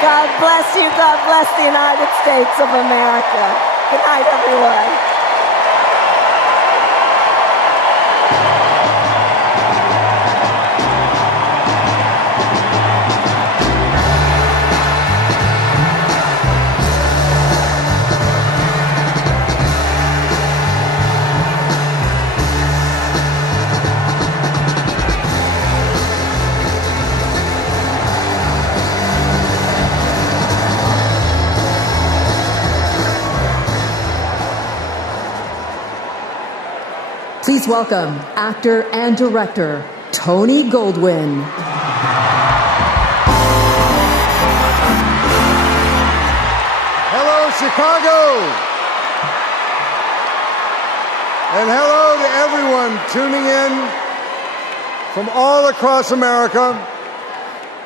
God bless you. God bless the United States of America. Good night, everyone. Please welcome actor and director Tony Goldwyn. Hello, Chicago. And hello to everyone tuning in from all across America.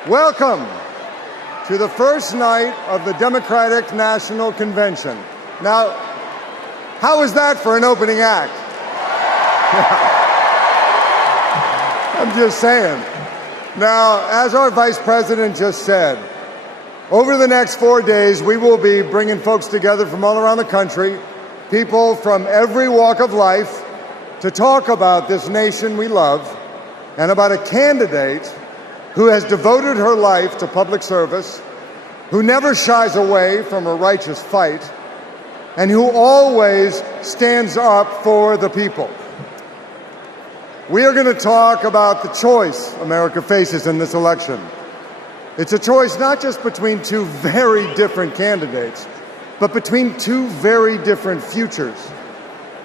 Welcome to the first night of the Democratic National Convention. Now, how was that for an opening act? I'm just saying. Now, as our Vice President just said, over the next 4 days, we will be bringing folks together from all around the country, people from every walk of life, to talk about this nation we love and about a candidate who has devoted her life to public service, who never shies away from a righteous fight, and who always stands up for the people. We are going to talk about the choice America faces in this election. It's a choice not just between two very different candidates, but between two very different futures.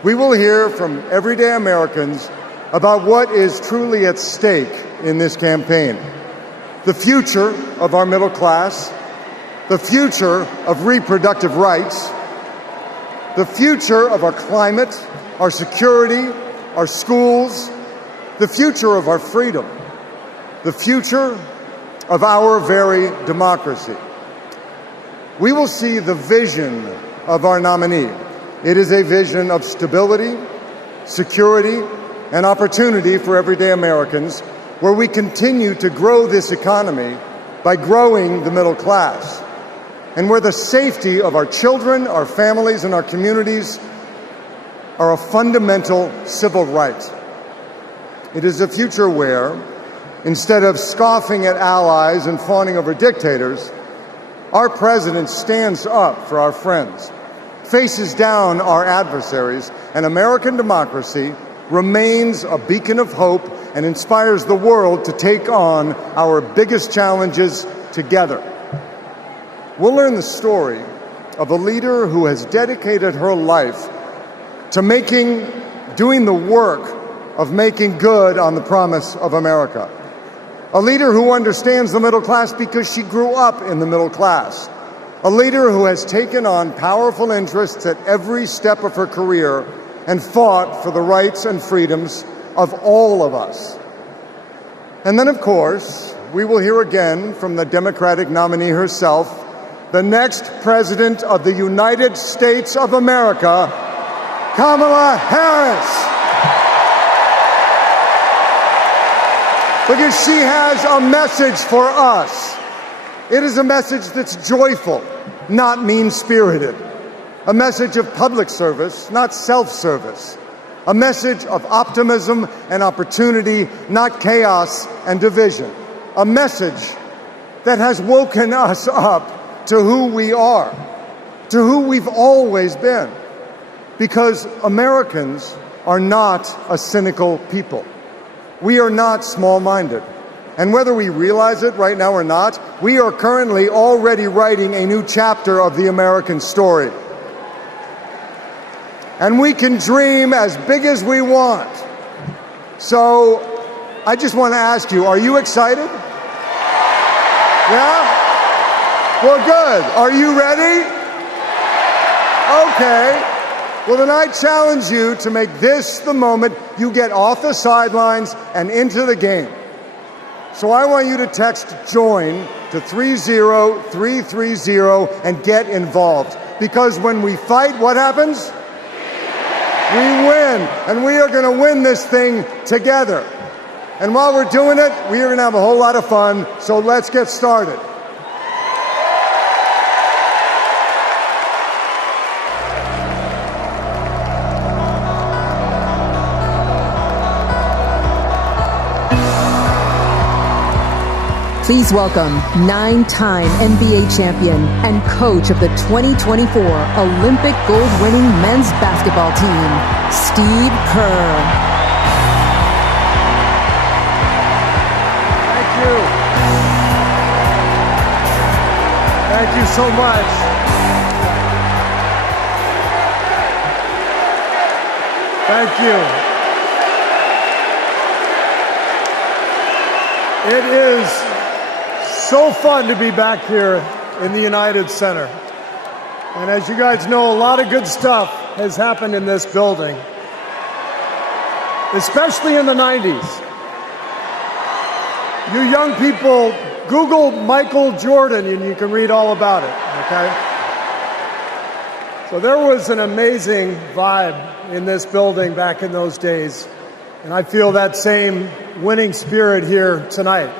We will hear from everyday Americans about what is truly at stake in this campaign. The future of our middle class, the future of reproductive rights, the future of our climate, our security, our schools, the future of our freedom, the future of our very democracy. We will see the vision of our nominee. It is a vision of stability, security, and opportunity for everyday Americans, where we continue to grow this economy by growing the middle class, and where the safety of our children, our families, and our communities are a fundamental civil right. It is a future where, instead of scoffing at allies and fawning over dictators, our president stands up for our friends, faces down our adversaries, and American democracy remains a beacon of hope and inspires the world to take on our biggest challenges together. We'll learn the story of a leader who has dedicated her life to doing the work of making good on the promise of America. A leader who understands the middle class because she grew up in the middle class. A leader who has taken on powerful interests at every step of her career and fought for the rights and freedoms of all of us. And then, of course, we will hear again from the Democratic nominee herself, the next President of the United States of America, Kamala Harris. Because she has a message for us. It is a message that's joyful, not mean-spirited. A message of public service, not self-service. A message of optimism and opportunity, not chaos and division. A message that has woken us up to who we are, to who we've always been. Because Americans are not a cynical people. We are not small-minded. And whether we realize it right now or not, we are currently already writing a new chapter of the American story. And we can dream as big as we want. So I just want to ask you, are you excited? Yeah? Well, good. Are you ready? Okay. Well, then I challenge you to make this the moment you get off the sidelines and into the game. So I want you to text JOIN to 30330 and get involved. Because when we fight, what happens? We win. And we are going to win this thing together. And while we're doing it, we are going to have a whole lot of fun. So let's get started. Please welcome 9-time NBA champion and coach of the 2024 Olympic gold-winning men's basketball team, Steve Kerr. Thank you. Thank you so much. Thank you. It is so fun to be back here in the United Center. And as you guys know, a lot of good stuff has happened in this building, especially in the 90s. You young people, Google Michael Jordan and you can read all about it, okay? So there was an amazing vibe in this building back in those days, and I feel that same winning spirit here tonight.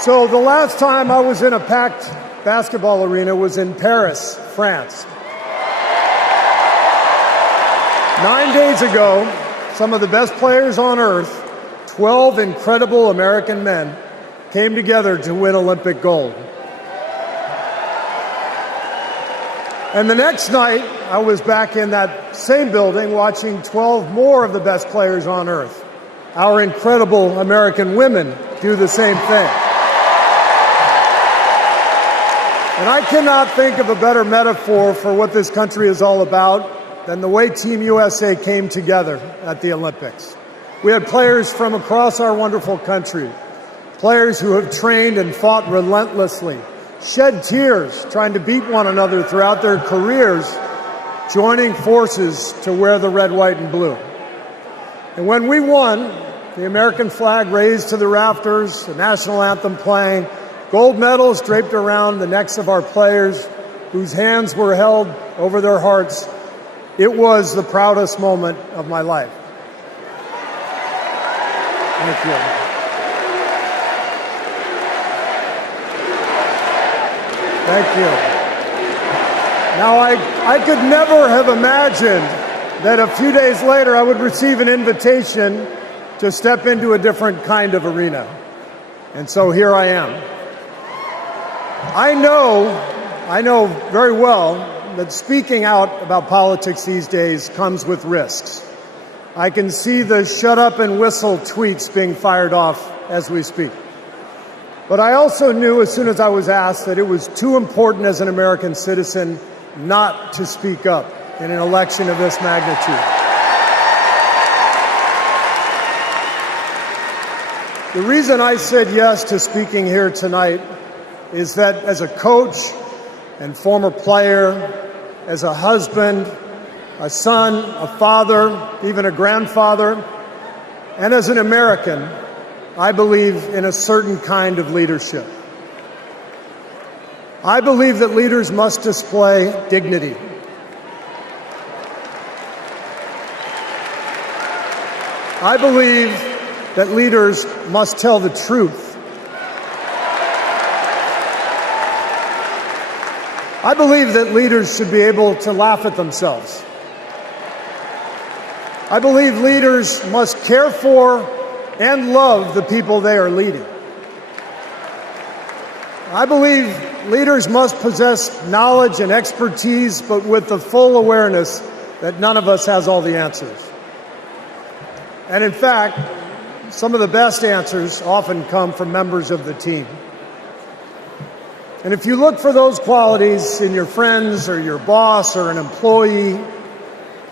So the last time I was in a packed basketball arena was in Paris, France. 9 days ago, some of the best players on earth, 12 incredible American men, came together to win Olympic gold. And the next night, I was back in that same building watching 12 more of the best players on earth. Our incredible American women do the same thing. And I cannot think of a better metaphor for what this country is all about than the way Team USA came together at the Olympics. We had players from across our wonderful country, players who have trained and fought relentlessly, shed tears trying to beat one another throughout their careers, joining forces to wear the red, white, and blue. And when we won, the American flag raised to the rafters, the national anthem playing, gold medals draped around the necks of our players, whose hands were held over their hearts. It was the proudest moment of my life. Thank you. Thank you. Now, I could never have imagined that a few days later I would receive an invitation to step into a different kind of arena. And so here I am. I know very well that speaking out about politics these days comes with risks. I can see the shut up and whistle tweets being fired off as we speak. But I also knew as soon as I was asked that it was too important as an American citizen not to speak up in an election of this magnitude. The reason I said yes to speaking here tonight is that as a coach and former player, as a husband, a son, a father, even a grandfather, and as an American, I believe in a certain kind of leadership. I believe that leaders must display dignity. I believe that leaders must tell the truth. I believe that leaders should be able to laugh at themselves. I believe leaders must care for and love the people they are leading. I believe leaders must possess knowledge and expertise, but with the full awareness that none of us has all the answers. And in fact, some of the best answers often come from members of the team. And if you look for those qualities in your friends or your boss or an employee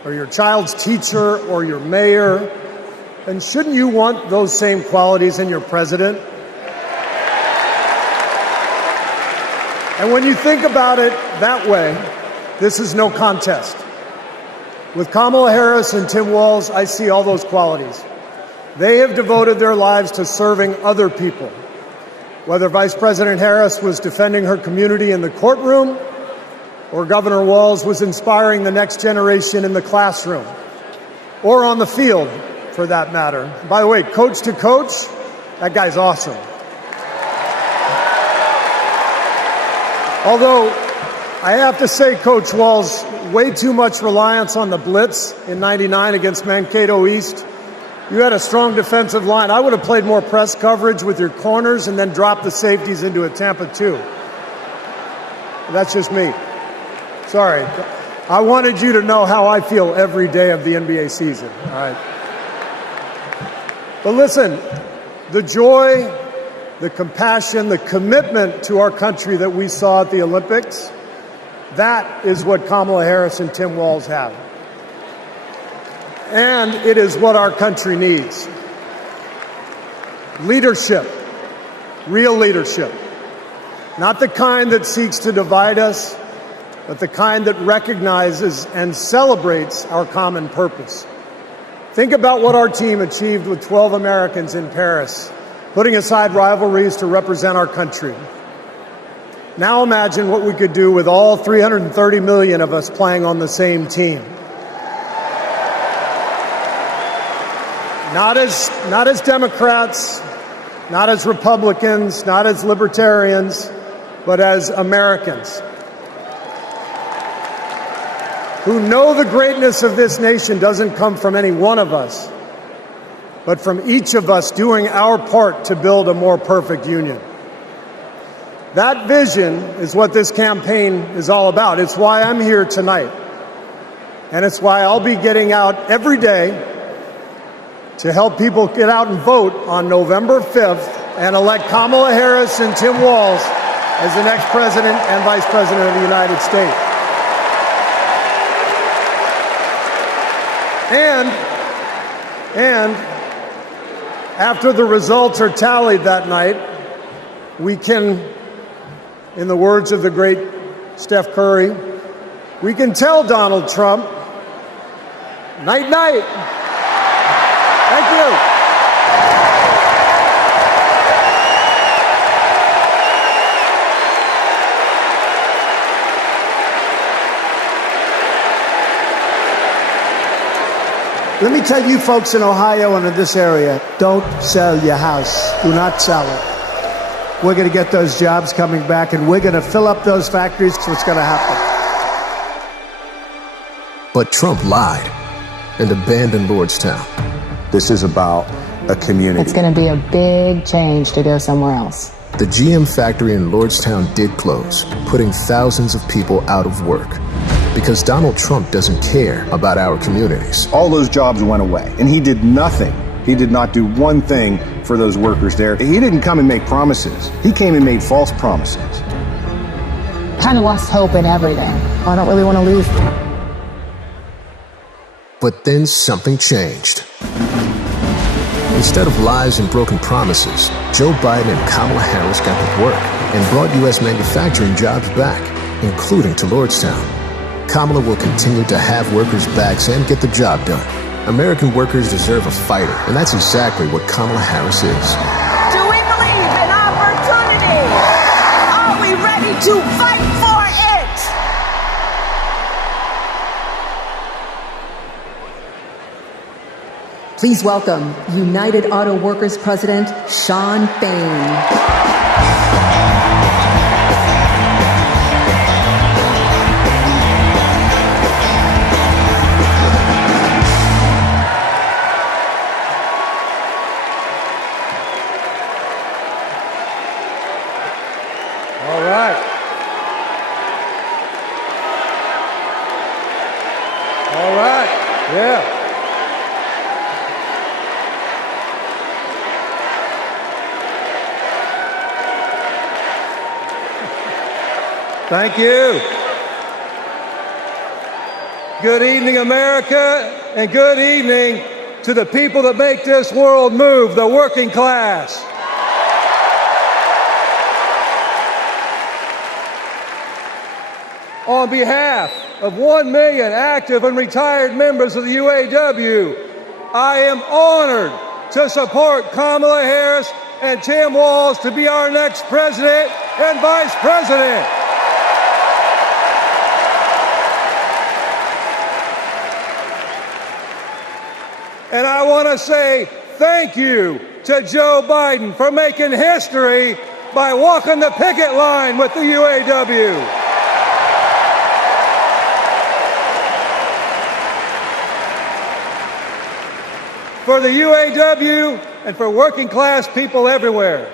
or your child's teacher or your mayor, then shouldn't you want those same qualities in your president? And when you think about it that way, this is no contest. With Kamala Harris and Tim Walz, I see all those qualities. They have devoted their lives to serving other people. Whether Vice President Harris was defending her community in the courtroom or Governor Walz was inspiring the next generation in the classroom or on the field, for that matter. By the way, coach to coach, that guy's awesome. Although, I have to say, Coach Walz, way too much reliance on the blitz in '99 against Mankato East You had a strong defensive line. I would have played more press coverage with your corners and then dropped the safeties into a Tampa 2. That's just me. Sorry. I wanted you to know how I feel every day of the NBA season. All right. But listen, the joy, the compassion, the commitment to our country that we saw at the Olympics, that is what Kamala Harris and Tim Walz have. And it is what our country needs. Leadership, real leadership. Not the kind that seeks to divide us, but the kind that recognizes and celebrates our common purpose. Think about what our team achieved with 12 Americans in Paris, putting aside rivalries to represent our country. Now imagine what we could do with all 330 million of us playing on the same team. Not as Democrats, not as Republicans, not as libertarians, but as Americans who know the greatness of this nation doesn't come from any one of us, but from each of us doing our part to build a more perfect union. That vision is what this campaign is all about. It's why I'm here tonight. And it's why I'll be getting out every day to help people get out and vote on November 5th and elect Kamala Harris and Tim Walz as the next president and vice president of the United States. And after the results are tallied that night, we can, in the words of the great Steph Curry, we can tell Donald Trump, night, night. Thank you. Let me tell you folks in Ohio and in this area, don't sell your house. Do not sell it. We're going to get those jobs coming back, and we're going to fill up those factories. So it's going to happen. But Trump lied and abandoned Lordstown. This is about a community. It's going to be a big change to go somewhere else. The GM factory in Lordstown did close, putting thousands of people out of work. Because Donald Trump doesn't care about our communities. All those jobs went away, and he did nothing. He did not do one thing for those workers there. He didn't come and make promises. He came and made false promises. Kind of lost hope in everything. I don't really want to lose. But then something changed. Instead of lies and broken promises, Joe Biden and Kamala Harris got to work and brought U.S. manufacturing jobs back, including to Lordstown. Kamala will continue to have workers' backs and get the job done. American workers deserve a fighter, and that's exactly what Kamala Harris is. Do we believe in opportunity? Are we ready to fight for it? Please welcome United Auto Workers President Shawn Fain. Thank you. Good evening, America, and good evening to the people that make this world move, the working class. On behalf of 1 million active and retired members of the UAW, I am honored to support Kamala Harris and Tim Walz to be our next president and vice president. And I want to say thank you to Joe Biden for making history by walking the picket line with the UAW. For the UAW and for working class people everywhere,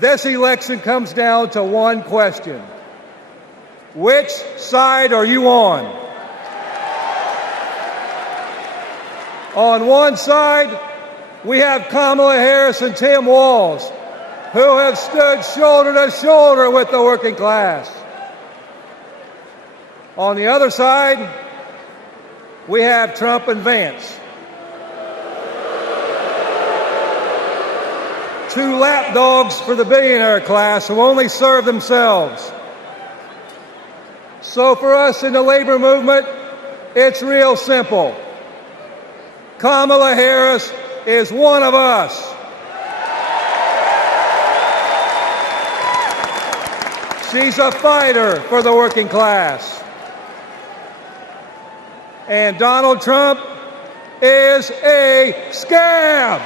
this election comes down to one question. Which side are you on? On one side, we have Kamala Harris and Tim Walz, who have stood shoulder to shoulder with the working class. On the other side, we have Trump and Vance, two lapdogs for the billionaire class who only serve themselves. So for us in the labor movement, it's real simple. Kamala Harris is one of us. She's a fighter for the working class. And Donald Trump is a scab.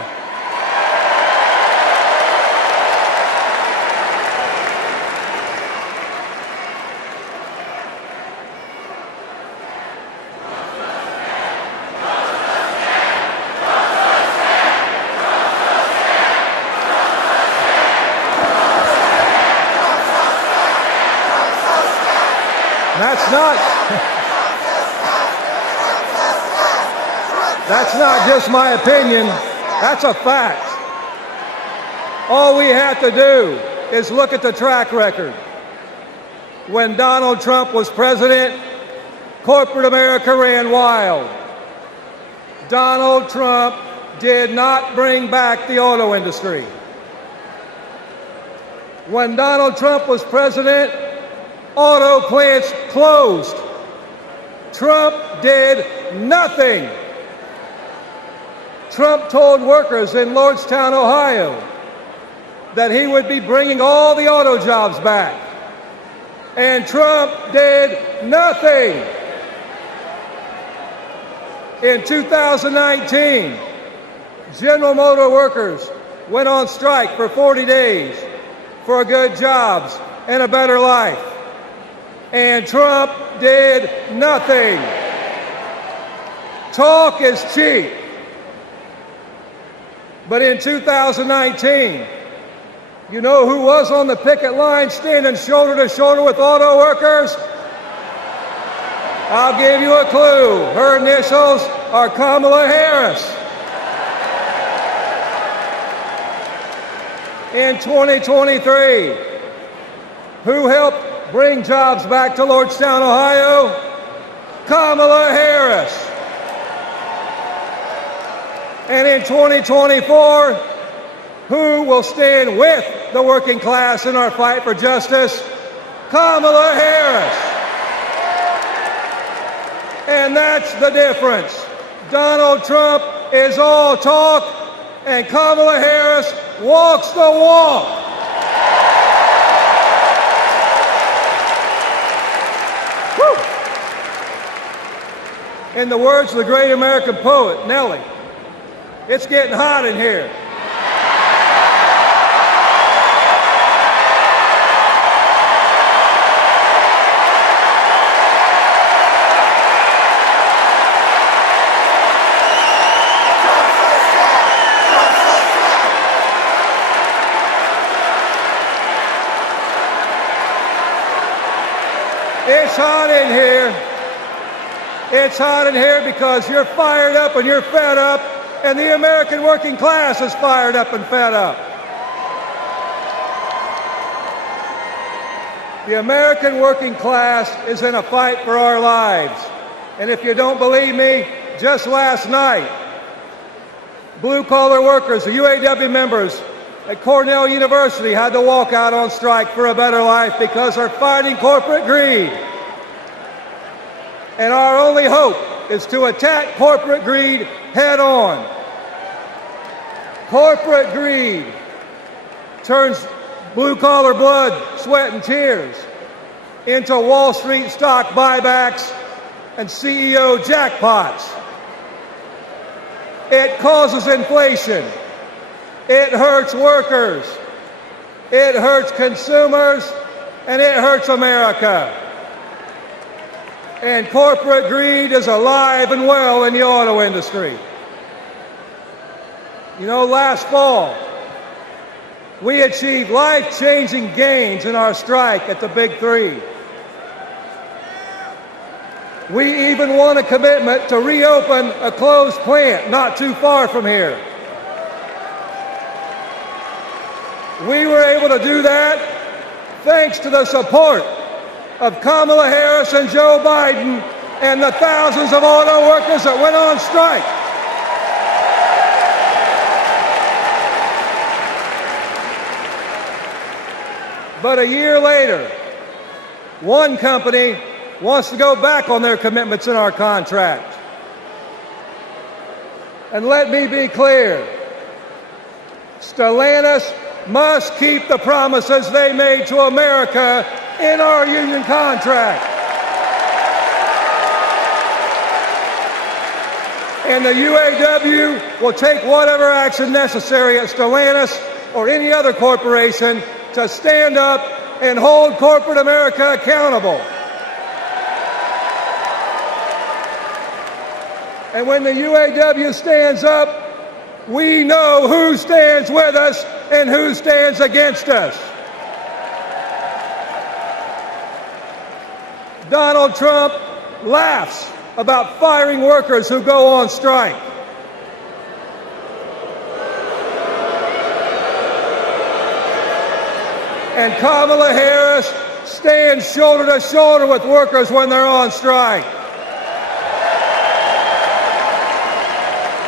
That's not just my opinion, that's a fact. All we have to do is look at the track record. When Donald Trump was president, corporate America ran wild. Donald Trump did not bring back the auto industry. When Donald Trump was president, auto plants closed. Trump did nothing. Trump told workers in Lordstown, Ohio, that he would be bringing all the auto jobs back. And Trump did nothing. In 2019, General Motor workers went on strike for 40 days for good jobs and a better life. And Trump did nothing. Talk is cheap. But in 2019, you know who was on the picket line standing shoulder to shoulder with auto workers? I'll give you a clue. Her initials are Kamala Harris. In 2023, who helped bring jobs back to Lordstown, Ohio? Kamala Harris. And in 2024, who will stand with the working class in our fight for justice? Kamala Harris. And that's the difference. Donald Trump is all talk, and Kamala Harris walks the walk. Woo. In the words of the great American poet, Nellie, it's getting hot in here. It's hot in here. It's hot in here because you're fired up and you're fed up, and the American working class is fired up and fed up. The American working class is in a fight for our lives. And if you don't believe me, just last night, blue-collar workers, the UAW members at Cornell University had to walk out on strike for a better life because they're fighting corporate greed. And our only hope is to attack corporate greed head on. Corporate greed turns blue-collar blood, sweat, and tears into Wall Street stock buybacks and CEO jackpots. It causes inflation. It hurts workers. It hurts consumers, and it hurts America. And corporate greed is alive and well in the auto industry. You know, last fall, we achieved life-changing gains in our strike at the Big Three. We even won a commitment to reopen a closed plant not too far from here. We were able to do that thanks to the support of Kamala Harris and Joe Biden and the thousands of auto workers that went on strike. But a year later, one company wants to go back on their commitments in our contract. And let me be clear, Stellantis must keep the promises they made to America in our union contract. And the UAW will take whatever action necessary at Stellantis or any other corporation to stand up and hold corporate America accountable. And when the UAW stands up, we know who stands with us and who stands against us. Donald Trump laughs about firing workers who go on strike. And Kamala Harris stands shoulder to shoulder with workers when they're on strike.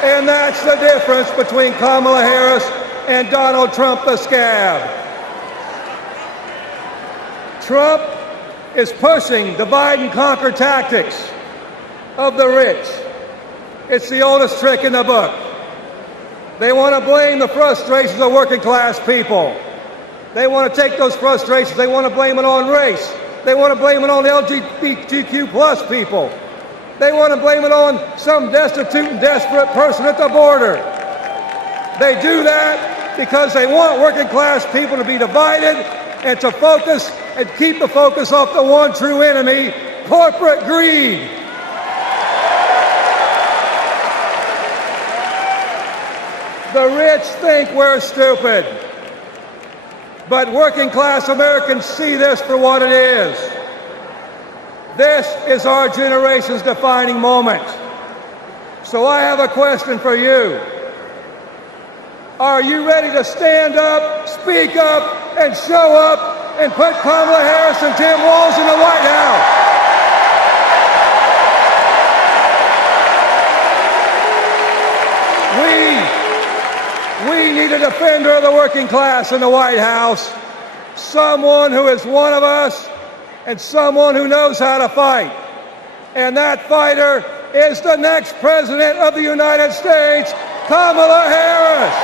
And that's the difference between Kamala Harris and Donald Trump the scab. Trump is pushing divide and conquer tactics of the rich. It's the oldest trick in the book. They want to blame the frustrations of working class people. They want to take those frustrations, they want to blame it on race. They want to blame it on LGBTQ plus people. They want to blame it on some destitute and desperate person at the border. They do that because they want working class people to be divided and to focus and keep the focus off the one true enemy, corporate greed. The rich think we're stupid, but working class Americans see this for what it is. This is our generation's defining moment. So I have a question for you. Are you ready to stand up, speak up, and show up and put Kamala Harris and Tim Walz in the White House? We need a defender of the working class in the White House, someone who is one of us and someone who knows how to fight. And that fighter is the next President of the United States, Kamala Harris.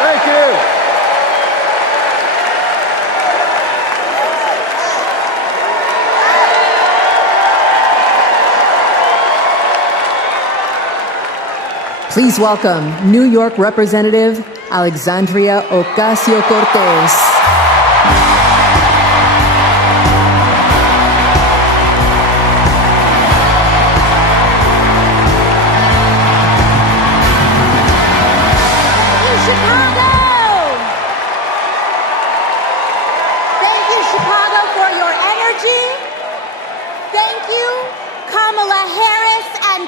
Thank you. Please welcome New York Representative Alexandria Ocasio-Cortez.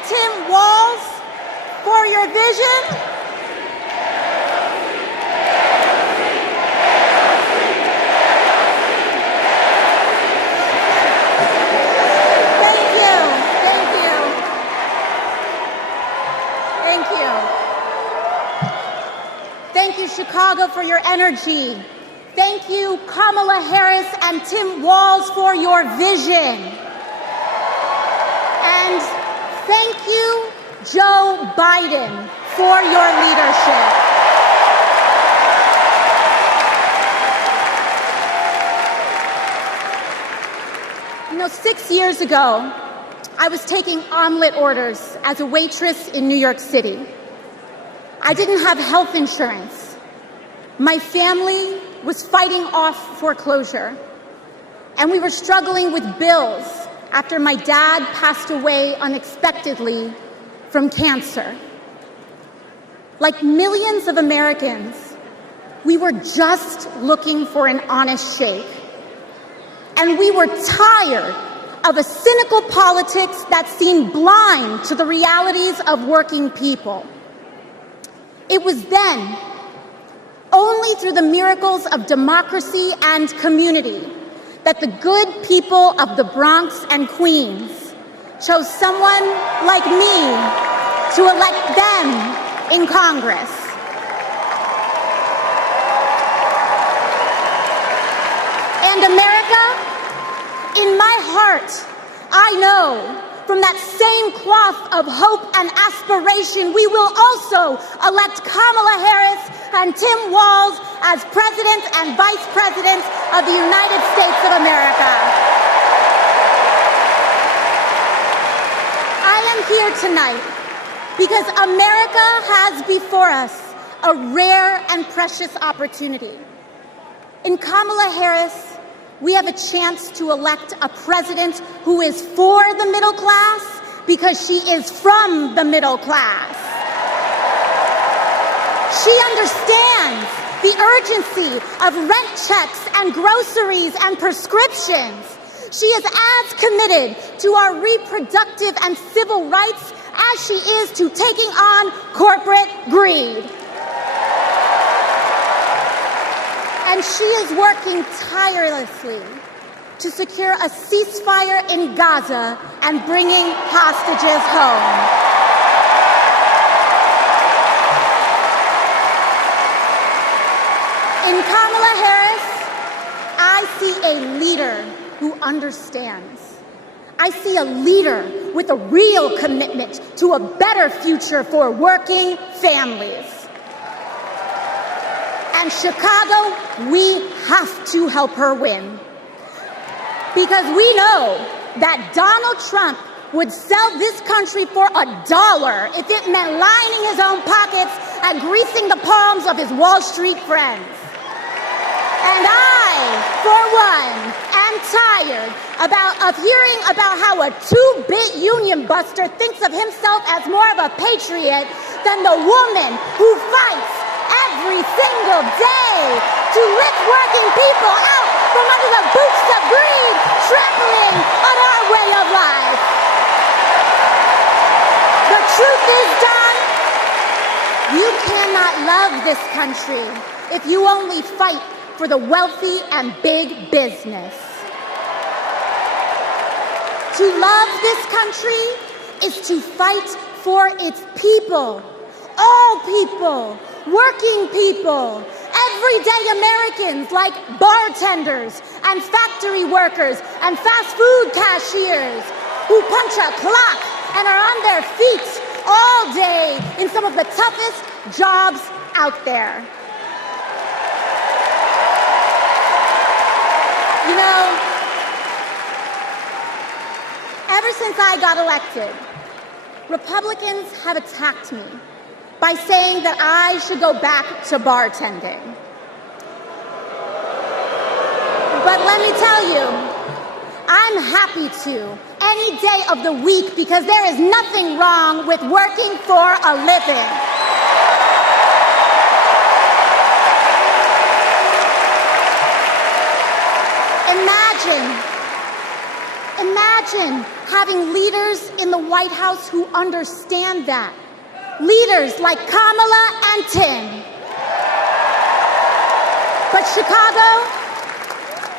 Tim Walz for your vision. Thank you. Thank you, Chicago, for your energy. Thank you, Kamala Harris and Tim Walz, for your vision. And thank you, Joe Biden, for your leadership. You know, 6 years ago, I was taking omelet orders as a waitress in New York City. I didn't have health insurance. My family was fighting off foreclosure, and we were struggling with bills after my dad passed away unexpectedly from cancer. Like millions of Americans, we were just looking for an honest shake. And we were tired of a cynical politics that seemed blind to the realities of working people. It was then, only through the miracles of democracy and community, that the good people of the Bronx and Queens chose someone like me to elect them in Congress. And America, in my heart, I know from that same cloth of hope and aspiration, we will also elect Kamala Harris and Tim Walz as President and Vice President of the United States of America. I am here tonight because America has before us a rare and precious opportunity. In Kamala Harris, we have a chance to elect a president who is for the middle class because she is from the middle class. She understands the urgency of rent checks and groceries and prescriptions. She is as committed to our reproductive and civil rights as she is to taking on corporate greed. And she is working tirelessly to secure a ceasefire in Gaza and bringing hostages home. In Kamala Harris, I see a leader who understands. I see a leader with a real commitment to a better future for working families. And Chicago, we have to help her win. Because we know that Donald Trump would sell this country for $1 if it meant lining his own pockets and greasing the palms of his Wall Street friends. And I, for one, am tired of hearing about how a two-bit union buster thinks of himself as more of a patriot than the woman who fights every single day to lift working people out from under the boots of greed, trampling on our way of life. The truth is, Don, you cannot love this country if you only fight for the wealthy and big business. To love this country is to fight for its people, all people, working people, everyday Americans like bartenders and factory workers and fast food cashiers who punch a clock and are on their feet all day in some of the toughest jobs out there. You know, ever since I got elected, Republicans have attacked me by saying that I should go back to bartending. But let me tell you, I'm happy to any day of the week because there is nothing wrong with working for a living. Imagine having leaders in the White House who understand that. Leaders like Kamala and Tim. But Chicago,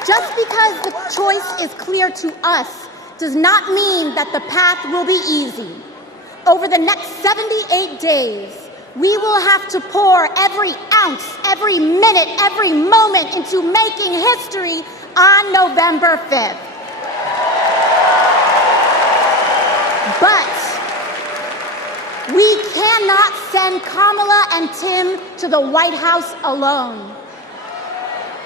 just because the choice is clear to us does not mean that the path will be easy. Over the next 78 days, we will have to pour every ounce, every minute, every moment into making history on November 5th. But we cannot send Kamala and Tim to the White House alone.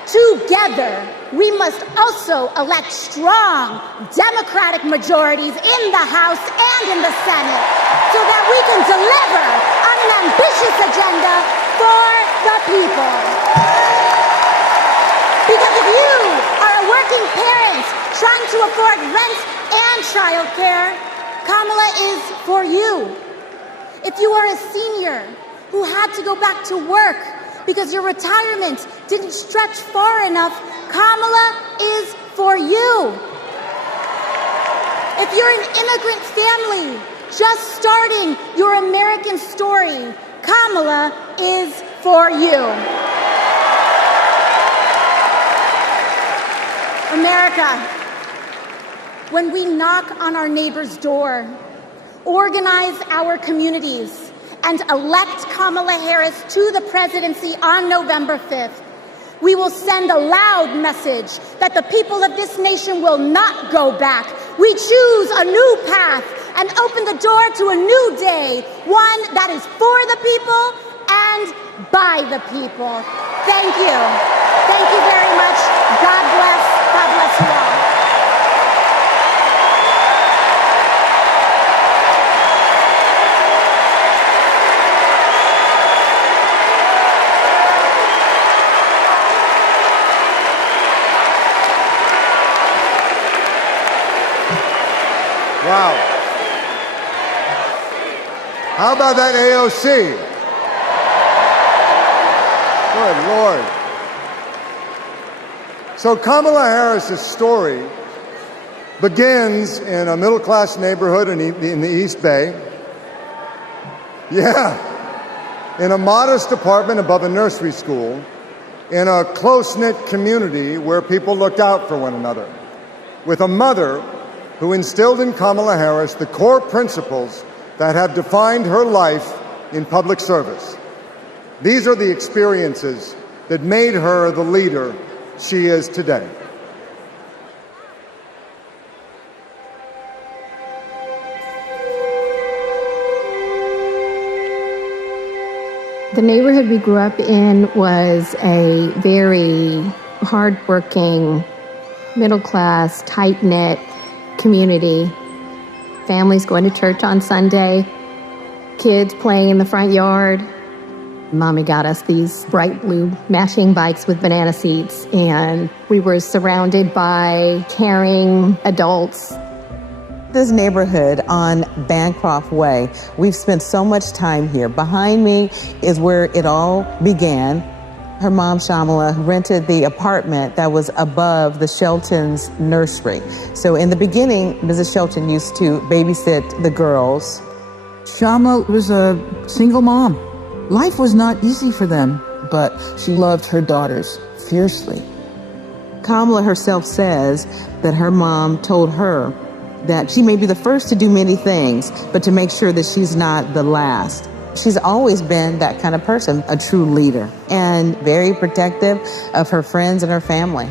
Together, we must also elect strong Democratic majorities in the House and in the Senate so that we can deliver on an ambitious agenda for the people. Because if you are a working parent trying to afford rent and childcare, Kamala is for you. If you are a senior who had to go back to work because your retirement didn't stretch far enough, Kamala is for you. If you're an immigrant family just starting your American story, Kamala is for you. America, when we knock on our neighbor's door, organize our communities, and elect Kamala Harris to the presidency on November 5th, we will send a loud message that the people of this nation will not go back. We choose a new path and open the door to a new day, one that is for the people and by the people. Thank you. Thank you very much. God bless. God bless you all. Wow. How about that AOC? Good Lord. So Kamala Harris's story begins in a middle-class neighborhood in the East Bay. Yeah. In a modest apartment above a nursery school, in a close-knit community where people looked out for one another, with a mother who instilled in Kamala Harris the core principles that have defined her life in public service. These are the experiences that made her the leader she is today. The neighborhood we grew up in was a very hardworking, middle-class, tight-knit community. Families going to church on Sunday, kids playing in the front yard. Mommy got us these bright blue matching bikes with banana seats, and we were surrounded by caring adults. This neighborhood on Bancroft Way, we've spent so much time here. Behind me is where it all began. Her mom, Shamala, rented the apartment that was above the Shelton's nursery. So in the beginning, Mrs. Shelton used to babysit the girls. Shama was a single mom. Life was not easy for them, but she loved her daughters fiercely. Kamala herself says that her mom told her that she may be the first to do many things, but to make sure that she's not the last. She's always been that kind of person, a true leader, and very protective of her friends and her family.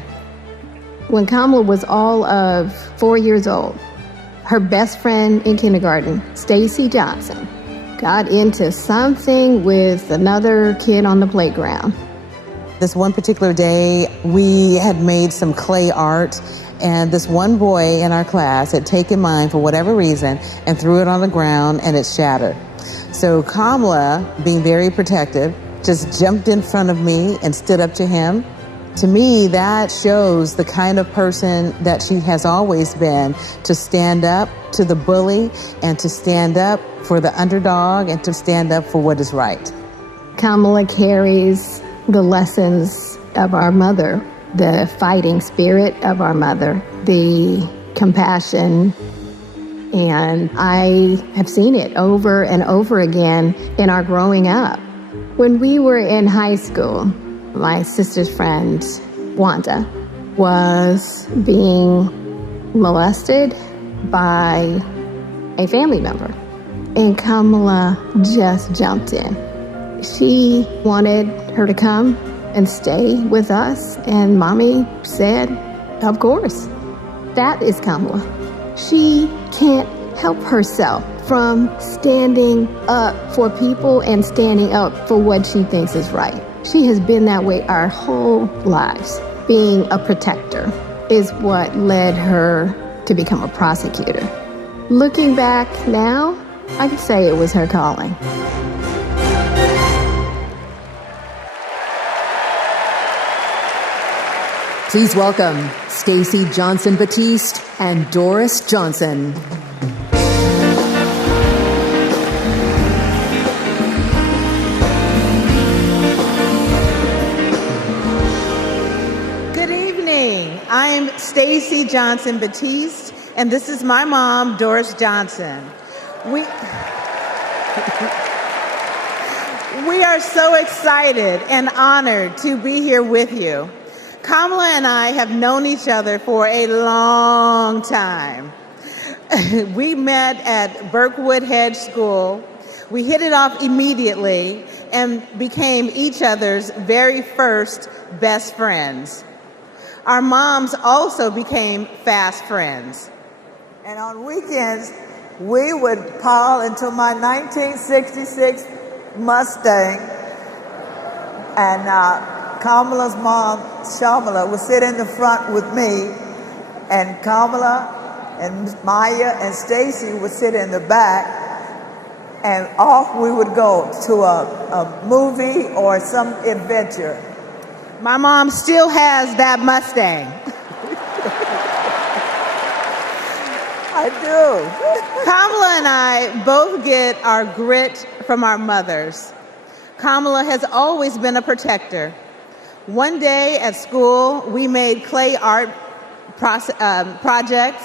When Kamala was all of 4 years old, her best friend in kindergarten, Stacy Johnson, got into something with another kid on the playground. This one particular day, we had made some clay art, and this one boy in our class had taken mine for whatever reason and threw it on the ground, and it shattered. So Kamala, being very protective, just jumped in front of me and stood up to him. To me, that shows the kind of person that she has always been, to stand up to the bully and to stand up for the underdog and to stand up for what is right. Kamala carries the lessons of our mother, the fighting spirit of our mother, the compassion, and I have seen it over and over again in our growing up. When we were in high school, my sister's friend, Wanda, was being molested by a family member, and Kamala just jumped in. She wanted her to come and stay with us, and Mommy said, of course. That is Kamala. She can't help herself from standing up for people and standing up for what she thinks is right. She has been that way our whole lives. Being a protector is what led her to become a prosecutor. Looking back now, I could say it was her calling. Please welcome Stacey Johnson Batiste and Doris Johnson. I'm Stacy Johnson Batiste, and this is my mom, Doris Johnson. We are so excited and honored to be here with you. Kamala and I have known each other for a long time. We met at Berkwood Hedge School. We hit it off immediately and became each other's very first best friends. Our moms also became fast friends. And on weekends, we would pile into my 1966 Mustang, and Kamala's mom, Shamala, would sit in the front with me, and Kamala and Maya and Stacy would sit in the back, and off we would go to a movie or some adventure. My mom still has that Mustang. I do. Kamala and I both get our grit from our mothers. Kamala has always been a protector. One day at school, we made clay art projects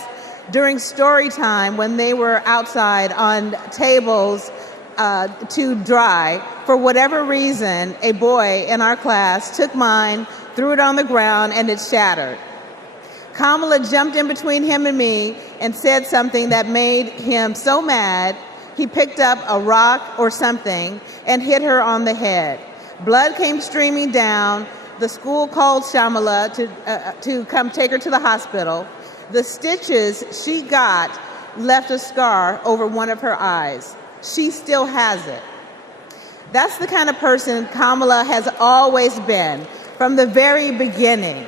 during story time when they were outside on tables to dry. For whatever reason, a boy in our class took mine, threw it on the ground, and it shattered. Kamala jumped in between him and me and said something that made him so mad, he picked up a rock or something and hit her on the head. Blood came streaming down. The school called Shamala to come take her to the hospital. The stitches she got left a scar over one of her eyes. She still has it. That's the kind of person Kamala has always been from the very beginning.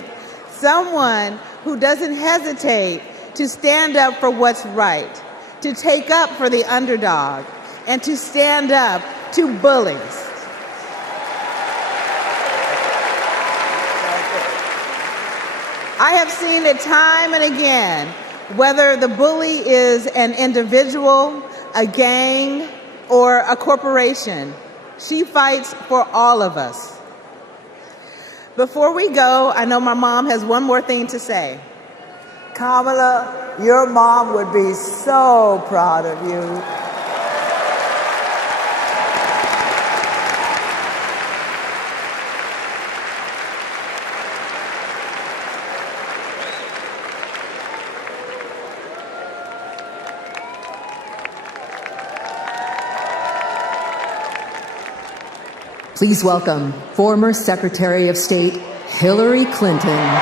Someone who doesn't hesitate to stand up for what's right, to take up for the underdog, and to stand up to bullies. I have seen it time and again, whether the bully is an individual, a gang, or a corporation. She fights for all of us. Before we go, I know my mom has one more thing to say. Kamala, your mom would be so proud of you. Please welcome former Secretary of State Hillary Clinton.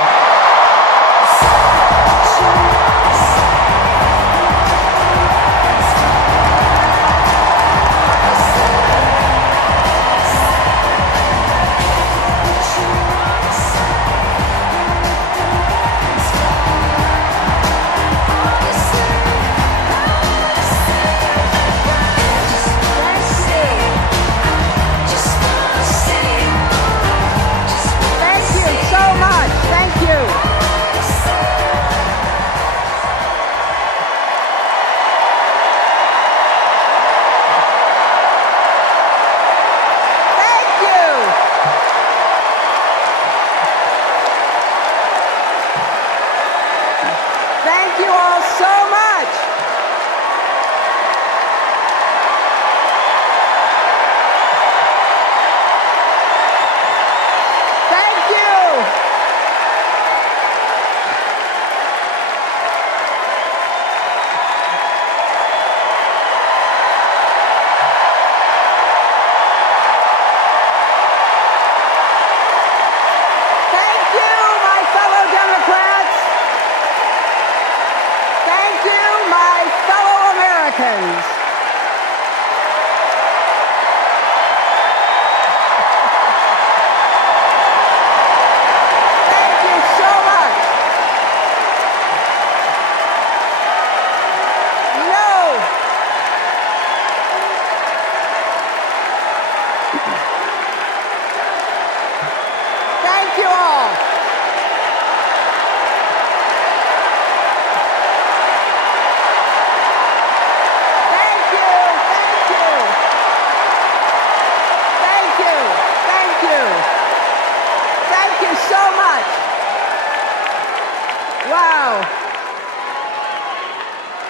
Wow.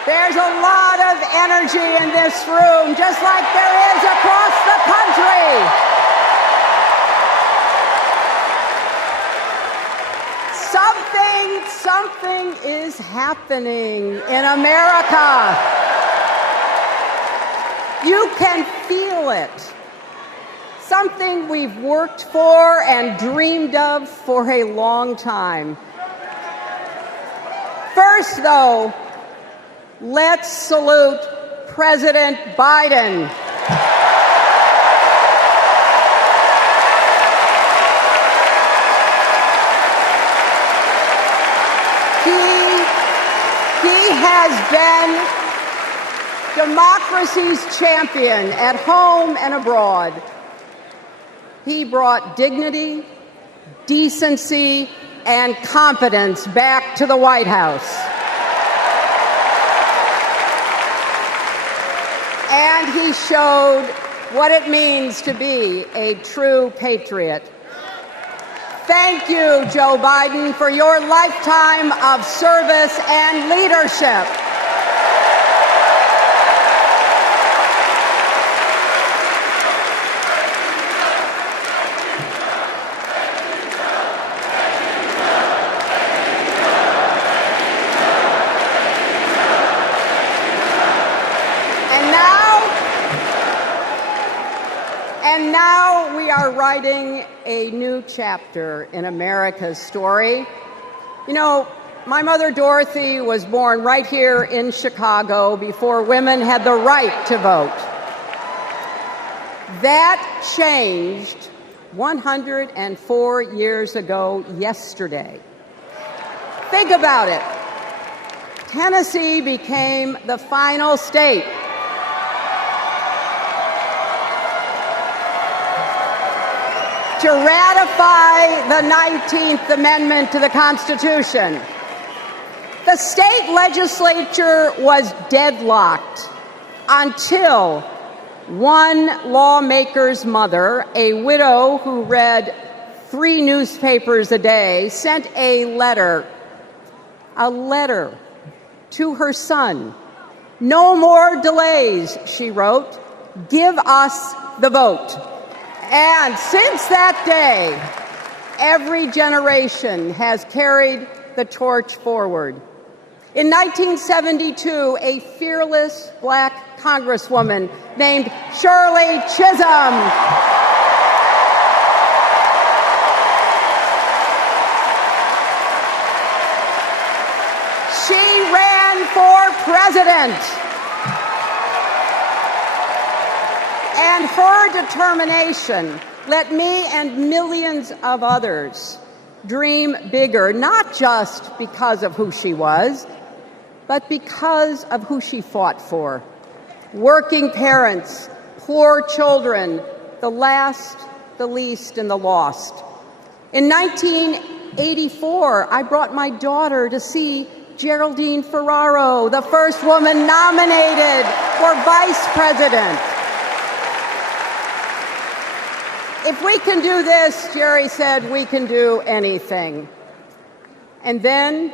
There's a lot of energy in this room, just like there is across the country. Something is happening in America. You can feel it. Something we've worked for and dreamed of for a long time. First, though, let's salute President Biden. He has been democracy's champion at home and abroad. He brought dignity, decency, and competence back to the White House. And he showed what it means to be a true patriot. Thank you, Joe Biden, for your lifetime of service and leadership. And now we are writing a new chapter in America's story. You know, my mother Dorothy was born right here in Chicago before women had the right to vote. That changed 104 years ago yesterday. Think about it. Tennessee became the final state to ratify the 19th Amendment to the Constitution. The state legislature was deadlocked until one lawmaker's mother, a widow who read 3 newspapers a day, sent a letter to her son. "No more delays," she wrote. "Give us the vote." And since that day, every generation has carried the torch forward. In 1972, a fearless black congresswoman named Shirley Chisholm she ran for president. And her determination let me and millions of others dream bigger, not just because of who she was, but because of who she fought for. Working parents, poor children, the last, the least, and the lost. In 1984, I brought my daughter to see Geraldine Ferraro, the first woman nominated for vice president. If we can do this, Jerry said, we can do anything. And then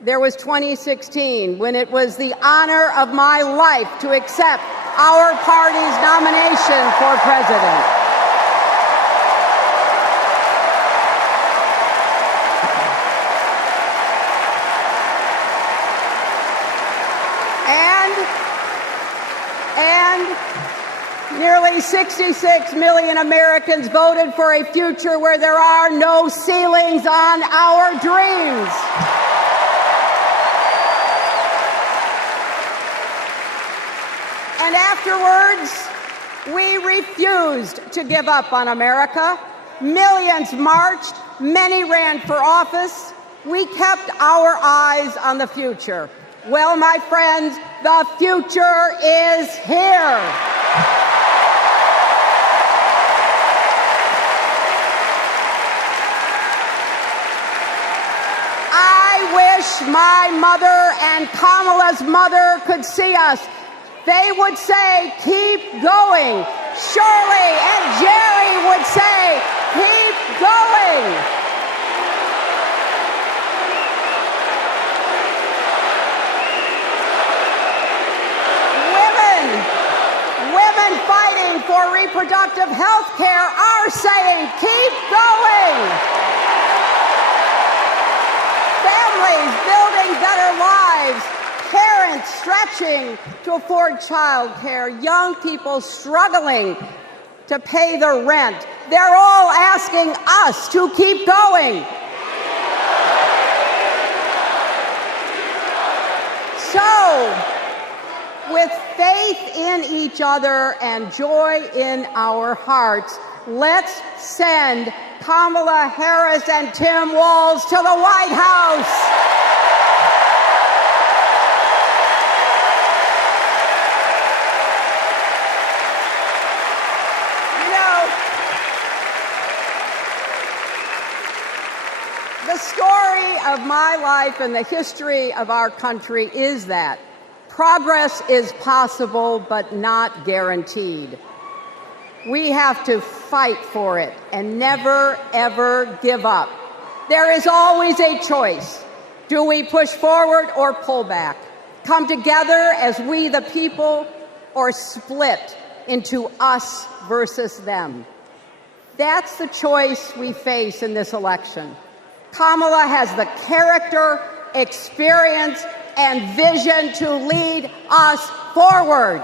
there was 2016, when it was the honor of my life to accept our party's nomination for president. And nearly 66 million Americans voted for a future where there are no ceilings on our dreams. And afterwards, we refused to give up on America. Millions marched, many ran for office. We kept our eyes on the future. Well, my friends, the future is here. I wish my mother and Kamala's mother could see us. They would say, keep going. Shirley and Jerry would say, keep going. stretching to afford child care, young people struggling to pay their rent. They're all asking us to keep going. So, with faith in each other and joy in our hearts, let's send Kamala Harris and Tim Walz to the White House. The story of my life and the history of our country is that progress is possible but not guaranteed. We have to fight for it and never, ever give up. There is always a choice. Do we push forward or pull back? Come together as we the people, or split into us versus them? That's the choice we face in this election. Kamala has the character, experience, and vision to lead us forward.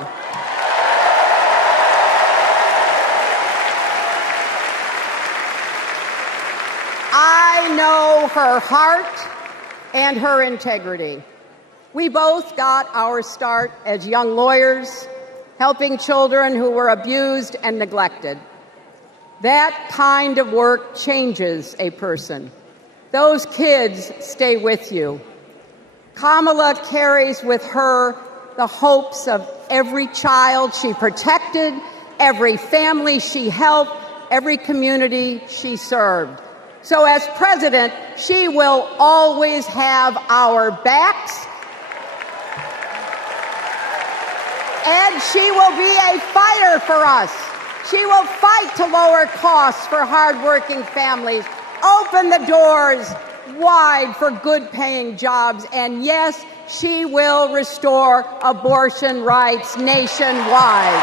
I know her heart and her integrity. We both got our start as young lawyers, helping children who were abused and neglected. That kind of work changes a person. Those kids stay with you. Kamala carries with her the hopes of every child she protected, every family she helped, every community she served. So as president, she will always have our backs, and she will be a fighter for us. She will fight to lower costs for hardworking families, open the doors wide for good-paying jobs, and yes, she will restore abortion rights nationwide.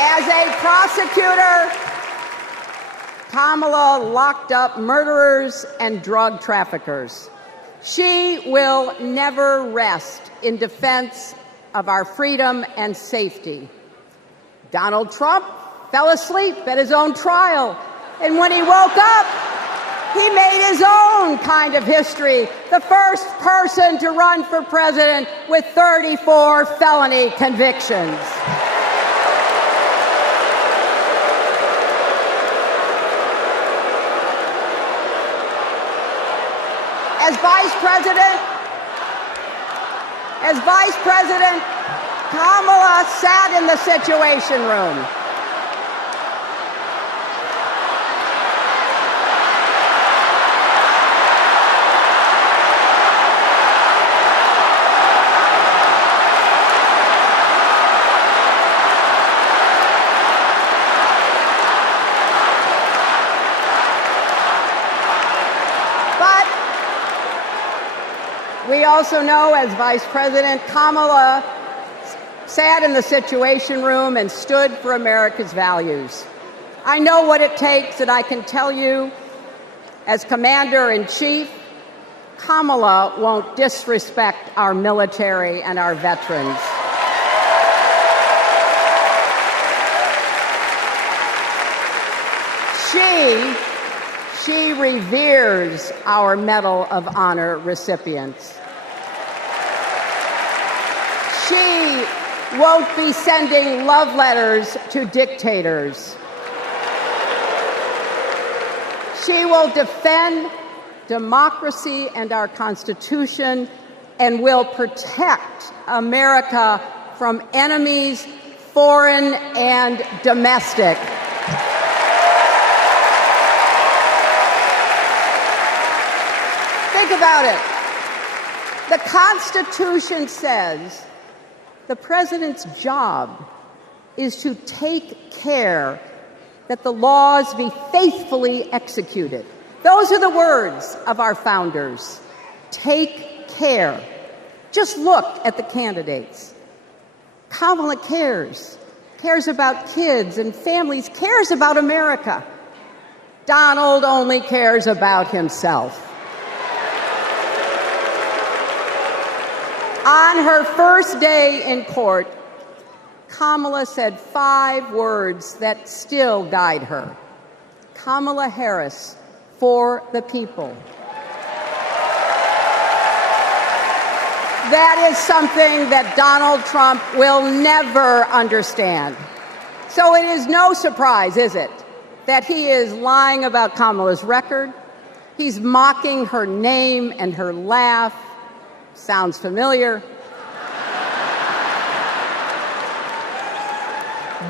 As a prosecutor, Kamala locked up murderers and drug traffickers. She will never rest in defense of our freedom and safety. Donald Trump fell asleep at his own trial, and when he woke up, he made his own kind of history, the first person to run for president with 34 felony convictions. As Vice President, Kamala sat in the Situation Room. We also know, as Vice President, Kamala sat in the Situation Room and stood for America's values. I know what it takes, and I can tell you, as Commander-in-Chief, Kamala won't disrespect our military and our veterans. She reveres our Medal of Honor recipients. She won't be sending love letters to dictators. She will defend democracy and our Constitution and will protect America from enemies, foreign and domestic. Think about it. The Constitution says the president's job is to take care that the laws be faithfully executed. Those are the words of our founders. Take care. Just look at the candidates. Kamala cares about kids and families, cares about America. Donald only cares about himself. On her first day in court, Kamala said 5 words that still guide her. Kamala Harris, for the people. That is something that Donald Trump will never understand. So it is no surprise, is it, that he is lying about Kamala's record. He's mocking her name and her laugh. Sounds familiar.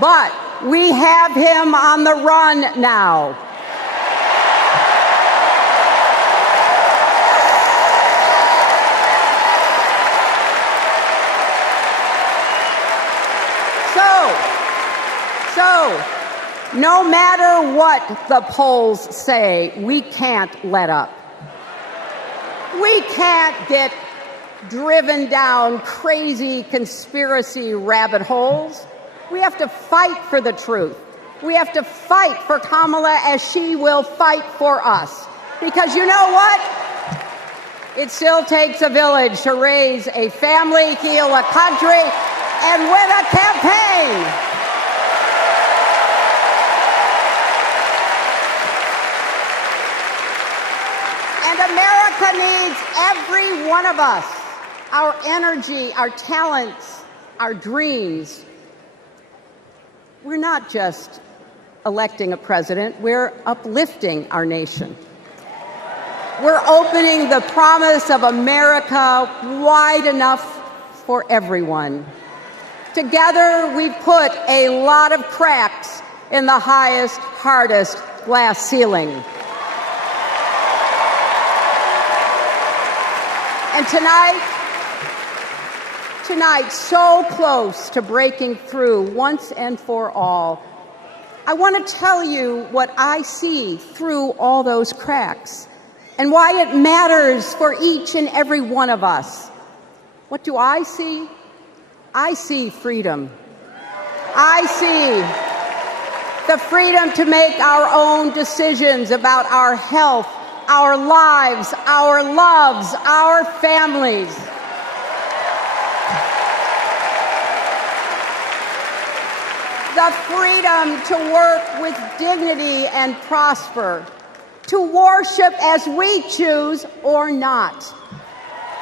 But we have him on the run now. So, no matter what the polls say, we can't let up. We can't get driven down crazy conspiracy rabbit holes. We have to fight for the truth. We have to fight for Kamala as she will fight for us. Because you know what? It still takes a village to raise a family, heal a country, and win a campaign. And America needs every one of us, our energy, our talents, our dreams. We're not just electing a president, we're uplifting our nation. We're opening the promise of America wide enough for everyone. Together, we put a lot of cracks in the highest, hardest glass ceiling. And tonight, so close to breaking through once and for all, I want to tell you what I see through all those cracks and why it matters for each and every one of us. What do I see? I see freedom. I see the freedom to make our own decisions about our health, our lives, our loves, our families. The freedom to work with dignity and prosper, to worship as we choose or not,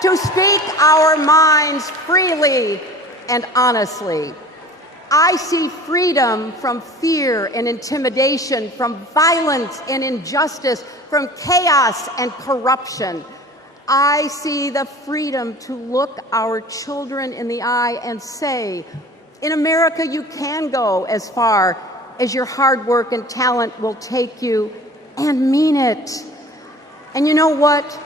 to speak our minds freely and honestly. I see freedom from fear and intimidation, from violence and injustice, from chaos and corruption. I see the freedom to look our children in the eye and say, in America, you can go as far as your hard work and talent will take you, and mean it. And you know what?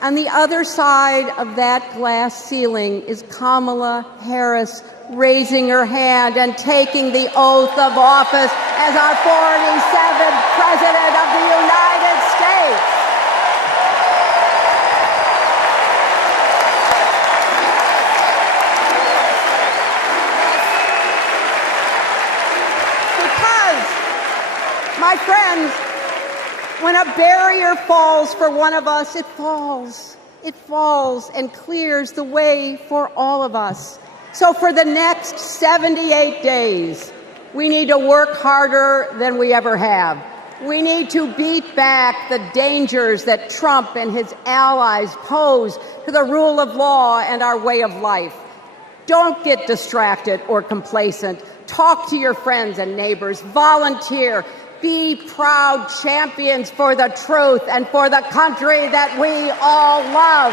On the other side of that glass ceiling is Kamala Harris raising her hand and taking the oath of office as our 47th President of the United States. Because, my friends, when a barrier falls for one of us, it falls. It falls and clears the way for all of us. So for the next 78 days, we need to work harder than we ever have. We need to beat back the dangers that Trump and his allies pose to the rule of law and our way of life. Don't get distracted or complacent. Talk to your friends and neighbors. Volunteer. Be proud champions for the truth and for the country that we all love.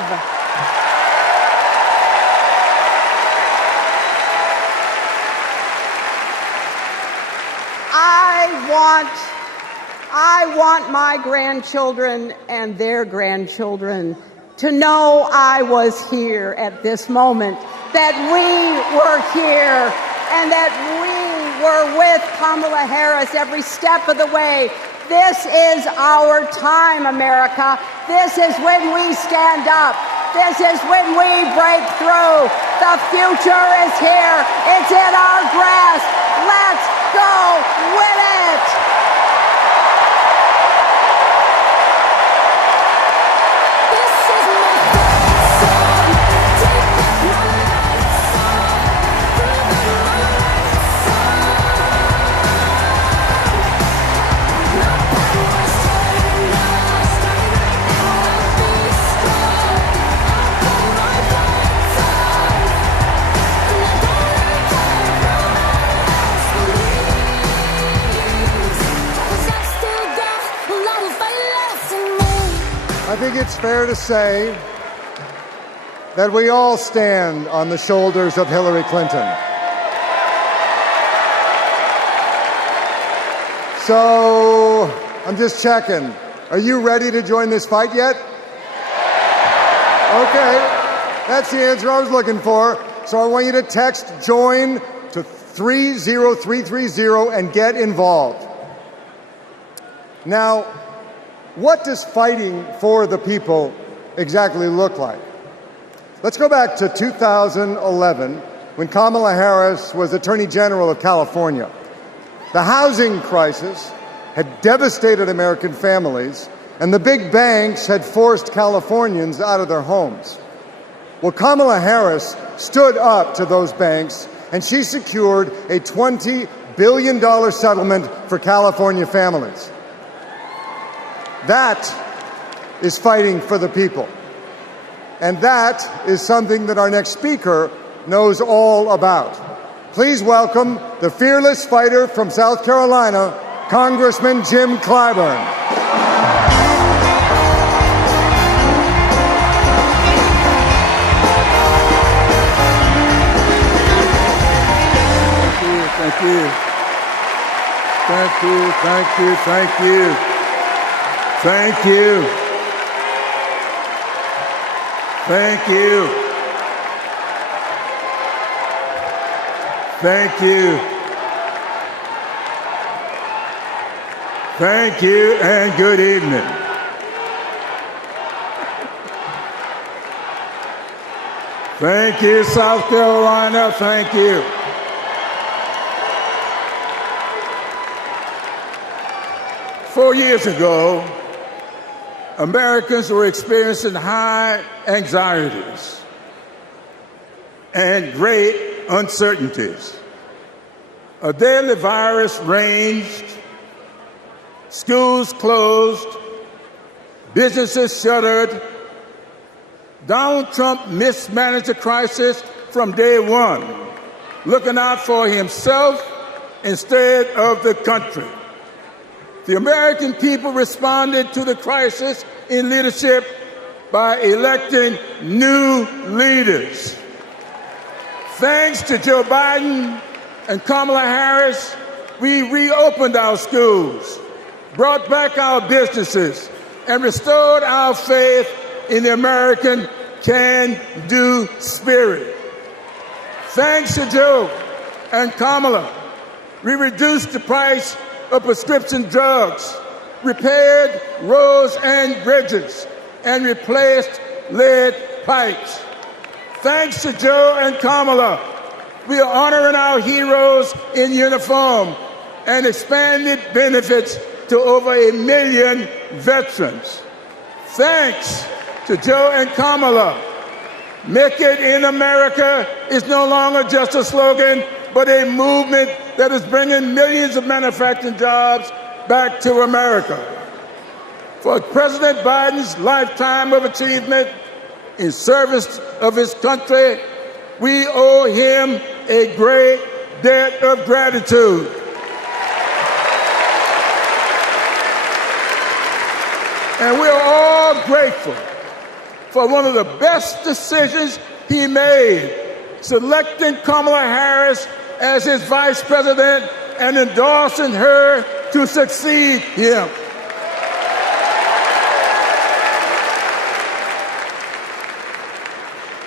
I want my grandchildren and their grandchildren to know I was here at this moment, that we were here, and that we were with Kamala Harris every step of the way. This is our time, America. This is when we stand up. This is when we break through. The future is here. It's in our grasp. Let's go win it. I think it's fair to say that we all stand on the shoulders of Hillary Clinton. So, I'm just checking. Are you ready to join this fight yet? Okay, that's the answer I was looking for. So I want you to text JOIN to 30330 and get involved. Now, what does fighting for the people exactly look like? Let's go back to 2011 when Kamala Harris was Attorney General of California. The housing crisis had devastated American families, and the big banks had forced Californians out of their homes. Well, Kamala Harris stood up to those banks, and she secured a $20 billion settlement for California families. That is fighting for the people. And that is something that our next speaker knows all about. Please welcome the fearless fighter from South Carolina, Congressman Jim Clyburn. Thank you. Thank you, thank you, thank you. Thank you. Thank you. Thank you. Thank you and good evening. Thank you, South Carolina. Thank you. Four years ago, Americans were experiencing high anxieties and great uncertainties. A deadly virus raged, schools closed, businesses shuttered. Donald Trump mismanaged the crisis from day one, looking out for himself instead of the country. The American people responded to the crisis in leadership by electing new leaders. Thanks to Joe Biden and Kamala Harris, we reopened our schools, brought back our businesses, and restored our faith in the American can-do spirit. Thanks to Joe and Kamala, we reduced the price of prescription drugs, repaired roads and bridges, and replaced lead pipes. Thanks to Joe and Kamala, we are honoring our heroes in uniform and expanded benefits to over 1 million veterans. Thanks to Joe and Kamala, Make It in America is no longer just a slogan, but a movement that is bringing millions of manufacturing jobs back to America. For President Biden's lifetime of achievement in service of his country, we owe him a great debt of gratitude. And we're all grateful for one of the best decisions he made, selecting Kamala Harris as his vice president and endorsing her to succeed him.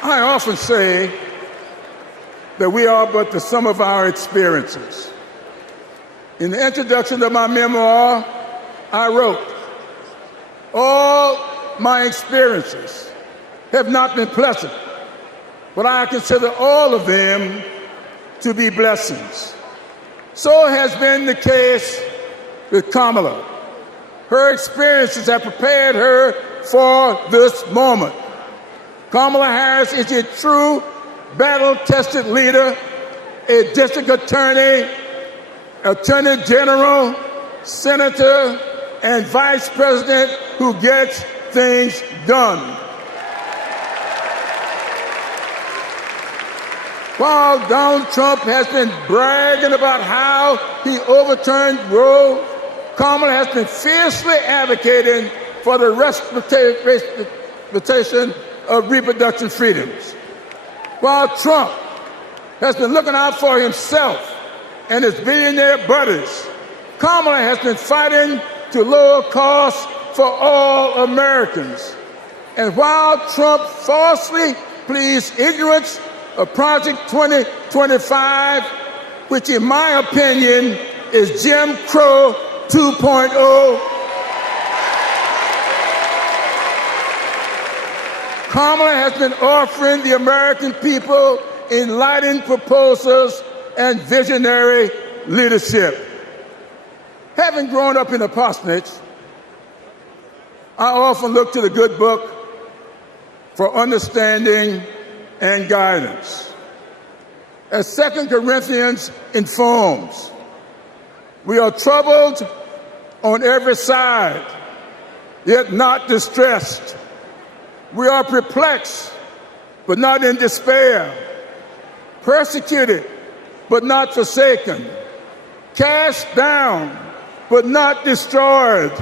I often say that we are but the sum of our experiences. In the introduction to my memoir, I wrote, all my experiences have not been pleasant, but I consider all of them to be blessings. So has been the case with Kamala. Her experiences have prepared her for this moment. Kamala Harris is a true battle-tested leader, a district attorney, attorney general, senator, and vice president who gets things done. While Donald Trump has been bragging about how he overturned Roe, Kamala has been fiercely advocating for the respectation of reproductive freedoms. While Trump has been looking out for himself and his billionaire buddies, Kamala has been fighting to lower costs for all Americans. And while Trump falsely pleads ignorance of Project 2025, which in my opinion is Jim Crow 2.0, Kamala has been offering the American people enlightening proposals and visionary leadership. Having grown up in a parsonage, I often look to the good book for understanding and guidance. As 2 Corinthians informs, we are troubled on every side, yet not distressed. We are perplexed, but not in despair. Persecuted, but not forsaken. Cast down, but not destroyed.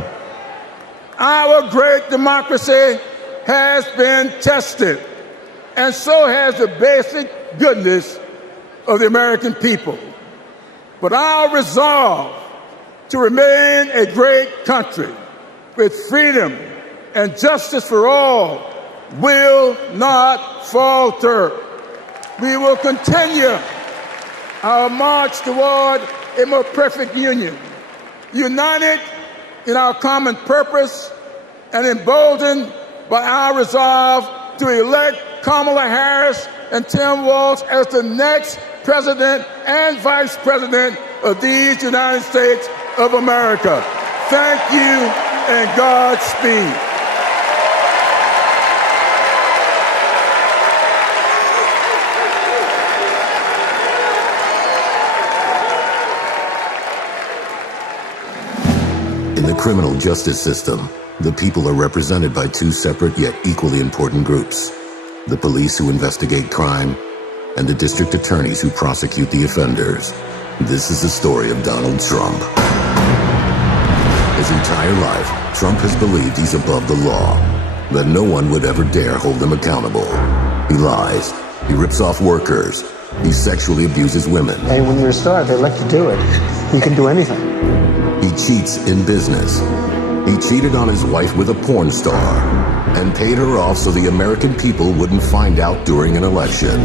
Our great democracy has been tested, and so has the basic goodness of the American people. But our resolve to remain a great country with freedom and justice for all will not falter. We will continue our march toward a more perfect union, united in our common purpose and emboldened by our resolve to elect Kamala Harris and Tim Walz as the next president and vice president of these United States of America. Thank you and Godspeed. In the criminal justice system, the people are represented by two separate yet equally important groups: the police who investigate crime and the district attorneys who prosecute the offenders. This is the story of Donald Trump. His entire life, Trump has believed he's above the law, that no one would ever dare hold him accountable. He lies, he rips off workers, he sexually abuses women. Hey, when you're a star, they let you do it. You can do anything. He cheats in business. He cheated on his wife with a porn star and paid her off so the American people wouldn't find out during an election.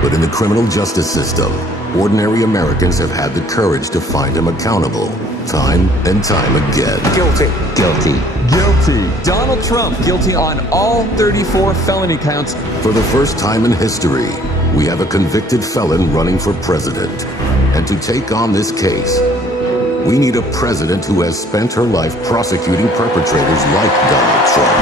But in the criminal justice system, ordinary Americans have had the courage to find him accountable, time and time again. Guilty. Guilty. Guilty. Donald Trump, guilty on all 34 felony counts. For the first time in history, we have a convicted felon running for president. And to take on this case, we need a president who has spent her life prosecuting perpetrators like Donald Trump.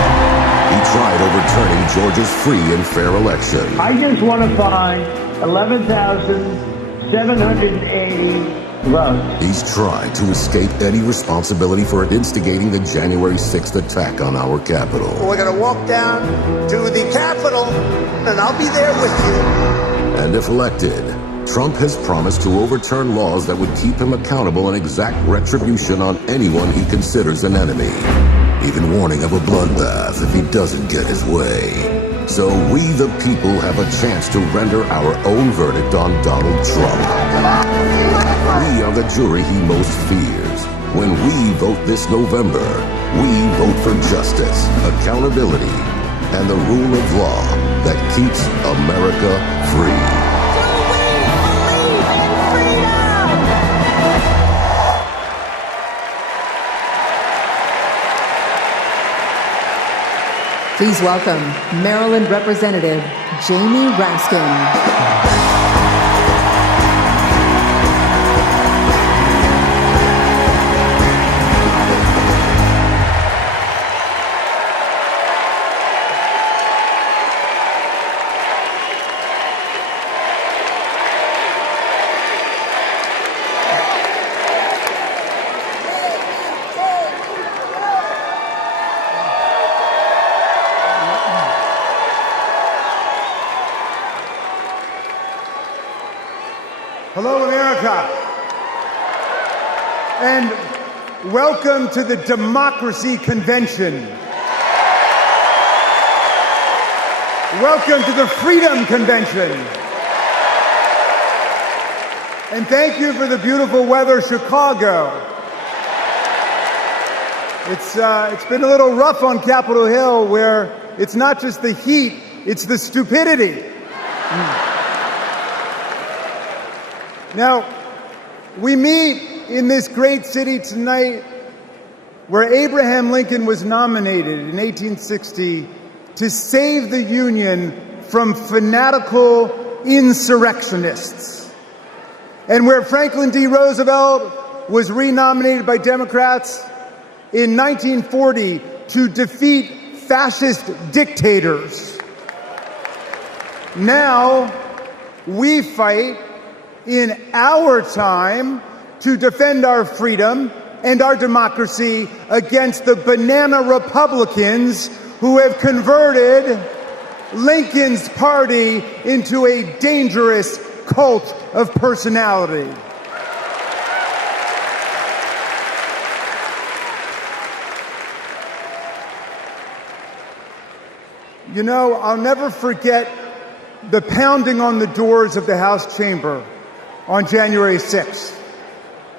He tried overturning Georgia's free and fair election. I just want to find 11,780 votes. He's tried to escape any responsibility for instigating the January 6th attack on our Capitol. We're going to walk down to the Capitol, and I'll be there with you. And if elected, Trump has promised to overturn laws that would keep him accountable and exact retribution on anyone he considers an enemy, even warning of a bloodbath if he doesn't get his way. So we, the people, have a chance to render our own verdict on Donald Trump. We are the jury he most fears. When we vote this November, we vote for justice, accountability, and the rule of law that keeps America free. Please welcome Maryland Representative Jamie Raskin. Hello, America. And welcome to the Democracy Convention. Welcome to the Freedom Convention. And thank you for the beautiful weather, Chicago. It's been a little rough on Capitol Hill, where it's not just the heat, it's the stupidity. Now, we meet in this great city tonight where Abraham Lincoln was nominated in 1860 to save the Union from fanatical insurrectionists, and where Franklin D. Roosevelt was renominated by Democrats in 1940 to defeat fascist dictators. Now, we fight in our time to defend our freedom and our democracy against the banana Republicans who have converted Lincoln's party into a dangerous cult of personality. You know, I'll never forget the pounding on the doors of the House chamber on January 6th,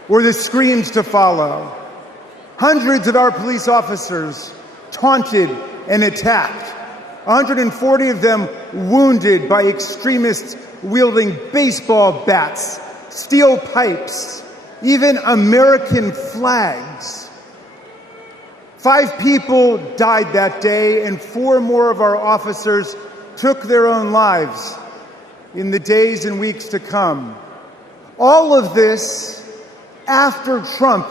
or the screams to follow. Hundreds of our police officers taunted and attacked, 140 of them wounded by extremists wielding baseball bats, steel pipes, even American flags. 5 people died that day, and 4 more of our officers took their own lives in the days and weeks to come. All of this after Trump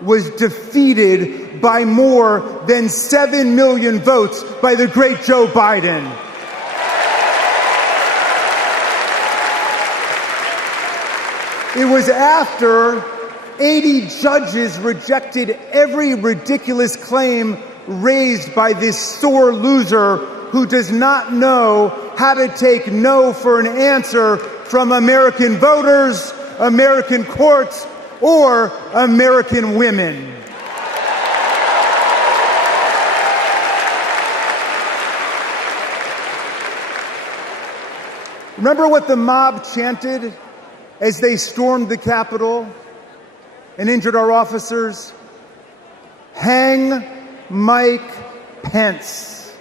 was defeated by more than 7 million votes by the great Joe Biden. It was after 80 judges rejected every ridiculous claim raised by this sore loser who does not know how to take no for an answer from American voters, American courts, or American women. Remember what the mob chanted as they stormed the Capitol and injured our officers? Hang Mike Pence.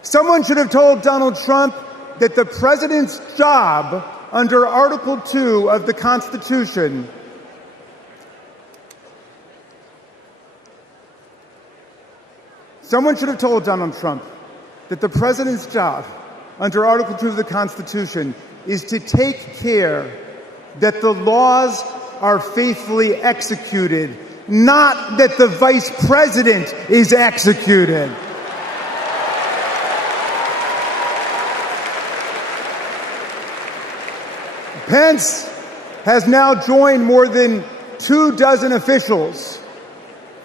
Someone should have told Donald Trump that the president's job under Article 2 of the Constitution Someone should have told Donald Trump that the president's job under Article 2 of the Constitution is to take care that the laws are faithfully executed, not that the vice president is executed. Pence has now joined more than 24 officials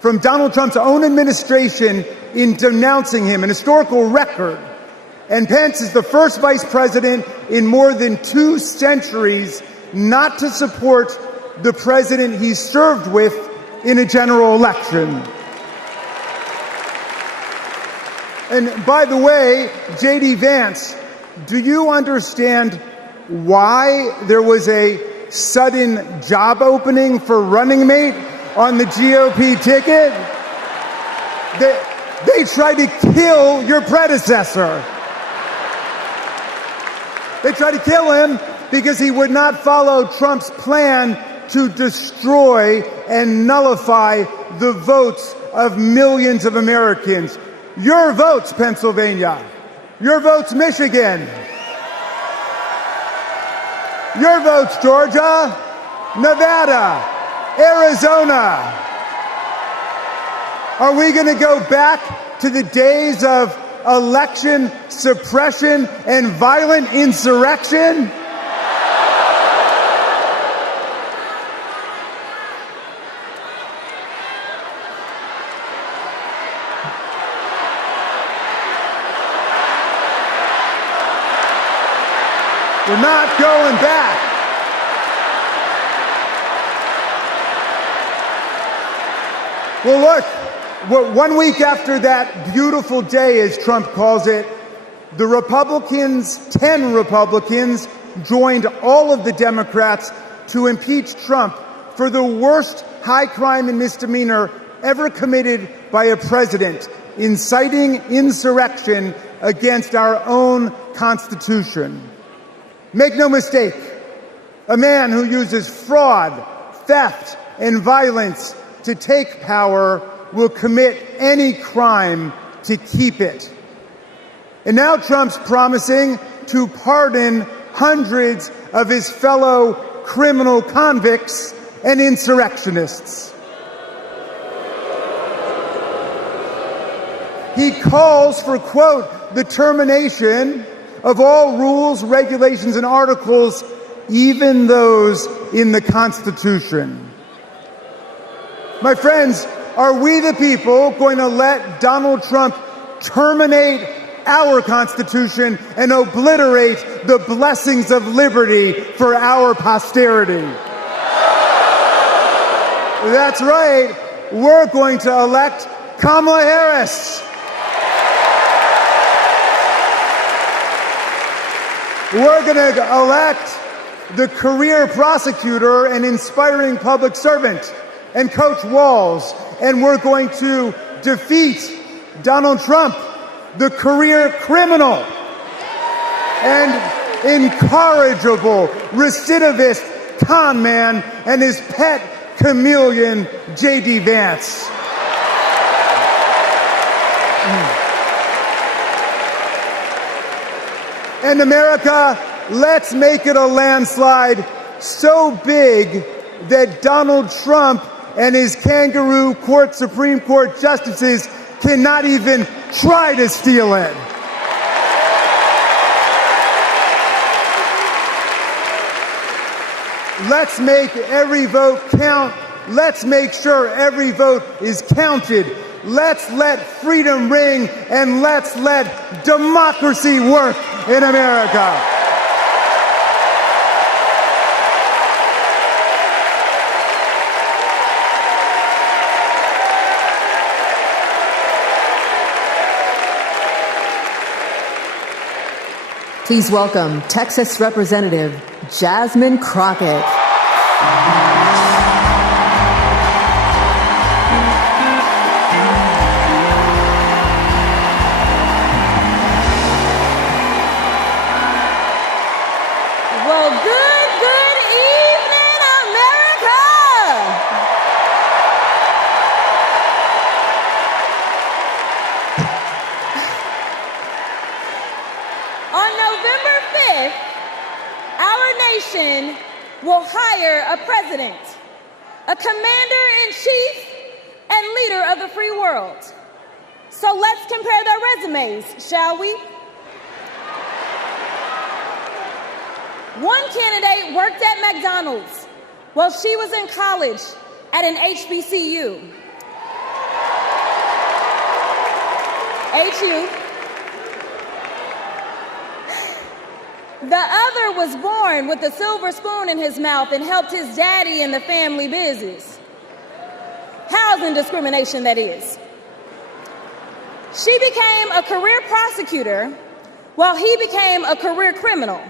from Donald Trump's own administration in denouncing him, an historical record. And Pence is the first vice president in more than 2 centuries not to support the president he served with in a general election. And by the way, J.D. Vance, do you understand why there was a sudden job opening for running mate on the GOP ticket? They tried to kill your predecessor. They tried to kill him because he would not follow Trump's plan to destroy and nullify the votes of millions of Americans. Your votes, Pennsylvania. Your votes, Michigan. Your votes, Georgia, Nevada, Arizona. Are we going to go back to the days of election suppression and violent insurrection? We're not going back. Well, look, 1 week after that beautiful day, as Trump calls it, the Republicans, 10 Republicans, joined all of the Democrats to impeach Trump for the worst high crime and misdemeanor ever committed by a president, inciting insurrection against our own Constitution. Make no mistake, a man who uses fraud, theft, and violence to take power will commit any crime to keep it. And now Trump's promising to pardon hundreds of his fellow criminal convicts and insurrectionists. He calls for, quote, the termination of all rules, regulations, and articles, even those in the Constitution. My friends, are we the people going to let Donald Trump terminate our Constitution and obliterate the blessings of liberty for our posterity? That's right. We're going to elect Kamala Harris. We're going to elect the career prosecutor and inspiring public servant and Coach Walz. And we're going to defeat Donald Trump, the career criminal and incorrigible recidivist con man, and his pet chameleon, J.D. Vance. And America, let's make it a landslide so big that Donald Trump and his kangaroo court Supreme Court justices cannot even try to steal it. Let's make every vote count. Let's make sure every vote is counted. Let's let freedom ring, and let's let democracy work in America. Please welcome Texas Representative Jasmine Crockett. Well, good evening, America! On November 5th, our nation will hire a president, a commander-in-chief, and leader of the free world. So let's compare their resumes, shall we? One candidate worked at McDonald's while she was in college at an HBCU. HU. The other was born with a silver spoon in his mouth and helped his daddy in the family business. Housing discrimination, that is. She became a career prosecutor while he became a career criminal.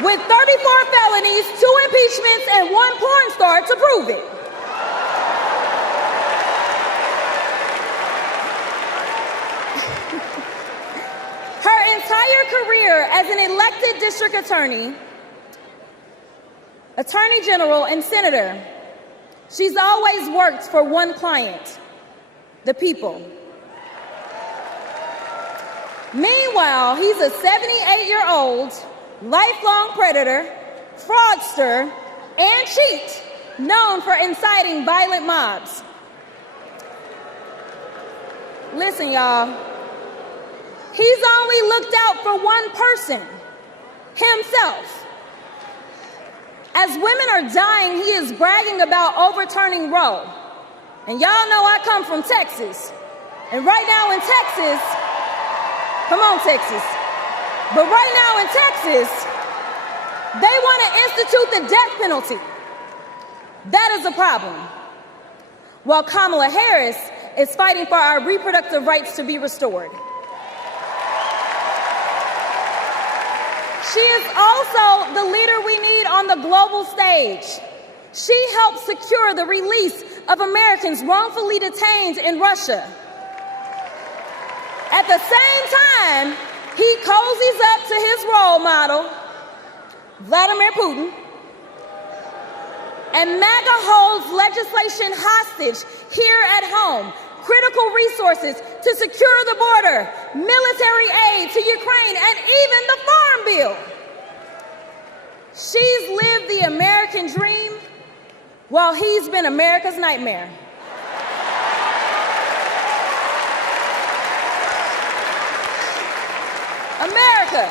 With 34 felonies, 2 impeachments, and 1 porn star to prove it. Her entire career as an elected district attorney, attorney general, and senator, she's always worked for one client, the people. Meanwhile, he's a 78-year-old, lifelong predator, fraudster, and cheat, known for inciting violent mobs. Listen, y'all, he's only looked out for one person, himself. As women are dying, he is bragging about overturning Roe. And y'all know I come from Texas. And right now in Texas, come on, Texas. But right now in Texas, they want to institute the death penalty. That is a problem. While Kamala Harris is fighting for our reproductive rights to be restored. She is also the leader we need on the global stage. She helped secure the release of Americans wrongfully detained in Russia. At the same time, he cozies up to his role model, Vladimir Putin, and MAGA holds legislation hostage here at home, critical resources to secure the border, military aid to Ukraine, and even the Farm Bill. She's lived the American dream while he's been America's nightmare. America,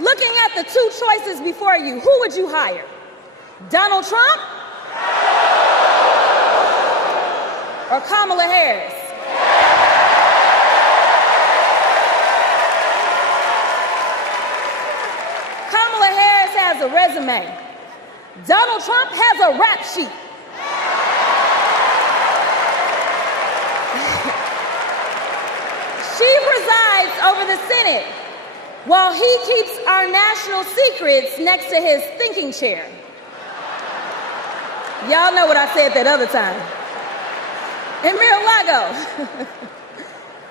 looking at the two choices before you, who would you hire? Donald Trump or Kamala Harris? Kamala Harris has a resume. Donald Trump has a rap sheet. She presides over the Senate while he keeps our national secrets next to his thinking chair. Y'all know what I said that other time. In Mar-a-Lago.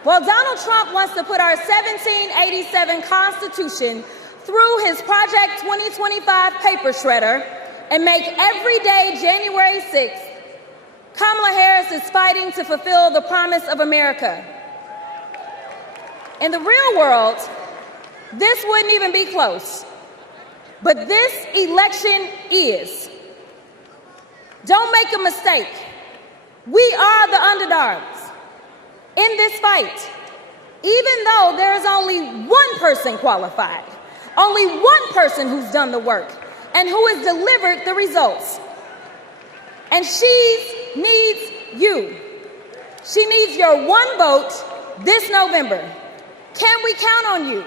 While Donald Trump wants to put our 1787 Constitution through his Project 2025 paper shredder and make every day January 6th, Kamala Harris is fighting to fulfill the promise of America. In the real world, this wouldn't even be close. But this election is. Don't make a mistake. We are the underdogs in this fight, even though there is only one person qualified, only one person who's done the work and who has delivered the results. And she needs you. She needs your one vote this November. Can we count on you?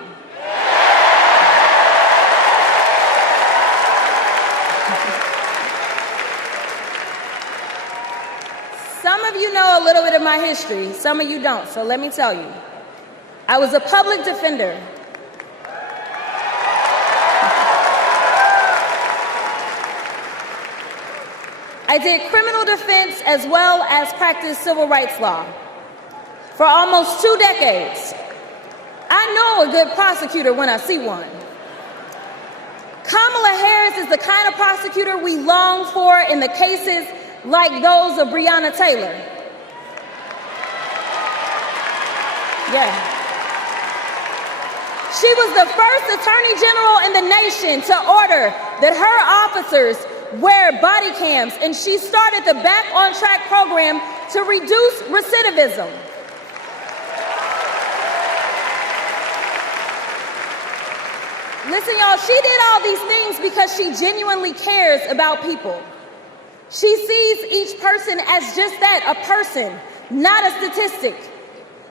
Some of you know a little bit of my history, some of you don't, so let me tell you. I was a public defender. I did criminal defense as well as practiced civil rights law for almost 2 decades. I know a good prosecutor when I see one. Kamala Harris is the kind of prosecutor we long for in the cases like those of Breonna Taylor. Yeah. She was the first attorney general in the nation to order that her officers wear body cams, and she started the Back on Track program to reduce recidivism. Listen, y'all, she did all these things because she genuinely cares about people. She sees each person as just that, a person, not a statistic.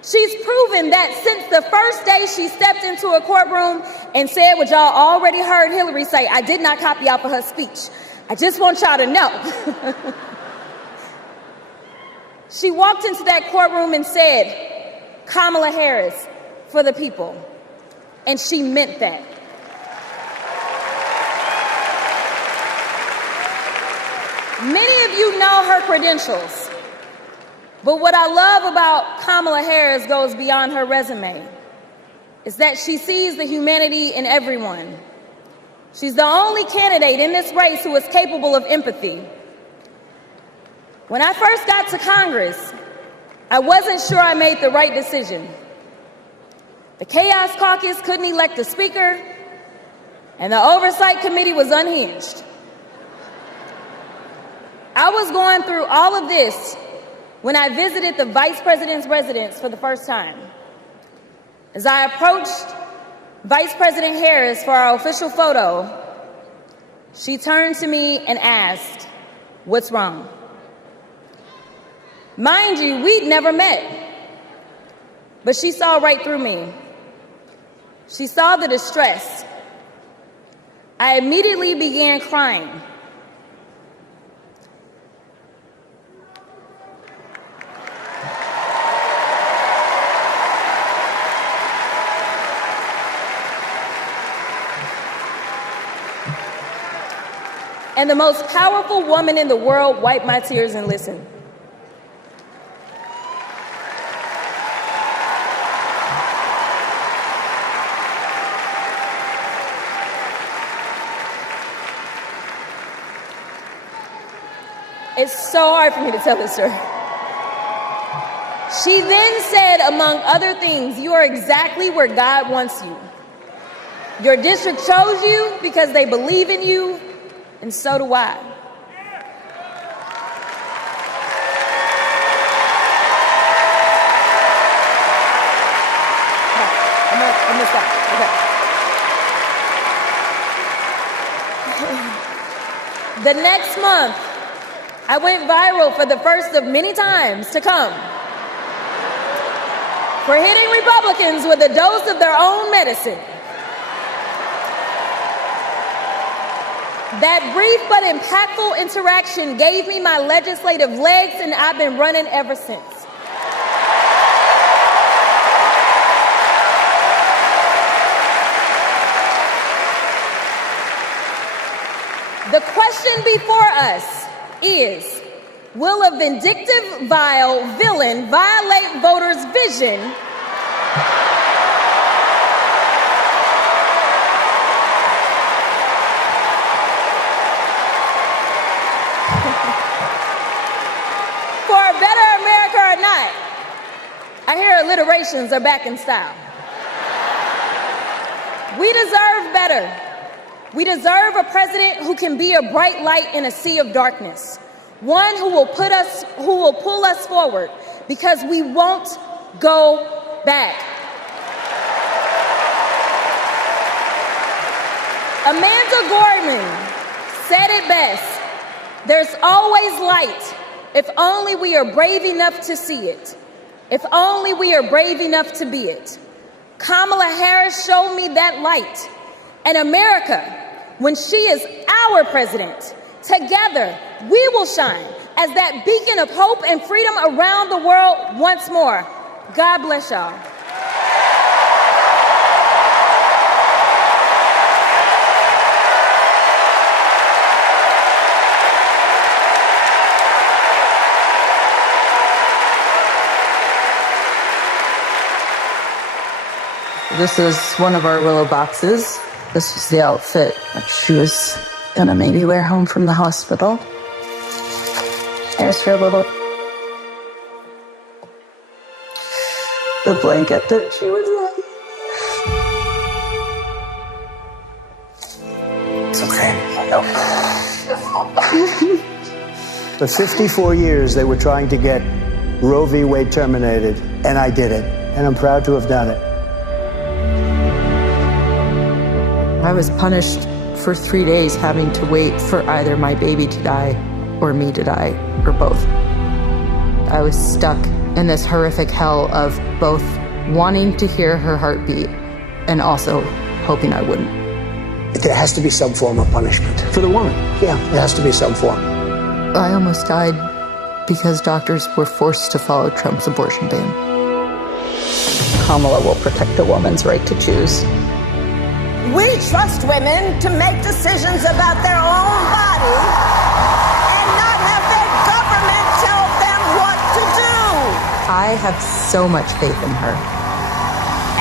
She's proven that since the first day she stepped into a courtroom and said what y'all already heard Hillary say, I did not copy off of her speech. I just want y'all to know. She walked into that courtroom and said, Kamala Harris for the people. And she meant that. Many of you know her credentials, but what I love about Kamala Harris goes beyond her resume, is that she sees the humanity in everyone. She's the only candidate in this race who is capable of empathy. When I first got to Congress, I wasn't sure I made the right decision. The Chaos Caucus couldn't elect a speaker, and the Oversight Committee was unhinged. I was going through all of this when I visited the Vice President's residence for the first time. As I approached Vice President Harris for our official photo, she turned to me and asked, "What's wrong?" Mind you, we'd never met, but she saw right through me. She saw the distress. I immediately began crying. And the most powerful woman in the world wiped my tears and listened. It's so hard for me to tell this story. She then said, among other things, "You are exactly where God wants you. Your district chose you because they believe in you, and so do I." I'm gonna stop. Okay. The next month, I went viral for the first of many times to come for hitting Republicans with a dose of their own medicine. That brief but impactful interaction gave me my legislative legs, and I've been running ever since. The question before us is, will a vindictive, vile villain violate voters' vision for a better America or not? I hear alliterations are back in style. We deserve better. We deserve a president who can be a bright light in a sea of darkness. One who will pull us forward, because we won't go back. Amanda Gorman said it best: "There's always light if only we are brave enough to see it. If only we are brave enough to be it." Kamala Harris showed me that light. And America, when she is our president, together we will shine as that beacon of hope and freedom around the world once more. God bless y'all. This is one of our willow boxes. This was the outfit that she was gonna maybe wear home from the hospital. There's her little... the blanket that she was in. It's okay. For 54 years, they were trying to get Roe v. Wade terminated, and I did it. And I'm proud to have done it. I was punished for 3 days having to wait for either my baby to die or me to die, or both. I was stuck in this horrific hell of both wanting to hear her heartbeat and also hoping I wouldn't. There has to be some form of punishment. For the woman? Yeah, there has to be some form. I almost died because doctors were forced to follow Trump's abortion ban. Kamala will protect a woman's right to choose. We trust women to make decisions about their own body and not have their government tell them what to do. I have so much faith in her.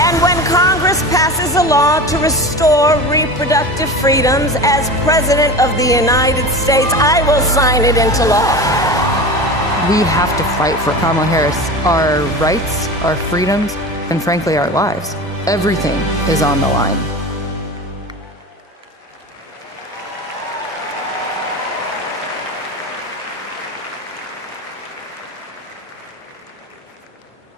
And when Congress passes a law to restore reproductive freedoms, as President of the United States, I will sign it into law. We have to fight for Kamala Harris, our rights, our freedoms, and frankly, our lives. Everything is on the line.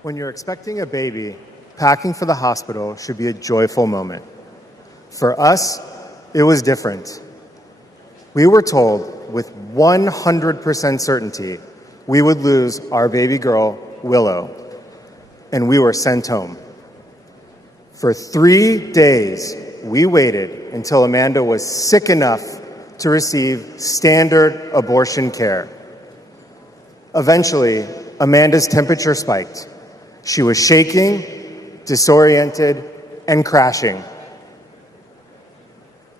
When you're expecting a baby, packing for the hospital should be a joyful moment. For us, it was different. We were told with 100% certainty we would lose our baby girl, Willow, and we were sent home. For 3 days, we waited until Amanda was sick enough to receive standard abortion care. Eventually, Amanda's temperature spiked. She was shaking, disoriented, and crashing.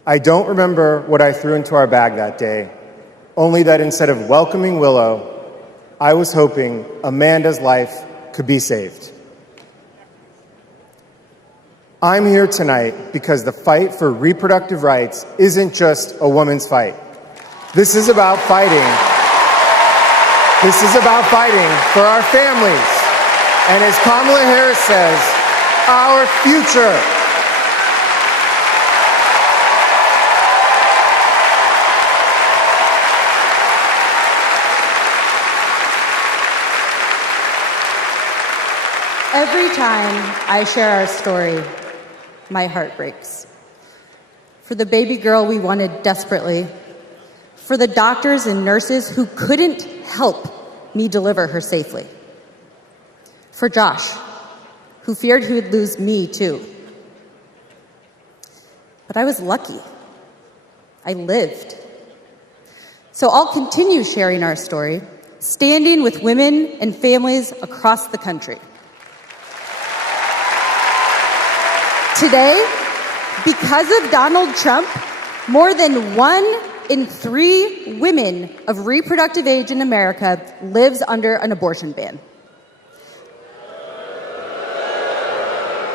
I don't remember what I threw into our bag that day, only that instead of welcoming Willow, I was hoping Amanda's life could be saved. I'm here tonight because the fight for reproductive rights isn't just a woman's fight. This is about fighting. This is about fighting for our families. And as Kamala Harris says, our future. Every time I share our story, my heart breaks. For the baby girl we wanted desperately, for the doctors and nurses who couldn't help me deliver her safely, for Josh, who feared he would lose me too. But I was lucky. I lived. So I'll continue sharing our story, standing with women and families across the country. Today, because of Donald Trump, more than 1 in 3 women of reproductive age in America lives under an abortion ban.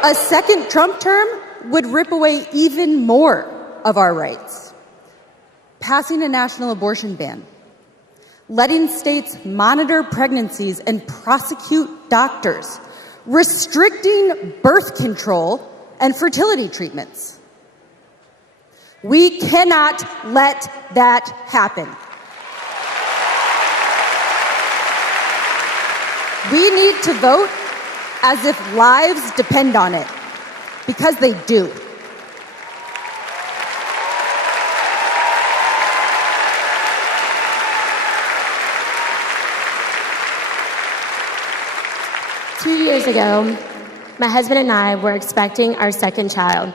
A second Trump term would rip away even more of our rights. Passing a national abortion ban, letting states monitor pregnancies and prosecute doctors, restricting birth control and fertility treatments. We cannot let that happen. We need to vote as if lives depend on it, because they do. Two years ago, my husband and I were expecting our second child.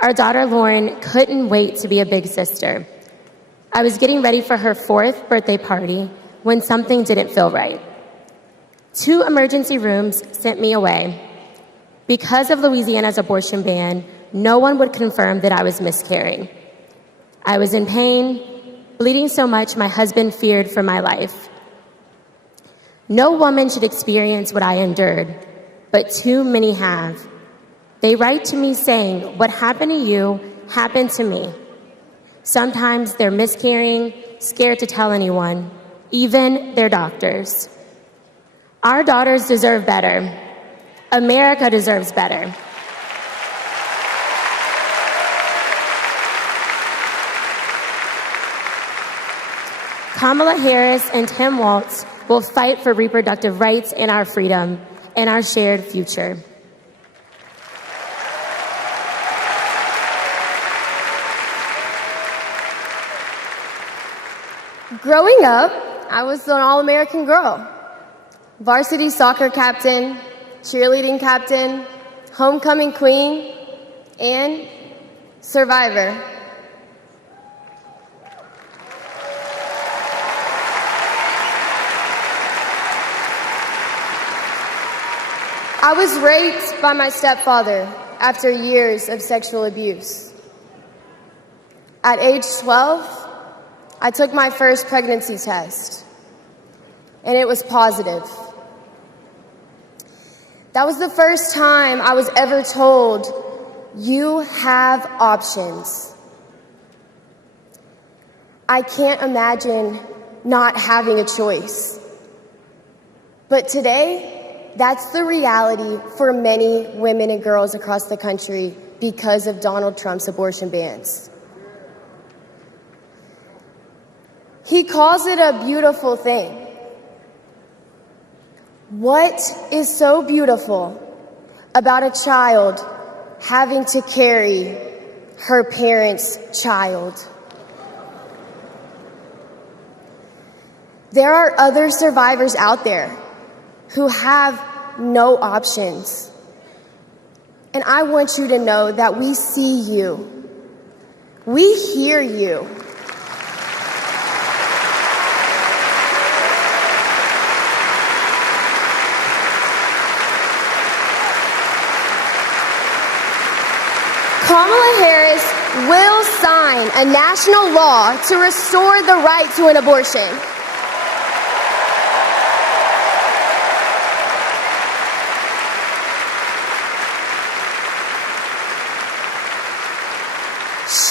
Our daughter, Lauren, couldn't wait to be a big sister. I was getting ready for her 4th birthday party when something didn't feel right. 2 emergency rooms sent me away. Because of Louisiana's abortion ban, no one would confirm that I was miscarrying. I was in pain, bleeding so much my husband feared for my life. No woman should experience what I endured, but too many have. They write to me saying, "What happened to you happened to me." Sometimes they're miscarrying, scared to tell anyone, even their doctors. Our daughters deserve better. America deserves better. Kamala Harris and Tim Walz will fight for reproductive rights and our freedom and our shared future. Growing up, I was an all-American girl. Varsity soccer captain, cheerleading captain, homecoming queen, and survivor. I was raped by my stepfather after years of sexual abuse. At age 12, I took my first pregnancy test, and it was positive. That was the first time I was ever told, you have options. I can't imagine not having a choice. But today, that's the reality for many women and girls across the country because of Donald Trump's abortion bans. He calls it a beautiful thing. What is so beautiful about a child having to carry her parents' child? There are other survivors out there who have no options. And I want you to know that we see you. We hear you. Kamala Harris will sign a national law to restore the right to an abortion.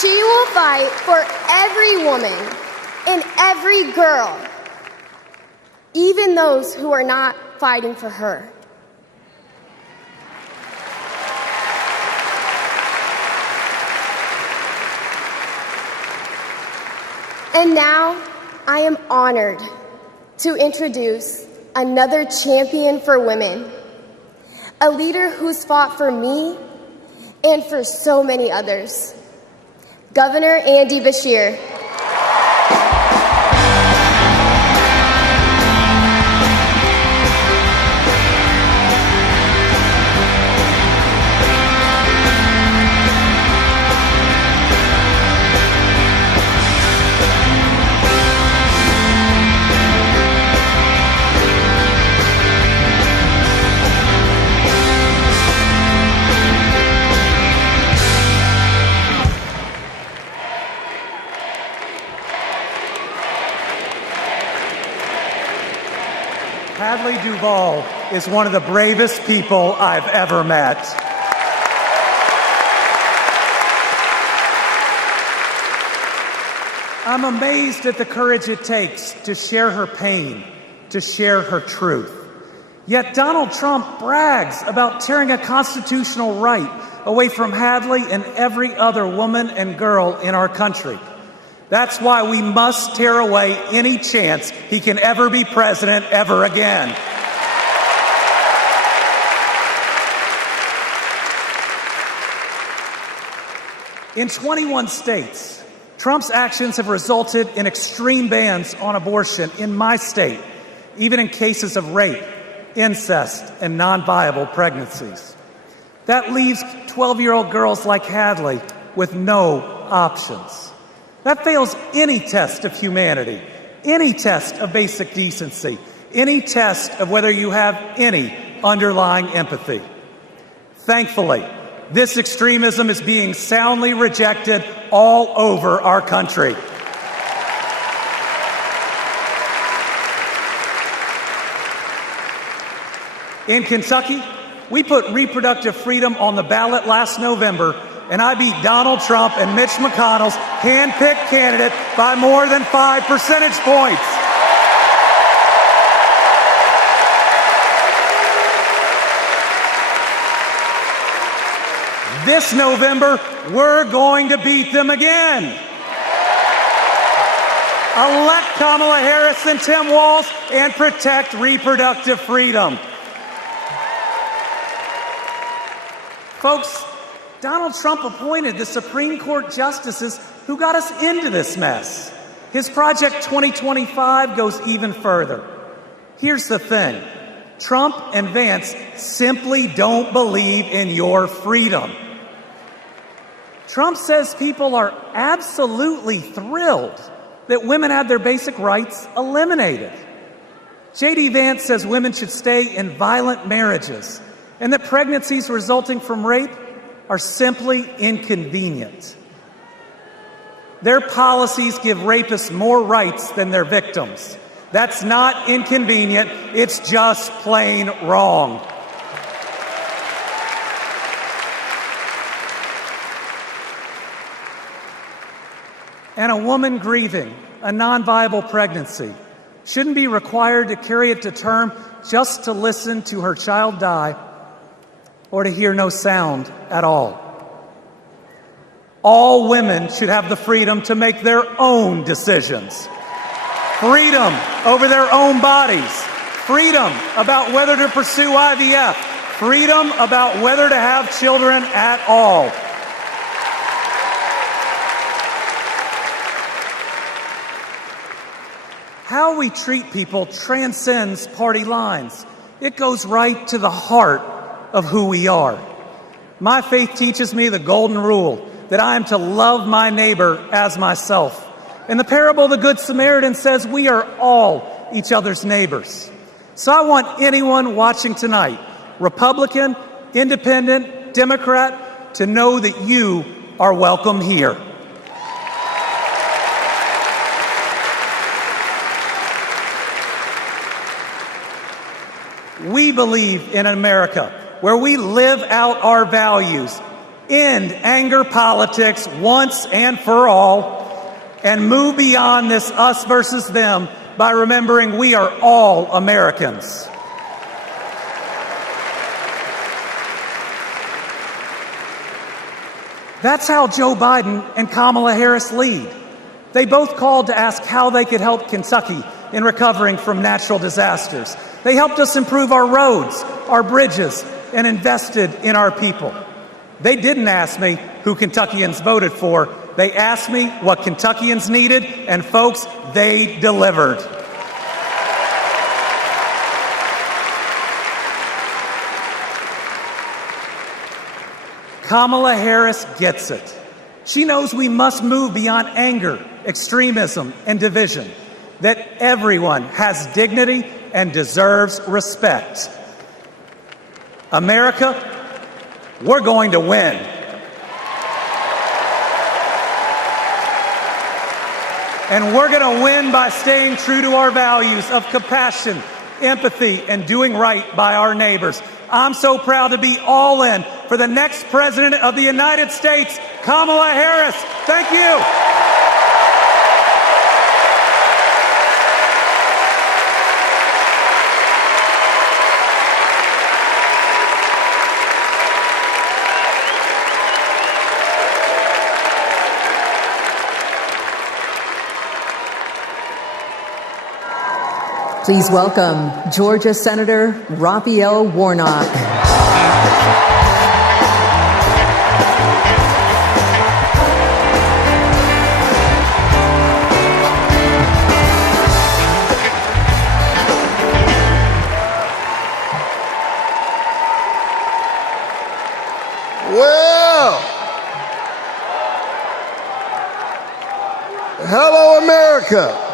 She will fight for every woman and every girl, even those who are not fighting for her. And now, I am honored to introduce another champion for women, a leader who's fought for me and for so many others, Governor Andy Beshear. Hadley Duvall is one of the bravest people I've ever met. I'm amazed at the courage it takes to share her pain, to share her truth. Yet Donald Trump brags about tearing a constitutional right away from Hadley and every other woman and girl in our country. That's why we must tear away any chance he can ever be president ever again. In 21 states, Trump's actions have resulted in extreme bans on abortion in my state, even in cases of rape, incest, and non-viable pregnancies. That leaves 12-year-old girls like Hadley with no options. That fails any test of humanity, any test of basic decency, any test of whether you have any underlying empathy. Thankfully, this extremism is being soundly rejected all over our country. In Kentucky, we put reproductive freedom on the ballot last November, and I beat Donald Trump and Mitch McConnell's hand-picked candidate by more than 5 percentage points. This November, we're going to beat them again. Elect Kamala Harris and Tim Walz and protect reproductive freedom. Folks, Donald Trump appointed the Supreme Court justices who got us into this mess. His Project 2025 goes even further. Here's the thing. Trump and Vance simply don't believe in your freedom. Trump says people are absolutely thrilled that women have their basic rights eliminated. J.D. Vance says women should stay in violent marriages and that pregnancies resulting from rape are simply inconvenient. Their policies give rapists more rights than their victims. That's not inconvenient, it's just plain wrong. And a woman grieving a non-viable pregnancy shouldn't be required to carry it to term just to listen to her child die or to hear no sound at all. All women should have the freedom to make their own decisions. Freedom over their own bodies. Freedom about whether to pursue IVF. Freedom about whether to have children at all. How we treat people transcends party lines. It goes right to the heart of who we are. My faith teaches me the golden rule that I am to love my neighbor as myself. In the parable of the Good Samaritan says we are all each other's neighbors. So I want anyone watching tonight, Republican, Independent, Democrat, to know that you are welcome here. We believe in America where we live out our values, end anger politics once and for all, and move beyond this us versus them by remembering we are all Americans. That's how Joe Biden and Kamala Harris lead. They both called to ask how they could help Kentucky in recovering from natural disasters. They helped us improve our roads, our bridges, and invested in our people. They didn't ask me who Kentuckians voted for. They asked me what Kentuckians needed, and folks, they delivered. Kamala Harris gets it. She knows we must move beyond anger, extremism, and division, that everyone has dignity and deserves respect. America, we're going to win. And we're going to win by staying true to our values of compassion, empathy, and doing right by our neighbors. I'm so proud to be all in for the next President of the United States, Kamala Harris. Thank you. Please welcome Georgia Senator Raphael Warnock. Well, hello, America.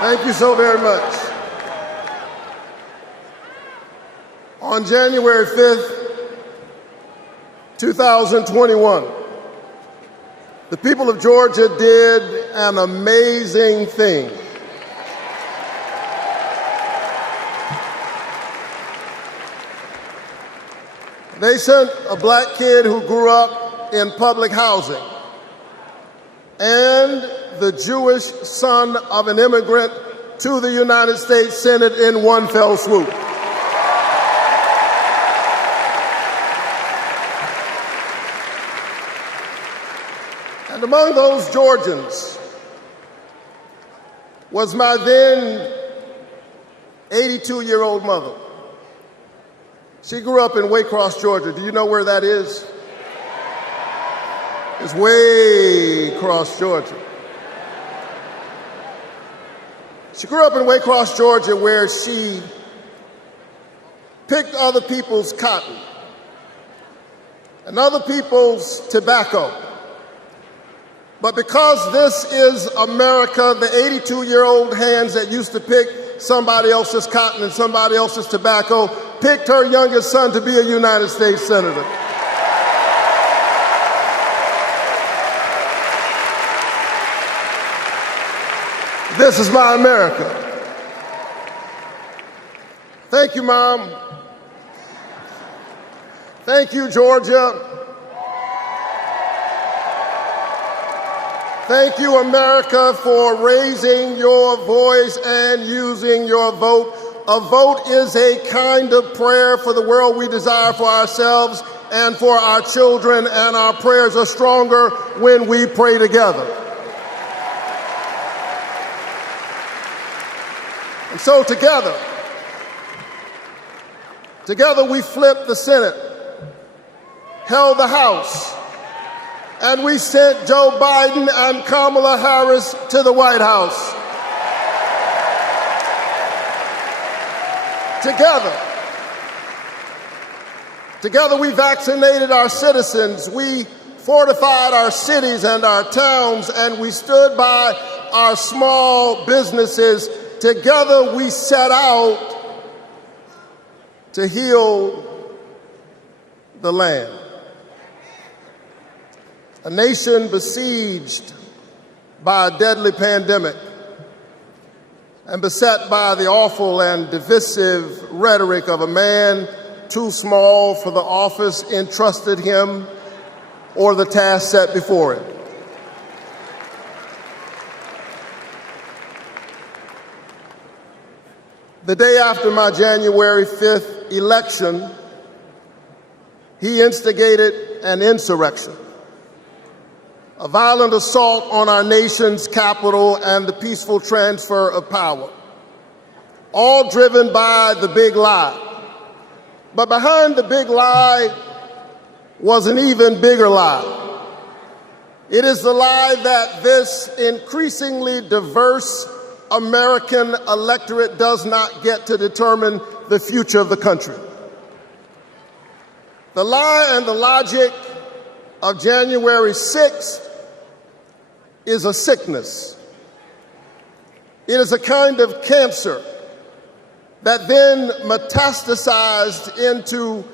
Thank you so very much. On January 5th, 2021, the people of Georgia did an amazing thing. They sent a black kid who grew up in public housing and the Jewish son of an immigrant to the United States Senate in one fell swoop. And among those Georgians was my then 82-year-old mother. She grew up in Waycross, Georgia. Do you know where that is? It's way across Georgia. She grew up in Waycross, Georgia, where she picked other people's cotton and other people's tobacco. But because this is America, the 82-year-old hands that used to pick somebody else's cotton and somebody else's tobacco picked her youngest son to be a United States Senator. This is my America. Thank you, Mom. Thank you, Georgia. Thank you, America, for raising your voice and using your vote. A vote is a kind of prayer for the world we desire for ourselves and for our children, and our prayers are stronger when we pray together. And so together we flipped the Senate, held the House, and we sent Joe Biden and Kamala Harris to the White House. Together we vaccinated our citizens, we fortified our cities and our towns, and we stood by our small businesses. Together we set out to heal the land. A nation besieged by a deadly pandemic and beset by the awful and divisive rhetoric of a man too small for the office entrusted him or the task set before him. The day after my January 5th election, he instigated an insurrection, a violent assault on our nation's capital and the peaceful transfer of power, all driven by the big lie. But behind the big lie was an even bigger lie. It is the lie that this increasingly diverse American electorate does not get to determine the future of the country. The lie and the logic of January 6th is a sickness. It is a kind of cancer that then metastasized into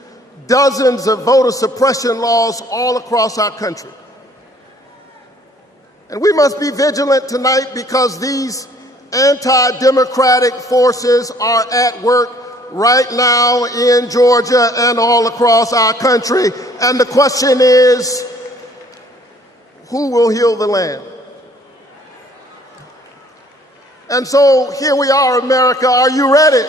dozens of voter suppression laws all across our country. And we must be vigilant tonight because these anti-democratic forces are at work right now in Georgia and all across our country. And the question is, who will heal the land? And so here we are, America. Are you ready?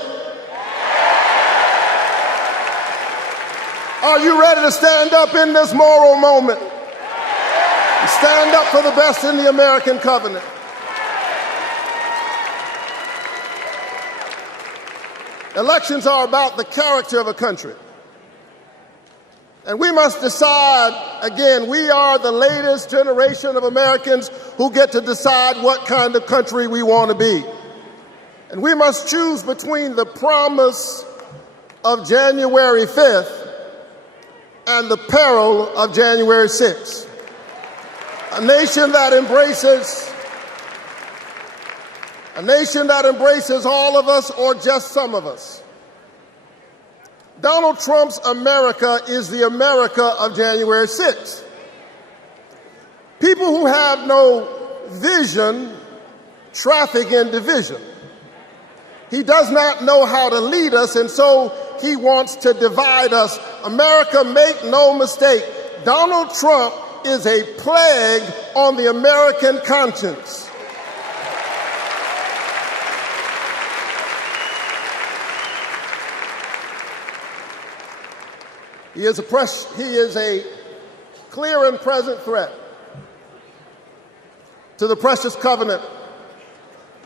Are you ready to stand up in this moral moment? Stand up for the best in the American covenant. Elections are about the character of a country. And we must decide, again, we are the latest generation of Americans who get to decide what kind of country we want to be. And we must choose between the promise of January 5th and the peril of January 6th. A nation that embraces all of us or just some of us. Donald Trump's America is the America of January 6th. People who have no vision traffic in division. He does not know how to lead us, and so he wants to divide us. America, make no mistake, Donald Trump is a plague on the American conscience. He is a clear and present threat to the precious covenant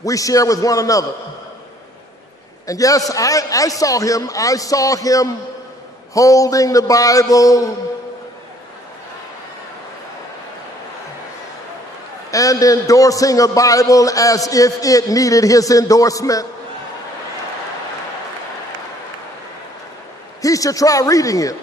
we share with one another. And yes, I saw him holding the Bible and endorsing a Bible as if it needed his endorsement. He should try reading it.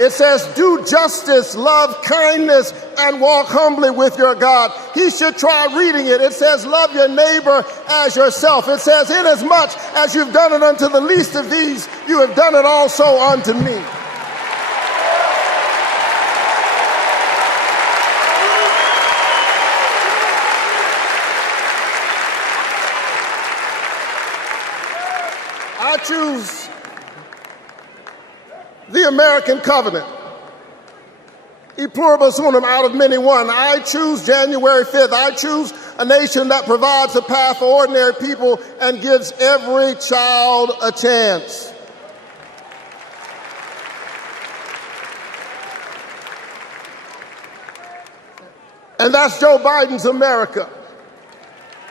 It says, do justice, love kindness, and walk humbly with your God. He should try reading it. It says, love your neighbor as yourself. It says, inasmuch as you've done it unto the least of these, you have done it also unto me. American covenant. E pluribus unum, out of many one. I choose January 5th. I choose a nation that provides a path for ordinary people and gives every child a chance. And that's Joe Biden's America.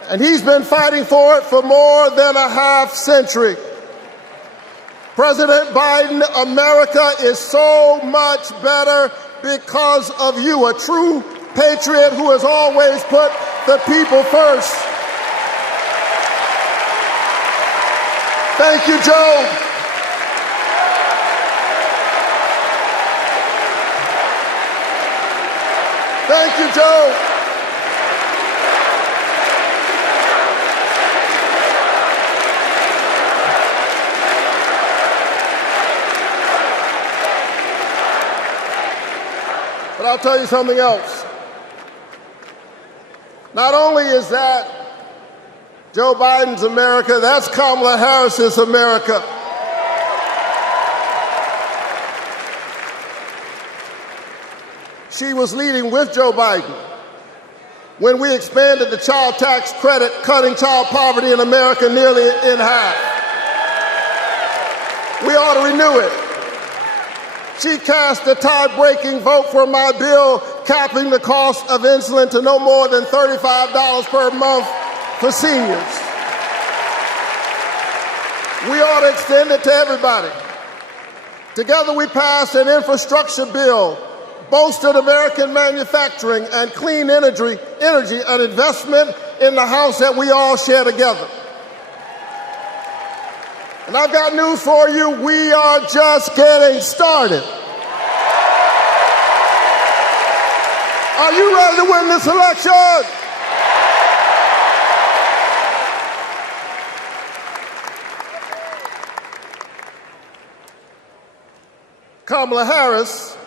And he's been fighting for it for more than a half century. President Biden, America is so much better because of you, a true patriot who has always put the people first. Thank you, Joe. Thank you, Joe. But I'll tell you something else. Not only is that Joe Biden's America, that's Kamala Harris's America. She was leading with Joe Biden when we expanded the child tax credit, cutting child poverty in America nearly in half. We ought to renew it. She cast a tie-breaking vote for my bill capping the cost of insulin to no more than $35 per month for seniors. We ought to extend it to everybody. Together we passed an infrastructure bill, bolstered American manufacturing and clean energy, an investment in the house that we all share together. And I've got news for you, we are just getting started. Are you ready to win this election? Kamala Harris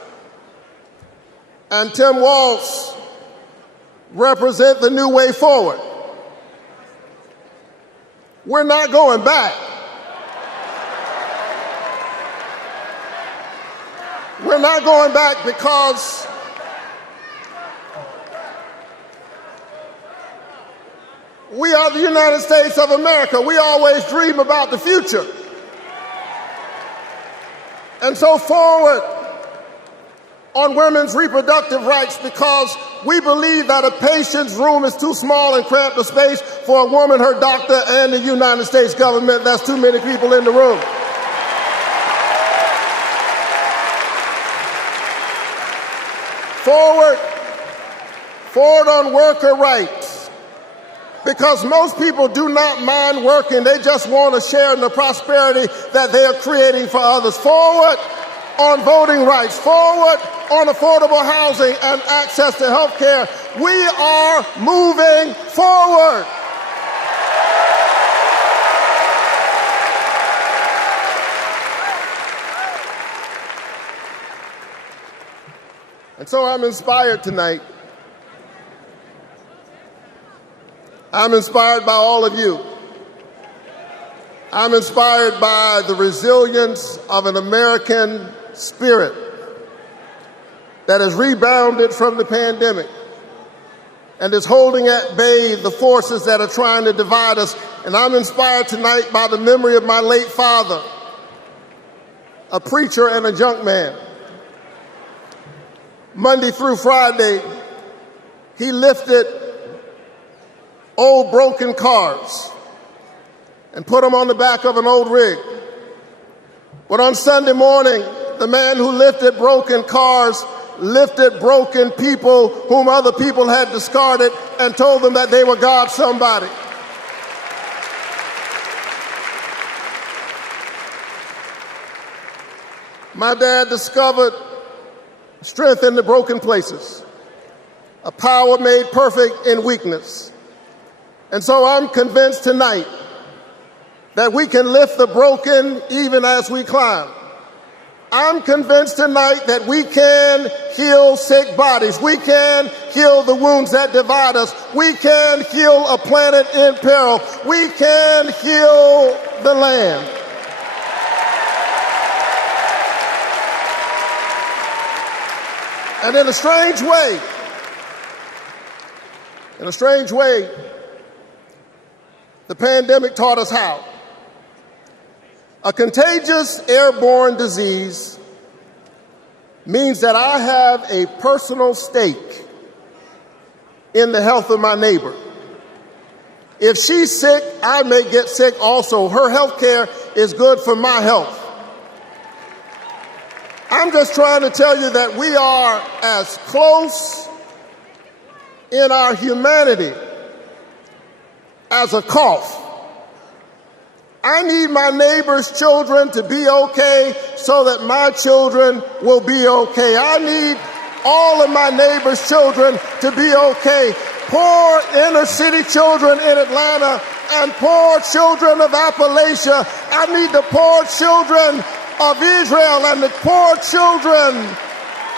and Tim Walz represent the new way forward. We're not going back. We're not going back because we are the United States of America. We always dream about the future. And so forward on women's reproductive rights, because we believe that a patient's room is too small and cramped a space for a woman, her doctor, and the United States government. That's too many people in the room. Forward on worker rights, because most people do not mind working. They just want to share in the prosperity that they are creating for others. Forward on voting rights, forward on affordable housing and access to health care. We are moving forward. And so I'm inspired tonight. I'm inspired by all of you. I'm inspired by the resilience of an American spirit that has rebounded from the pandemic and is holding at bay the forces that are trying to divide us. And I'm inspired tonight by the memory of my late father, a preacher and a junk man. Monday through Friday, he lifted old broken cars and put them on the back of an old rig. But on Sunday morning, the man who lifted broken cars lifted broken people whom other people had discarded and told them that they were God's somebody. My dad discovered strength in the broken places, a power made perfect in weakness. And so I'm convinced tonight that we can lift the broken even as we climb. I'm convinced tonight that we can heal sick bodies. We can heal the wounds that divide us. We can heal a planet in peril. We can heal the land. And in a strange way, the pandemic taught us how. A contagious airborne disease means that I have a personal stake in the health of my neighbor. If she's sick, I may get sick also. Her health care is good for my health. I'm just trying to tell you that we are as close in our humanity as a cough. I need my neighbor's children to be okay so that my children will be okay. I need all of my neighbor's children to be okay. Poor inner city children in Atlanta and poor children of Appalachia. I need the poor children of Israel and the poor children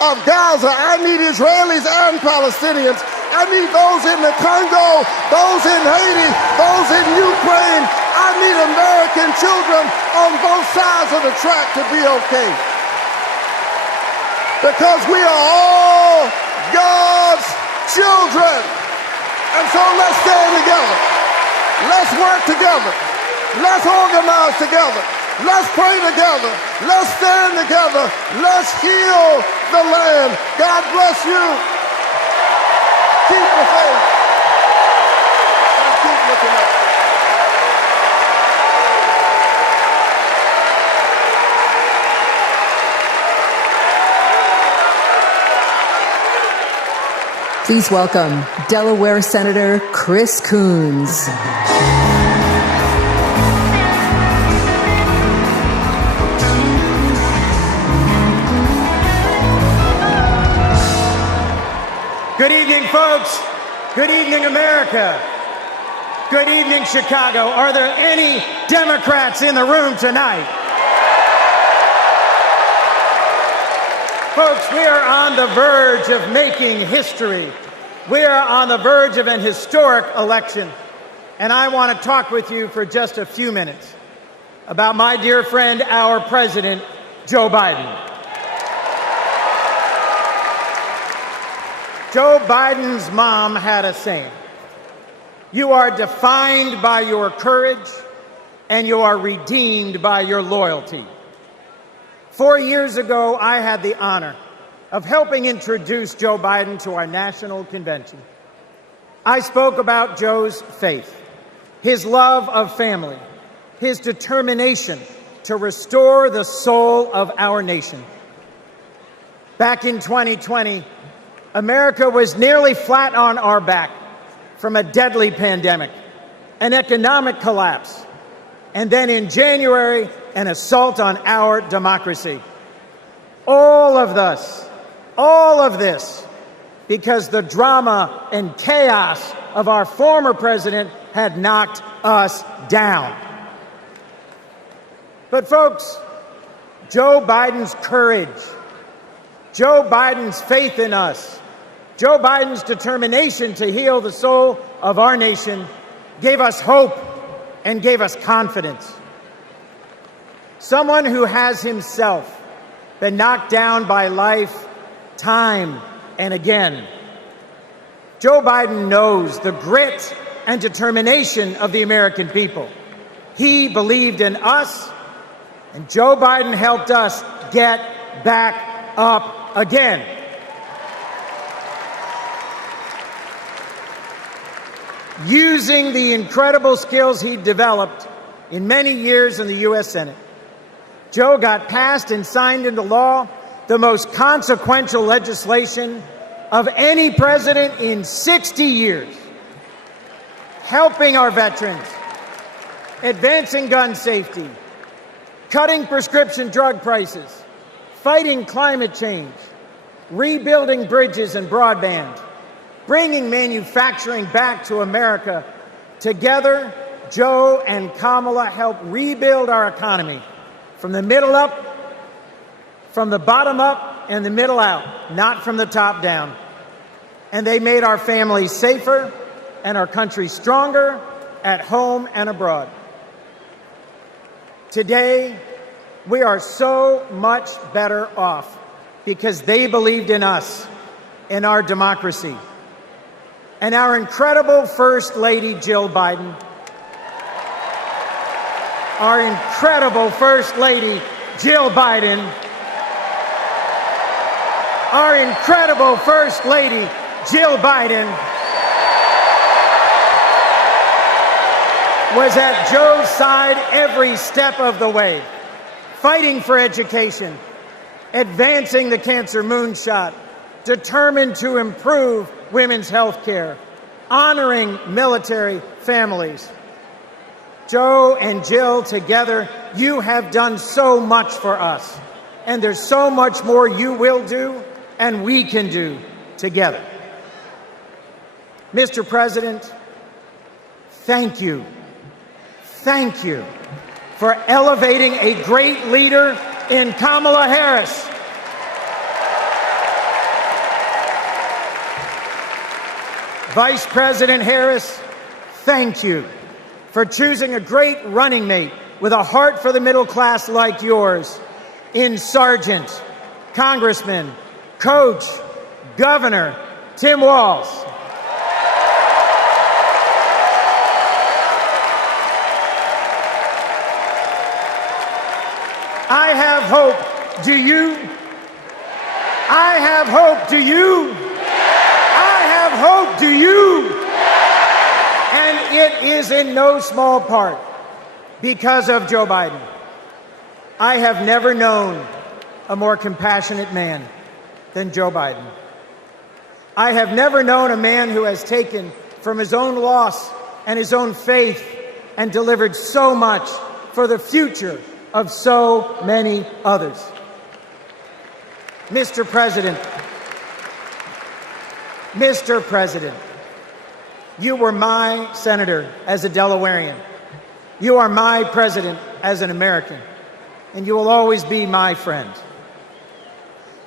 of Gaza. I need Israelis and Palestinians. I need those in the Congo, those in Haiti, those in Ukraine. I need American children on both sides of the track to be okay. Because we are all God's children. And so let's stand together. Let's work together. Let's organize together. Let's pray together. Let's stand together. Let's heal the land. God bless you. Keep the faith. And keep looking up. Please welcome Delaware Senator Chris Coons. Good evening, folks. Good evening, America. Good evening, Chicago. Are there any Democrats in the room tonight? Folks, we are on the verge of making history. We are on the verge of an historic election. And I want to talk with you for just a few minutes about my dear friend, our president, Joe Biden. Joe Biden's mom had a saying: "You are defined by your courage, and you are redeemed by your loyalty." 4 years ago, I had the honor of helping introduce Joe Biden to our national convention. I spoke about Joe's faith, his love of family, his determination to restore the soul of our nation. Back in 2020, America was nearly flat on our back from a deadly pandemic, an economic collapse, and then in January, an assault on our democracy. All of this, because the drama and chaos of our former president had knocked us down. But folks, Joe Biden's courage, Joe Biden's faith in us, Joe Biden's determination to heal the soul of our nation gave us hope and gave us confidence. Someone who has himself been knocked down by life time and again. Joe Biden knows the grit and determination of the American people. He believed in us, and Joe Biden helped us get back up again. Using the incredible skills he developed in many years in the U.S. Senate, Joe got passed and signed into law the most consequential legislation of any president in 60 years, helping our veterans, advancing gun safety, cutting prescription drug prices, fighting climate change, rebuilding bridges and broadband, bringing manufacturing back to America. Together, Joe and Kamala helped rebuild our economy from the middle up, from the bottom up, and the middle out, not from the top down. And they made our families safer and our country stronger at home and abroad. Today, we are so much better off because they believed in us in our democracy. And our incredible First Lady, Jill Biden, our incredible First Lady, Jill Biden, our incredible First Lady, Jill Biden, was at Joe's side every step of the way, fighting for education, advancing the cancer moonshot, determined to improve women's health care, honoring military families. Joe and Jill, together, you have done so much for us, and there's so much more you will do and we can do together. Mr. President, thank you. Thank you for elevating a great leader in Kamala Harris. Vice President Harris, thank you for choosing a great running mate with a heart for the middle class like yours in Sergeant, Congressman, Coach, Governor Tim Walz. I have hope. Do you? I have hope. Do you? I have hope. Do you? And it is in no small part because of Joe Biden. I have never known a more compassionate man than Joe Biden. I have never known a man who has taken from his own loss and his own faith and delivered so much for the future of so many others. Mr. President, you were my senator as a Delawarean. You are my president as an American, and you will always be my friend.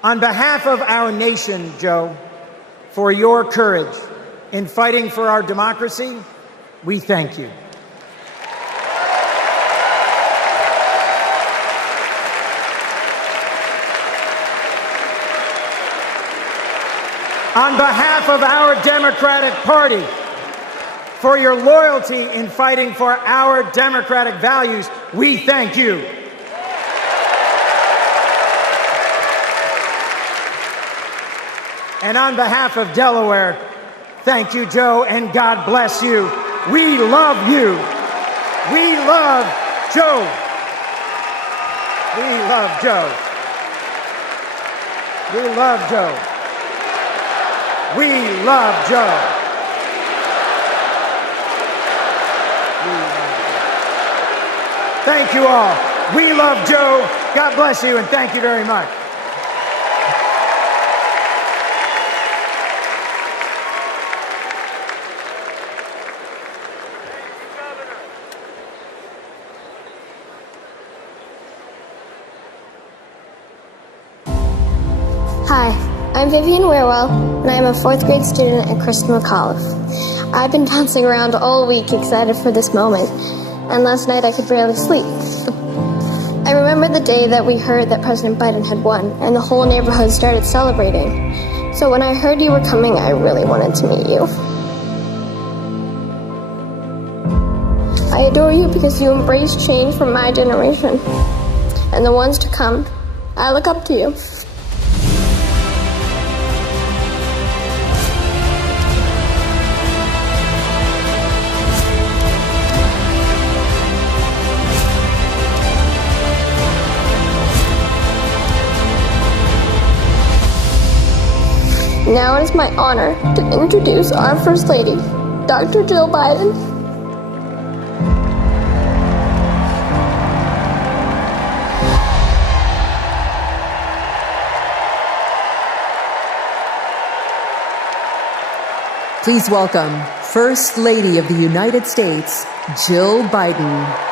On behalf of our nation, Joe, for your courage in fighting for our democracy, we thank you. On behalf of our Democratic Party, for your loyalty in fighting for our democratic values, we thank you. And on behalf of Delaware, thank you, Joe, and God bless you. We love you. We love Joe. We love Joe. We love Joe. We love Joe. Thank you all. We love Joe. God bless you, and thank you very much. Hi, I'm Vivian Weirwell, and I am a 4th grade student at Kristen McAuliffe. I've been bouncing around all week excited for this moment, and last night I could barely sleep. I remember the day that we heard that President Biden had won, and the whole neighborhood started celebrating. So when I heard you were coming, I really wanted to meet you. I adore you because you embrace change from my generation, and the ones to come. I look up to you. Now it is my honor to introduce our First Lady, Dr. Jill Biden. Please welcome First Lady of the United States, Jill Biden.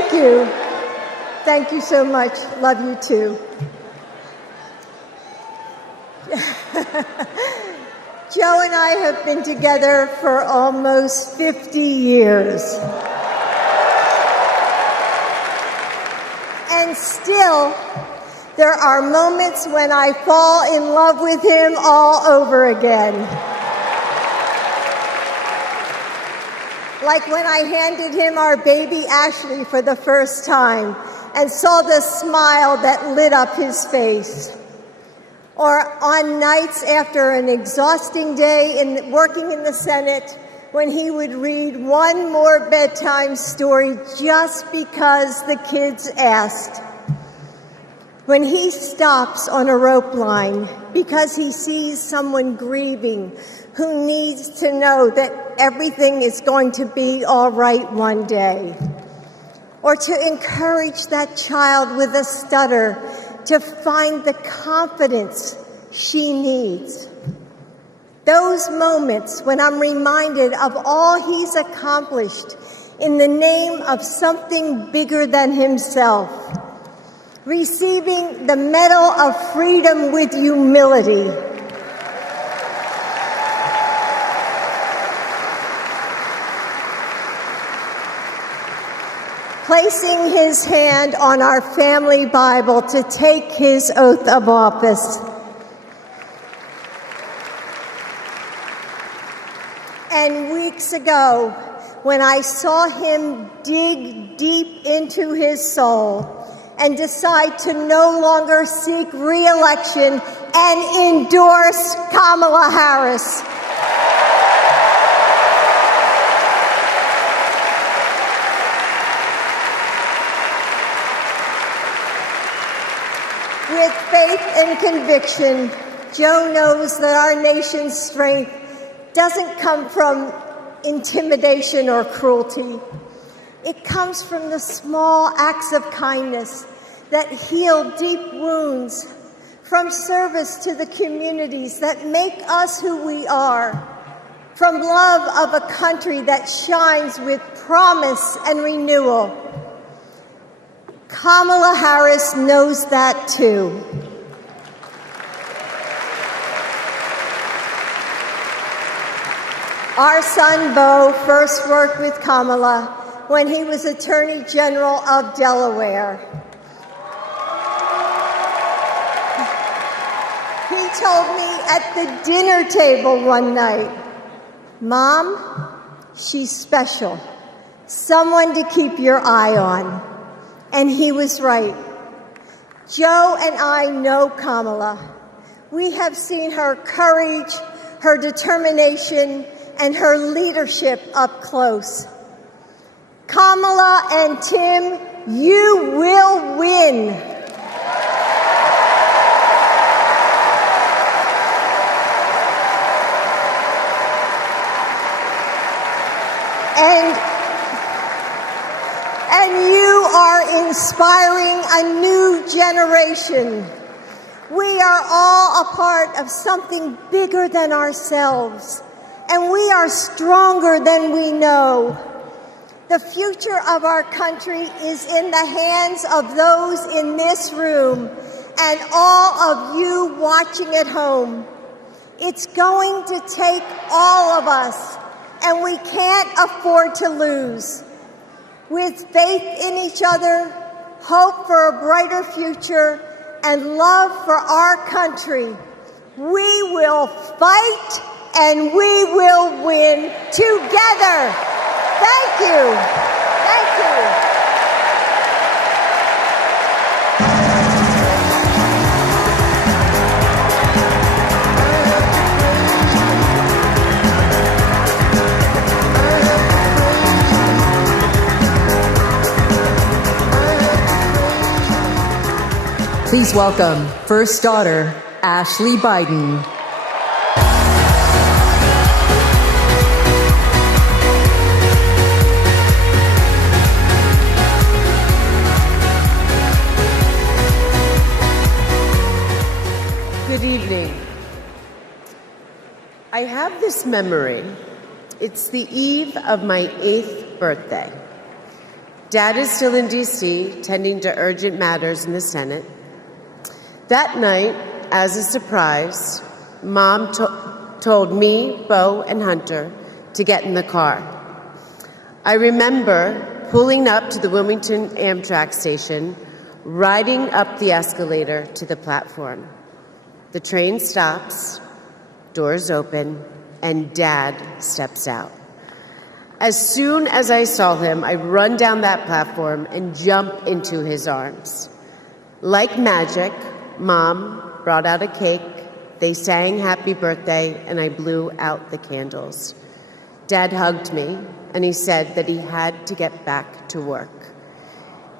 Thank you. Thank you so much. Love you too. Joe and I have been together for almost 50 years. And still, there are moments when I fall in love with him all over again. Like when I handed him our baby Ashley for the first time and saw the smile that lit up his face. Or on nights after an exhausting day working in the Senate, when he would read one more bedtime story just because the kids asked. When he stops on a rope line because he sees someone grieving who needs to know that everything is going to be all right one day. Or to encourage that child with a stutter to find the confidence she needs. Those moments when I'm reminded of all he's accomplished in the name of something bigger than himself. Receiving the Medal of Freedom with humility. Placing his hand on our family Bible to take his oath of office. And weeks ago, when I saw him dig deep into his soul and decide to no longer seek re-election and endorse Kamala Harris. With faith and conviction, Joe knows that our nation's strength doesn't come from intimidation or cruelty. It comes from the small acts of kindness that heal deep wounds, from service to the communities that make us who we are, from love of a country that shines with promise and renewal. Kamala Harris knows that too. Our son, Beau, first worked with Kamala when he was Attorney General of Delaware. He told me at the dinner table one night, "Mom, she's special. Someone to keep your eye on." And he was right. Joe and I know Kamala. We have seen her courage, her determination, and her leadership up close. Kamala and Tim, you will win. And you are inspiring a new generation. We are all a part of something bigger than ourselves, and we are stronger than we know. The future of our country is in the hands of those in this room and all of you watching at home. It's going to take all of us, and we can't afford to lose. With faith in each other, hope for a brighter future, and love for our country, we will fight and we will win together. Thank you. Thank you. Please welcome first daughter, Ashley Biden. Good evening. I have this memory. It's the eve of my 8th birthday. Dad is still in D.C., tending to urgent matters in the Senate. That night, as a surprise, Mom told me, Bo, and Hunter to get in the car. I remember pulling up to the Wilmington Amtrak station, riding up the escalator to the platform. The train stops, doors open, and Dad steps out. As soon as I saw him, I run down that platform and jump into his arms. Like magic, Mom brought out a cake, they sang happy birthday, and I blew out the candles. Dad hugged me, and he said that he had to get back to work.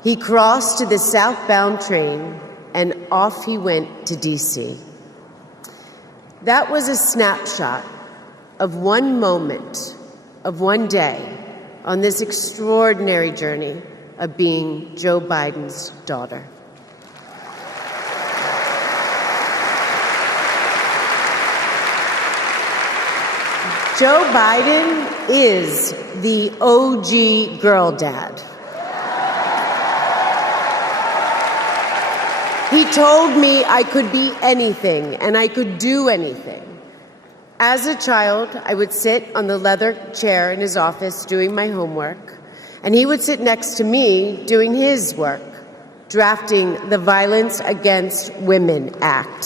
He crossed to the southbound train, and off he went to D.C. That was a snapshot of one moment, of one day, on this extraordinary journey of being Joe Biden's daughter. Joe Biden is the OG girl dad. He told me I could be anything and I could do anything. As a child, I would sit on the leather chair in his office doing my homework, and he would sit next to me doing his work, drafting the Violence Against Women Act.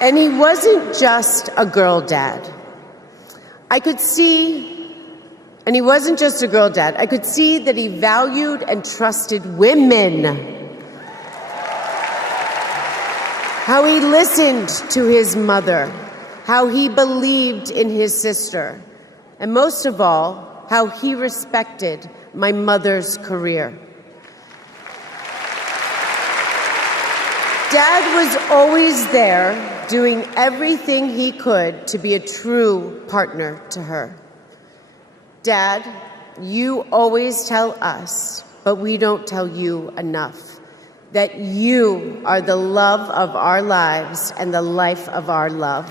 And he wasn't just a girl dad. And he wasn't just a girl dad. I could see that he valued and trusted women. How he listened to his mother, how he believed in his sister, and most of all, how he respected my mother's career. Dad was always there, doing everything he could to be a true partner to her. Dad, you always tell us, but we don't tell you enough, that you are the love of our lives and the life of our love.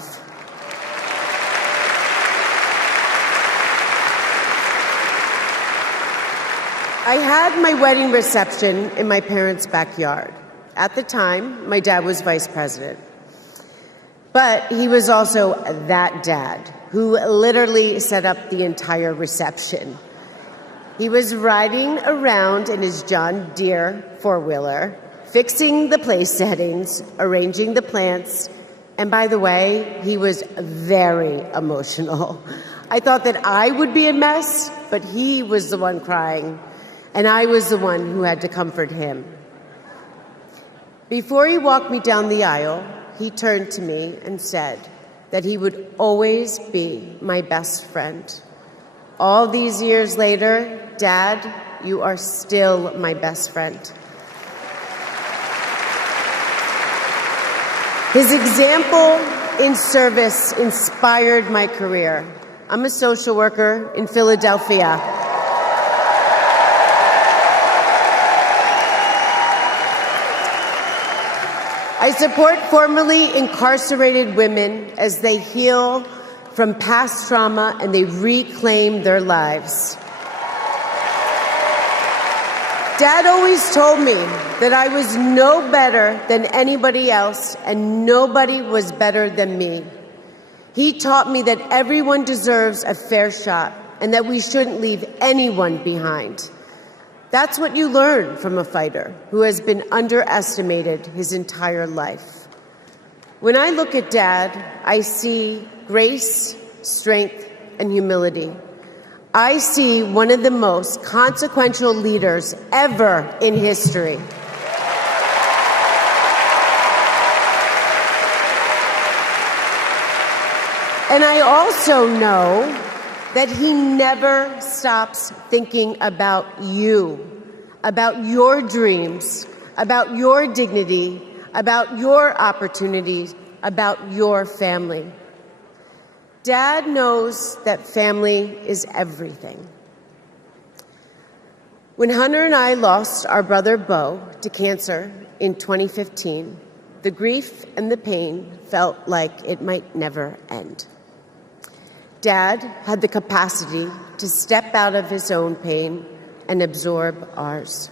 I had my wedding reception in my parents' backyard. At the time, my dad was vice president. But he was also that dad who literally set up the entire reception. He was riding around in his John Deere four-wheeler, fixing the place settings, arranging the plants, and by the way, he was very emotional. I thought that I would be a mess, but he was the one crying, and I was the one who had to comfort him. Before he walked me down the aisle, he turned to me and said that he would always be my best friend. All these years later, Dad, you are still my best friend. His example in service inspired my career. I'm a social worker in Philadelphia. I support formerly incarcerated women as they heal from past trauma and they reclaim their lives. Dad always told me that I was no better than anybody else and nobody was better than me. He taught me that everyone deserves a fair shot and that we shouldn't leave anyone behind. That's what you learn from a fighter who has been underestimated his entire life. When I look at Dad, I see grace, strength, and humility. I see one of the most consequential leaders ever in history. And I also know that he never stops thinking about you, about your dreams, about your dignity, about your opportunities, about your family. Dad knows that family is everything. When Hunter and I lost our brother Bo to cancer in 2015, the grief and the pain felt like it might never end. Dad had the capacity to step out of his own pain and absorb ours.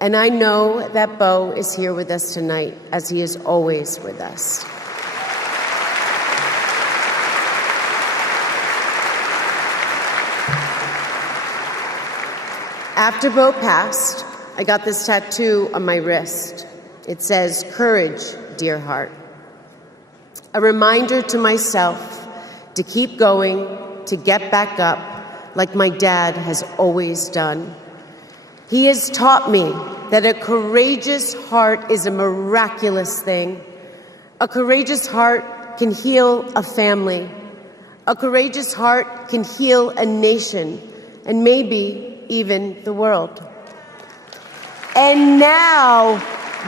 And I know that Beau is here with us tonight, as he is always with us. After Beau passed, I got this tattoo on my wrist. It says, "Courage, dear heart." A reminder to myself to keep going, to get back up, like my dad has always done. He has taught me that a courageous heart is a miraculous thing. A courageous heart can heal a family. A courageous heart can heal a nation, and maybe even the world. And now,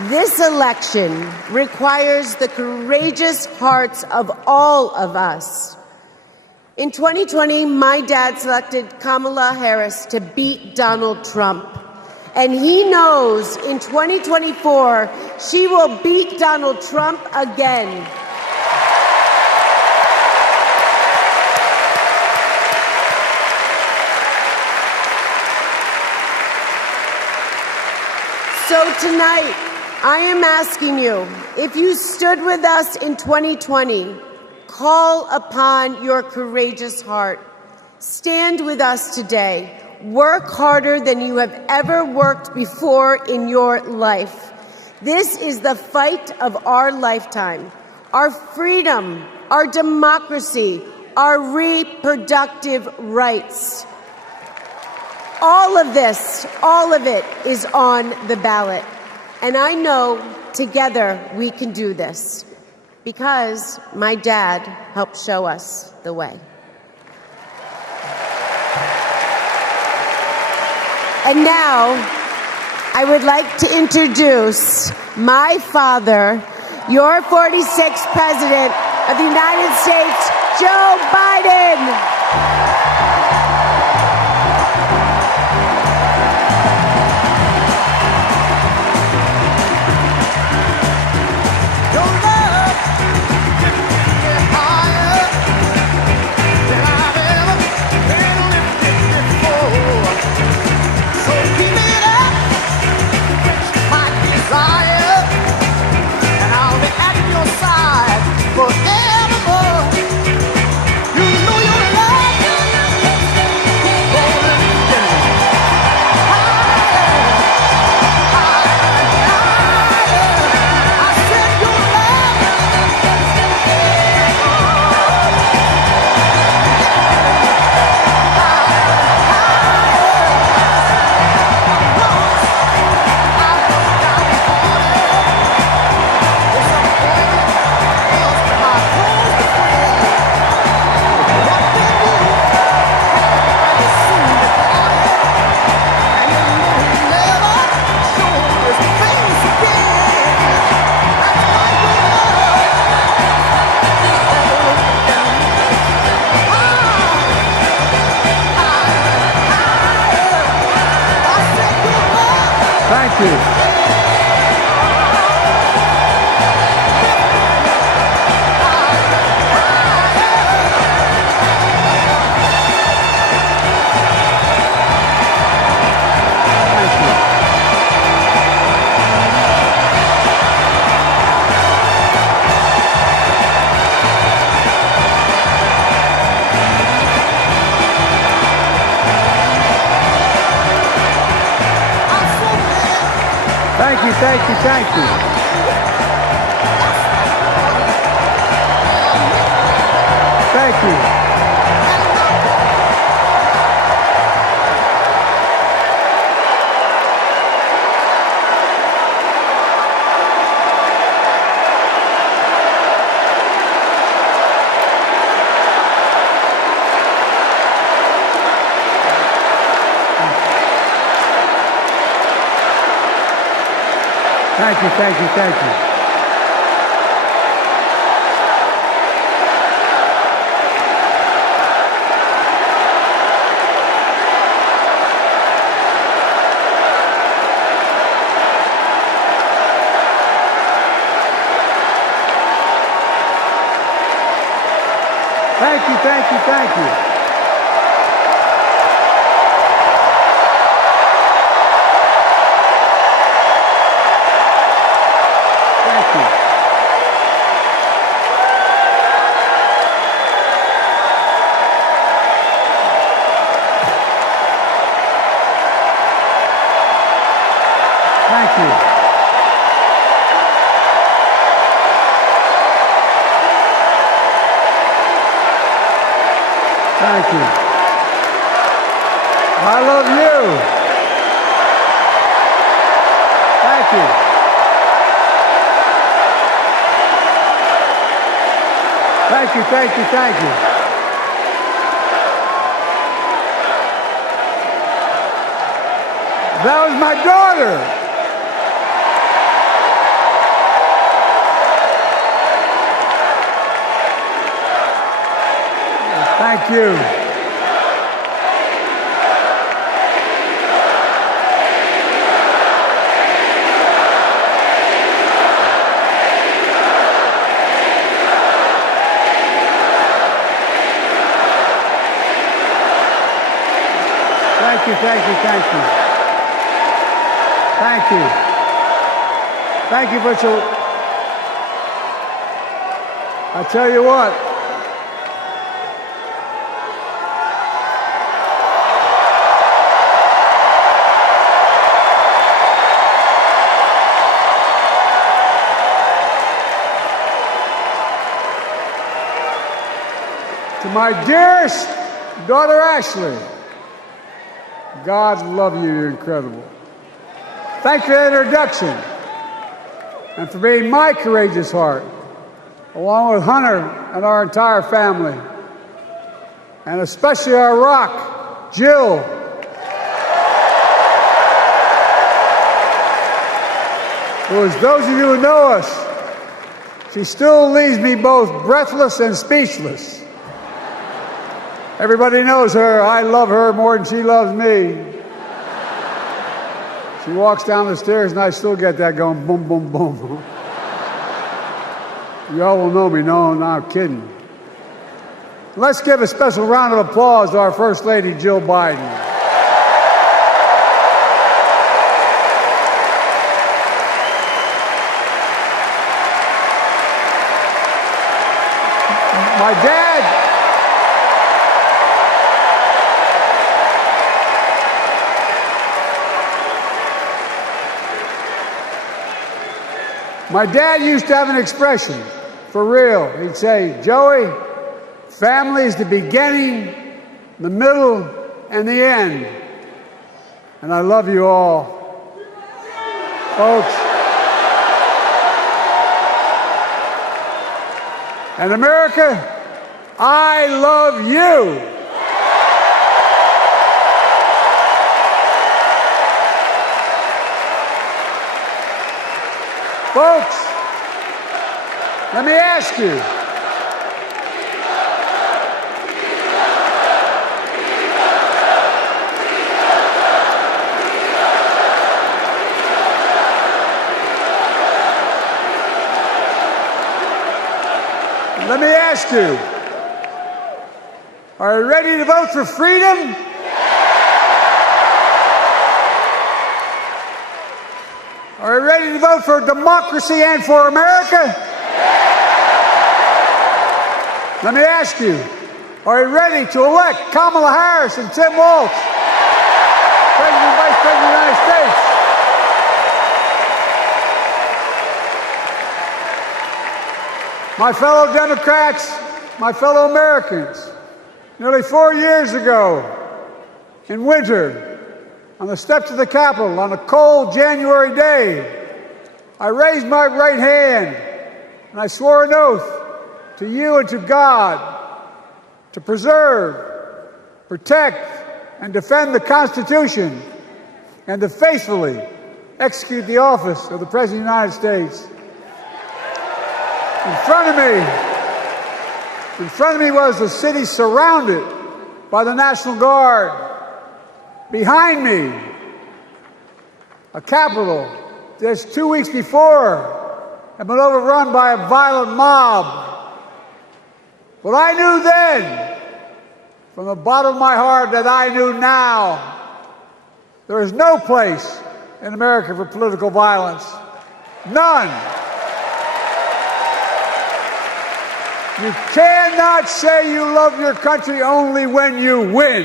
this election requires the courageous hearts of all of us. In 2020, my dad selected Kamala Harris to beat Donald Trump. And he knows in 2024, she will beat Donald Trump again. So tonight, I am asking you, if you stood with us in 2020, call upon your courageous heart. Stand with us today. Work harder than you have ever worked before in your life. This is the fight of our lifetime. Our freedom, our democracy, our reproductive rights. All of this, all of it is on the ballot. And I know together we can do this because my dad helped show us the way. And now I would like to introduce my father, your 46th President of the United States, Joe Biden. Thank you. Thank you. Thank you. Thank you, thank you, thank you. Thank you. Thank you. Thank you. I love you. Thank you. Thank you, thank you, thank you. That was my daughter. Thank you. Thank you, thank you, thank you. Thank you. Thank you, Mitchell. I tell you what. To my dearest daughter, Ashley, God love you, you're incredible. Thank you for the introduction and for being my courageous heart, along with Hunter and our entire family, and especially our rock, Jill. Who, as those of you who know us, she still leaves me both breathless and speechless. Everybody knows her. I love her more than she loves me. She walks down the stairs and I still get that going boom, boom, boom. Y'all will know me. No, I'm not kidding. Let's give a special round of applause to our First Lady, Jill Biden. My dad used to have an expression, for real. He'd say, Joey, family is the beginning, the middle, and the end. And I love you all. Folks. And America, I love you. Folks, let me ask you. Let me ask you. Are you ready to vote for freedom? Are you ready to vote for democracy and for America? Let me ask you, are you ready to elect Kamala Harris and Tim Walz, President and Vice President of the United States? My fellow Democrats, my fellow Americans, nearly 4 years ago, in winter, on the steps of the Capitol, on a cold January day, I raised my right hand and I swore an oath to you and to God to preserve, protect, and defend the Constitution and to faithfully execute the office of the President of the United States. In front of me was the city surrounded by the National Guard. Behind me, a Capitol just 2 weeks before had been overrun by a violent mob. But I knew then, from the bottom of my heart, that I knew now, there is no place in America for political violence. None. You cannot say you love your country only when you win.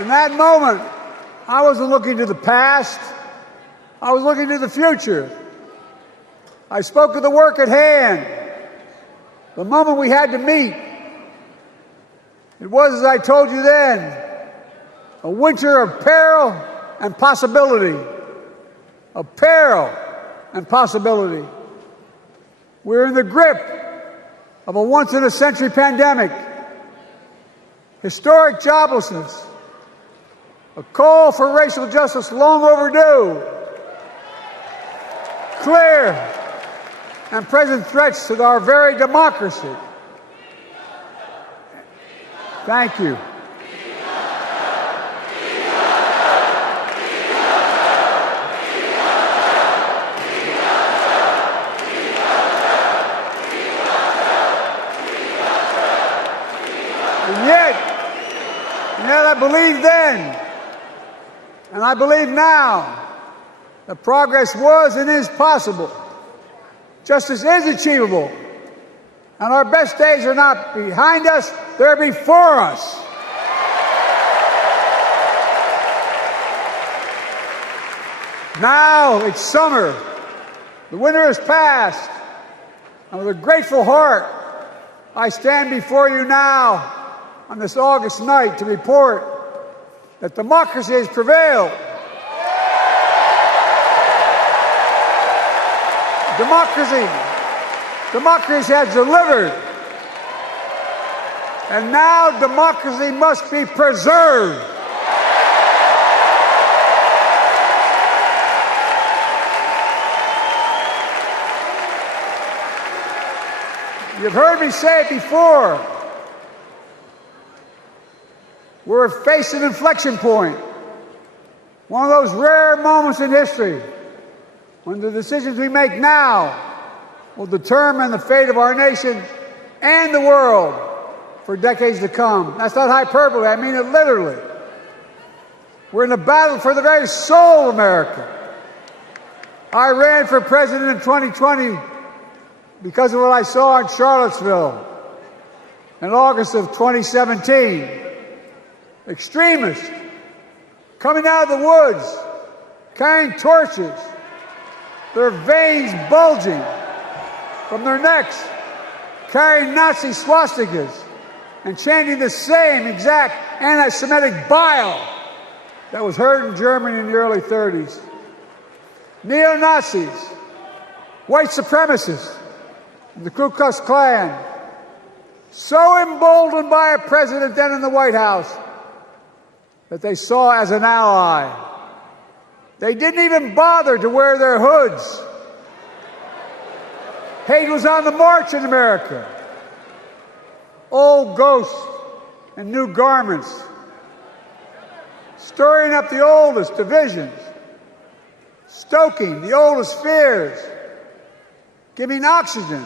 In that moment, I wasn't looking to the past. I was looking to the future. I spoke of the work at hand, the moment we had to meet. It was, as I told you then, a winter of peril and possibility. Of peril and possibility. We're in the grip of a once-in-a-century pandemic, historic joblessness, a call for racial justice long overdue, clear and present threats to our very democracy. Thank you. And yet I believed then, and I believe now, that progress was and is possible. Justice is achievable. And our best days are not behind us, they're before us. Now it's summer. The winter has passed. And with a grateful heart, I stand before you now on this August night to report that democracy has prevailed. Democracy has delivered. And now democracy must be preserved. You've heard me say it before. We're facing an inflection point. One of those rare moments in history when the decisions we make now will determine the fate of our nation and the world for decades to come. That's not hyperbole, I mean it literally. We're in a battle for the very soul of America. I ran for president in 2020 because of what I saw in Charlottesville in August of 2017. Extremists coming out of the woods, carrying torches, their veins bulging from their necks, carrying Nazi swastikas, and chanting the same exact anti-Semitic bile that was heard in Germany in the early 30s. Neo-Nazis, white supremacists, and the Ku Klux Klan, so emboldened by a president then in the White House that they saw as an ally. They didn't even bother to wear their hoods. Hate was on the march in America. Old ghosts and new garments, stirring up the oldest divisions, stoking the oldest fears, giving oxygen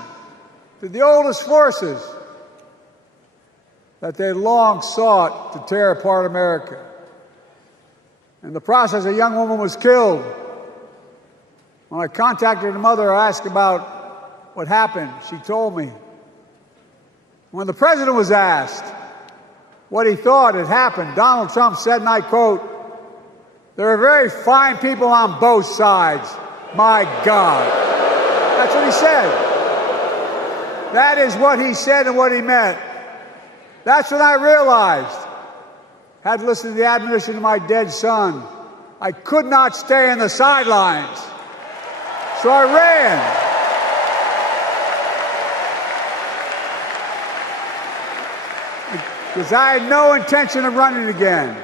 to the oldest forces that they long sought to tear apart America. In the process, a young woman was killed. When I contacted her mother, I asked about what happened. She told me. When the president was asked what he thought had happened, Donald Trump said, and I quote, "There are very fine people on both sides. My God." That's what he said. That is what he said and what he meant. That's when I realized, had listened to the admonition of my dead son, I could not stay in the sidelines. So I ran. Because I had no intention of running again.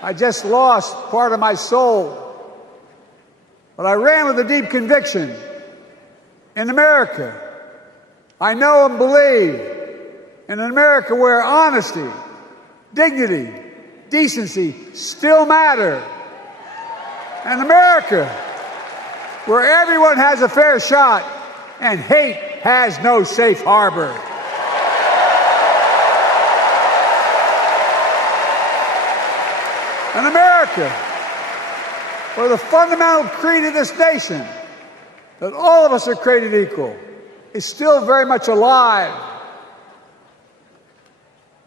I just lost part of my soul. But I ran with a deep conviction. In America, I know and believe in an America where honesty, dignity, decency still matter. And America where everyone has a fair shot and hate has no safe harbor. An America where the fundamental creed of this nation, that all of us are created equal, is still very much alive.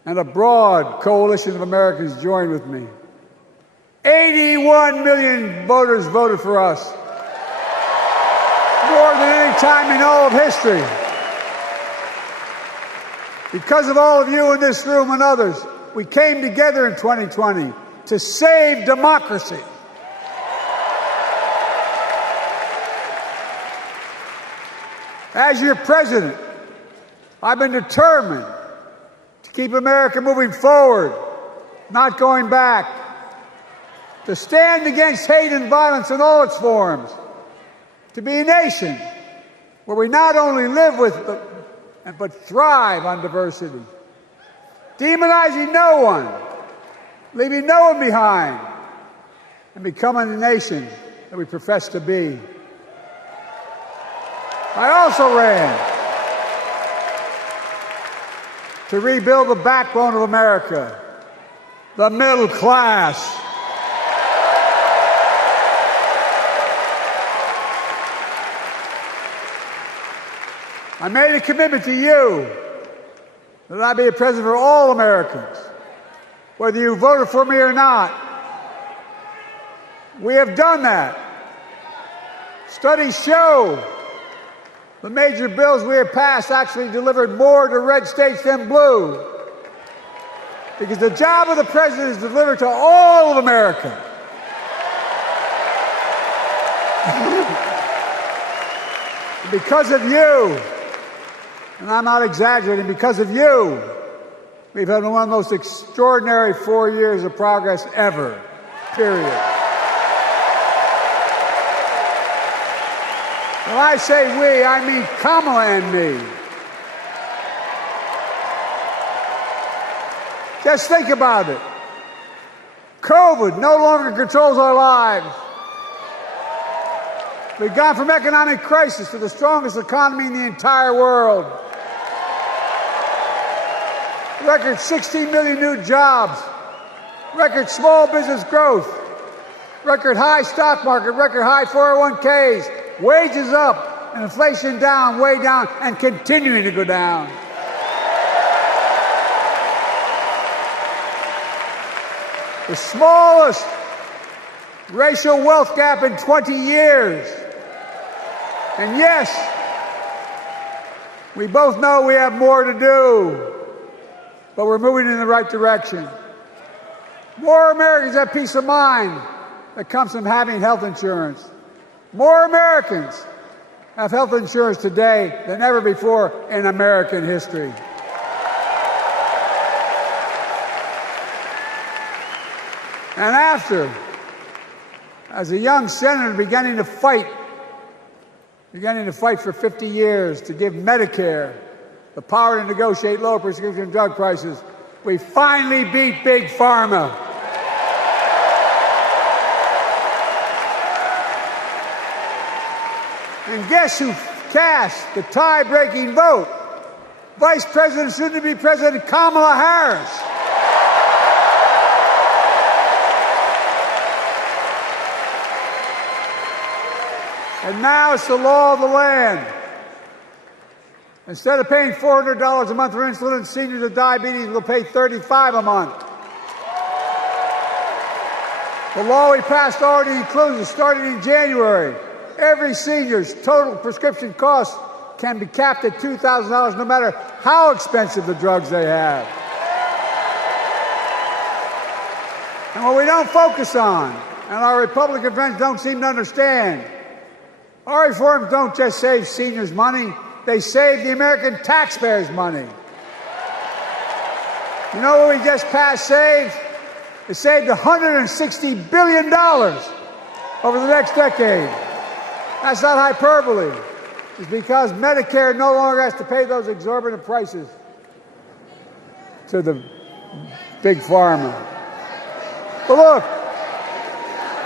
And a broad coalition of Americans joined with me. 81 million voters voted for us, more than any time in all of history. Because of all of you in this room and others, we came together in 2020 to save democracy. As your president, I've been determined to keep America moving forward, not going back, to stand against hate and violence in all its forms, to be a nation where we not only live with but thrive on diversity, demonizing no one, leaving no one behind, and becoming the nation that we profess to be. I also ran to rebuild the backbone of America, the middle class. I made a commitment to you that I'd be a president for all Americans, whether you voted for me or not. We have done that. Studies show the major bills we have passed actually delivered more to red states than blue, because the job of the president is to deliver to all of America. Because of you, and I'm not exaggerating, because of you, we've had one of the most extraordinary 4 years of progress ever, period. When I say we, I mean Kamala and me. Just think about it. COVID no longer controls our lives. We've gone from economic crisis to the strongest economy in the entire world. Record 16 million new jobs. Record small business growth. Record high stock market. Record high 401ks. Wages up and inflation down, way down, and continuing to go down. The smallest racial wealth gap in 20 years. And yes, we both know we have more to do, but we're moving in the right direction. More Americans have peace of mind that comes from having health insurance. More Americans have health insurance today than ever before in American history. And after, as a young senator beginning to fight for 50 years to give Medicare the power to negotiate lower prescription drug prices, we finally beat Big Pharma. And guess who cast the tie-breaking vote? Vice President, soon-to-be President Kamala Harris. And now it's the law of the land. Instead of paying $400 a month for insulin, seniors with diabetes will pay $35 a month. The law we passed already includes, starting in January, every senior's total prescription cost can be capped at $2,000 no matter how expensive the drugs they have. And what we don't focus on, and our Republican friends don't seem to understand, our reforms don't just save seniors money, they save the American taxpayers money. You know what we just passed saved? It saved $160 billion over the next decade. That's not hyperbole. It's because Medicare no longer has to pay those exorbitant prices to the Big Pharma. But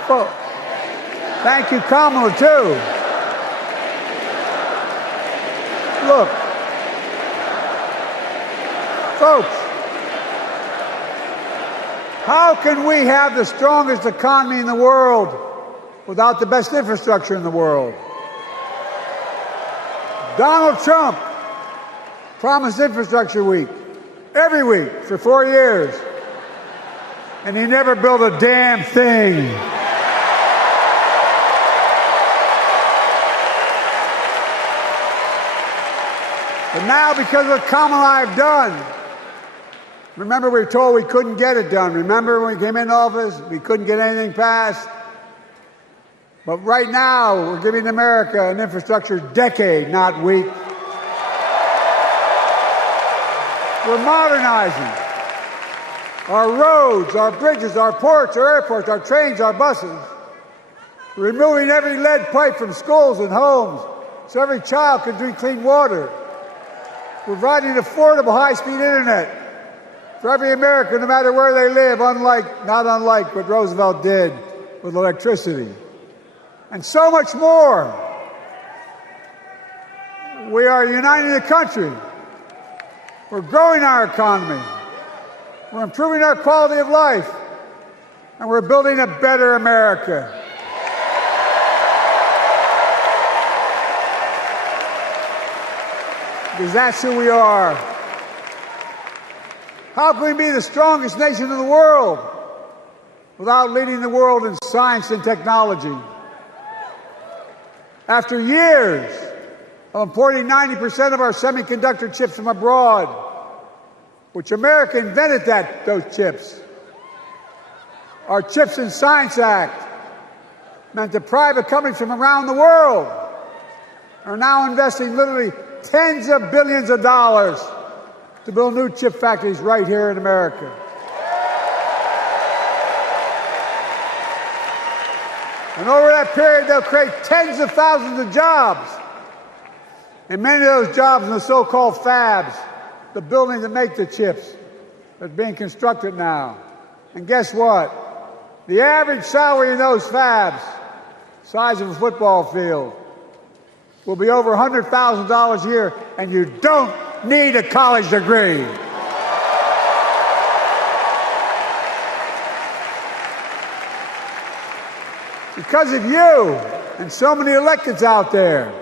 look, thank you, Kamala, too. Look, folks, how can we have the strongest economy in the world without the best infrastructure in the world? Donald Trump promised Infrastructure Week every week for 4 years, and he never built a damn thing. But now, because of what Kamala and I have done, remember we were told we couldn't get it done. Remember when we came into office, we couldn't get anything passed? But right now, we're giving America an infrastructure decade, not week. We're modernizing our roads, our bridges, our ports, our airports, our trains, our buses. We're removing every lead pipe from schools and homes so every child can drink clean water. We're providing affordable high-speed internet for every American, no matter where they live, not unlike what Roosevelt did with electricity. And so much more. We are uniting the country. We're growing our economy. We're improving our quality of life. And we're building a better America. Because that's who we are. How can we be the strongest nation in the world without leading the world in science and technology? After years of importing 90% of our semiconductor chips from abroad, which America invented those chips, our Chips and Science Act meant that private companies from around the world are now investing literally tens of billions of dollars to build new chip factories right here in America. And over that period, they'll create tens of thousands of jobs. And many of those jobs in the so-called fabs, the buildings that make the chips, that are being constructed now. And guess what? The average salary in those fabs, size of a football field, will be over $100,000 a year, and you don't need a college degree. Because of you and so many electeds out there,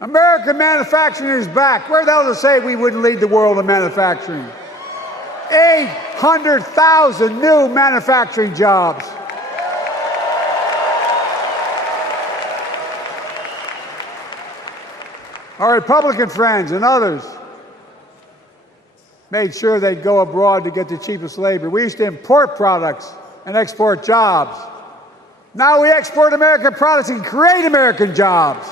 American manufacturing is back. Where the hell does it say we wouldn't lead the world in manufacturing? 800,000 new manufacturing jobs. Our Republican friends and others made sure they'd go abroad to get the cheapest labor. We used to import products and export jobs. Now we export American products and create American jobs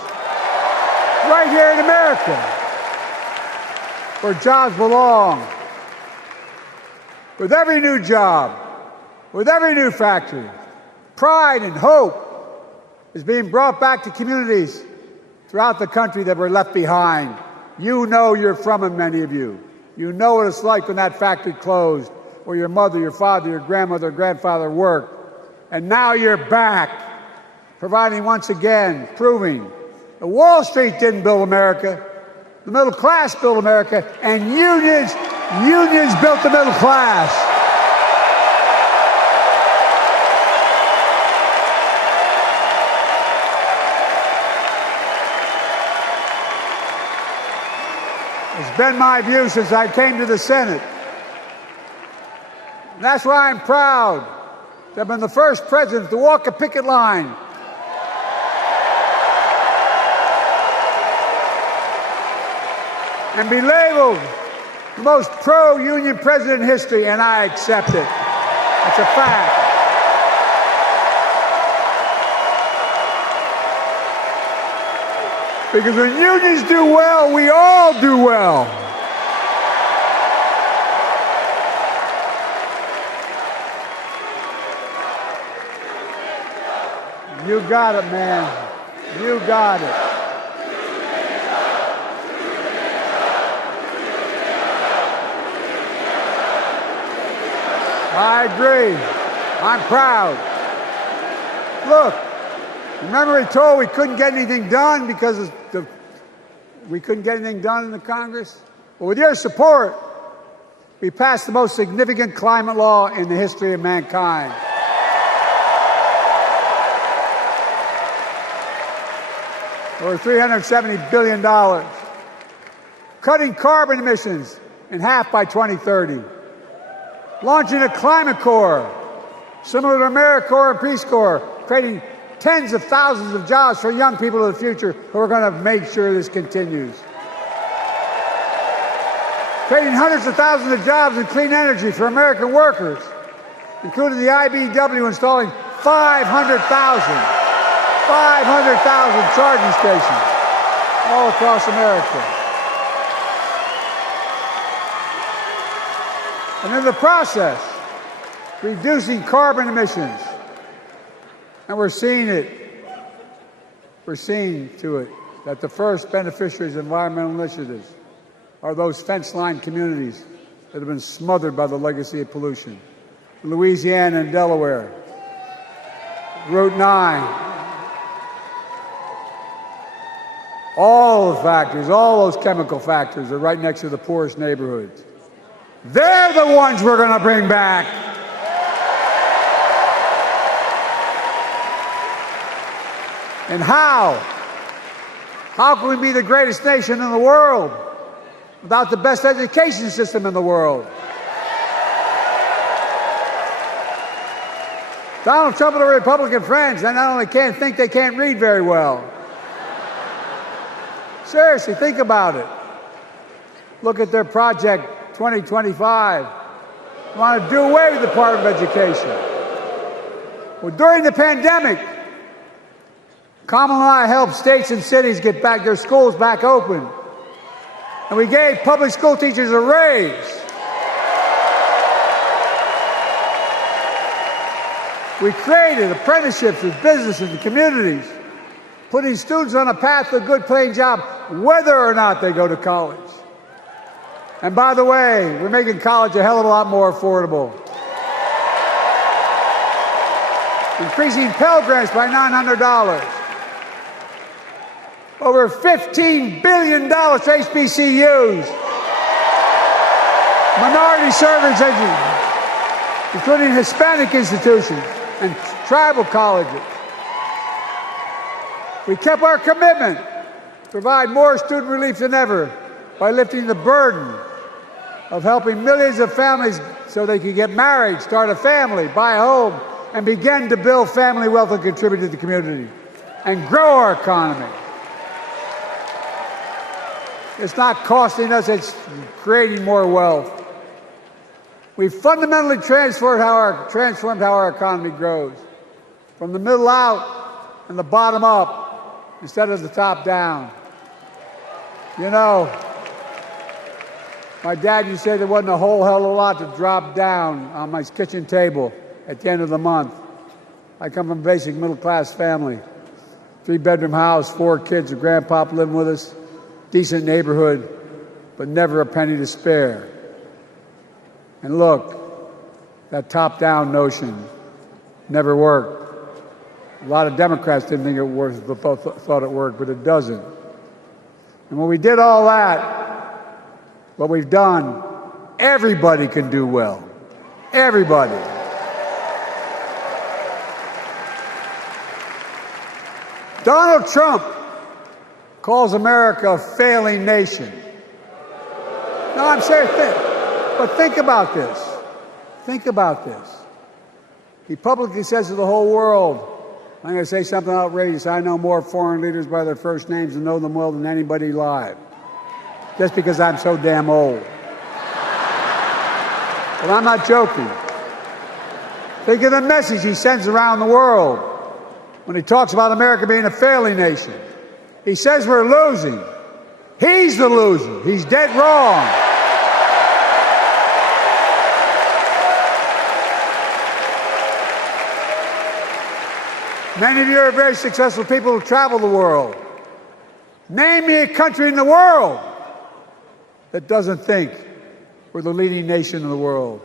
right here in America, where jobs belong. With every new job, with every new factory, pride and hope is being brought back to communities throughout the country that were left behind. You know you're from them, many of you. You know what it's like when that factory closed, where your mother, your father, your grandmother, or grandfather worked. And now you're back, providing once again, proving that Wall Street didn't build America, the middle class built America, and unions built the middle class. It's been my view since I came to the Senate. And that's why I'm proud to have been the first president to walk a picket line and be labeled the most pro-union president in history, and I accept it. It's a fact. Because when unions do well, we all do well. You got it, man. You got it. I agree. I'm proud. Look, remember we told we couldn't get anything done because the we couldn't get anything done in the Congress? Well, with your support, we passed the most significant climate law in the history of mankind. Over $370 billion. Cutting carbon emissions in half by 2030. Launching a climate corps, similar to AmeriCorps and Peace Corps, creating tens of thousands of jobs for young people of the future who are going to make sure this continues. Creating hundreds of thousands of jobs in clean energy for American workers, including the IBEW installing 500,000 charging stations all across America. And in the process, reducing carbon emissions. And we're seeing it. We're seeing to it that the first beneficiaries of environmental initiatives are those fence-lined communities that have been smothered by the legacy of pollution. Louisiana and Delaware, Route 9, all the factories, all those chemical factories are right next to the poorest neighborhoods. They're the ones we're going to bring back. And how? How can we be the greatest nation in the world without the best education system in the world? Donald Trump and the Republican friends, they not only can't think, they can't read very well. Seriously, think about it. Look at their Project 2025. They want to do away with the Department of Education. Well, during the pandemic, Kamala and I helped states and cities get back their schools back open. And we gave public school teachers a raise. We created apprenticeships with businesses and communities, putting students on a path to a good paying job, whether or not they go to college. And by the way, we're making college a hell of a lot more affordable. Increasing Pell Grants by $900. Over $15 billion to HBCUs. Minority service education, including Hispanic institutions and tribal colleges. We kept our commitment to provide more student relief than ever by lifting the burden of helping millions of families so they can get married, start a family, buy a home, and begin to build family wealth and contribute to the community and grow our economy. It's not costing us, it's creating more wealth. We've fundamentally transformed how our economy grows, from the middle out and the bottom up instead of the top down. You know, my dad used to say there wasn't a whole hell of a lot to drop down on my kitchen table at the end of the month. I come from a basic middle-class family, 3-bedroom house, 4 kids, a grandpop living with us, decent neighborhood, but never a penny to spare. And look, that top-down notion never worked. A lot of Democrats didn't think it worked, thought it worked, but it doesn't. And when we did all that, what we've done, everybody can do well. Everybody. Donald Trump calls America a failing nation. No, I'm serious. But think about this. Think about this. He publicly says to the whole world, I'm going to say something outrageous. I know more foreign leaders by their first names and know them well than anybody alive. Just because I'm so damn old. But I'm not joking. Think of the message he sends around the world when he talks about America being a failing nation. He says we're losing. He's the loser. He's dead wrong. Many of you are very successful people who travel the world. Name me a country in the world that doesn't think we're the leading nation in the world.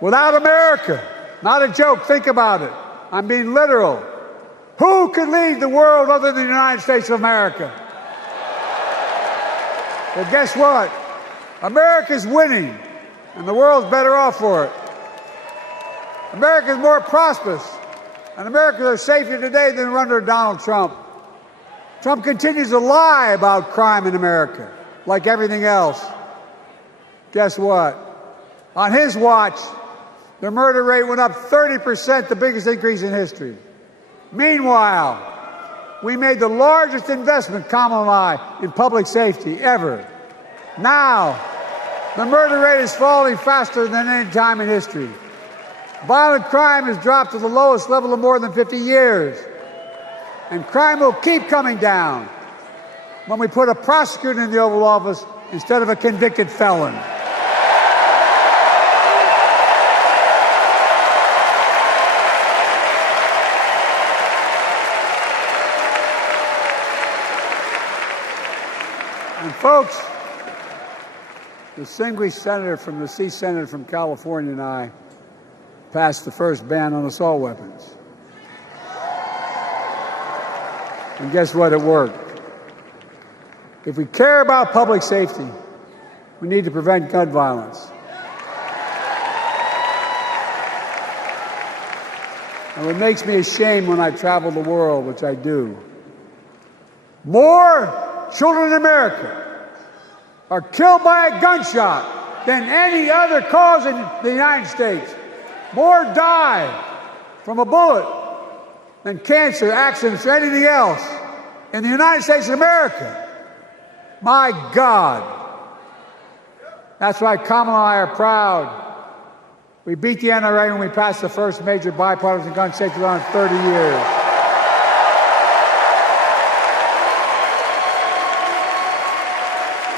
Without America, not a joke, think about it. I'm being literal. Who could lead the world other than the United States of America? Well, guess what? America's winning, and the world's better off for it. America's more prosperous, and Americans are safer today than under Donald Trump. Trump continues to lie about crime in America, like everything else. Guess what? On his watch, the murder rate went up 30%, the biggest increase in history. Meanwhile, we made the largest investment, Kamala and I, in public safety ever. Now, the murder rate is falling faster than any time in history. Violent crime has dropped to the lowest level in more than 50 years. And crime will keep coming down when we put a prosecutor in the Oval Office instead of a convicted felon. And folks, the distinguished senator from the Senator from California and I passed the first ban on assault weapons. And guess what? It worked. If we care about public safety, we need to prevent gun violence. And what makes me ashamed when I travel the world, which I do, more children in America are killed by a gunshot than any other cause in the United States. More die from a bullet than cancer, accidents, or anything else in the United States of America. My God. That's why Kamala and I are proud. We beat the NRA when we passed the first major bipartisan gun safety law in 30 years.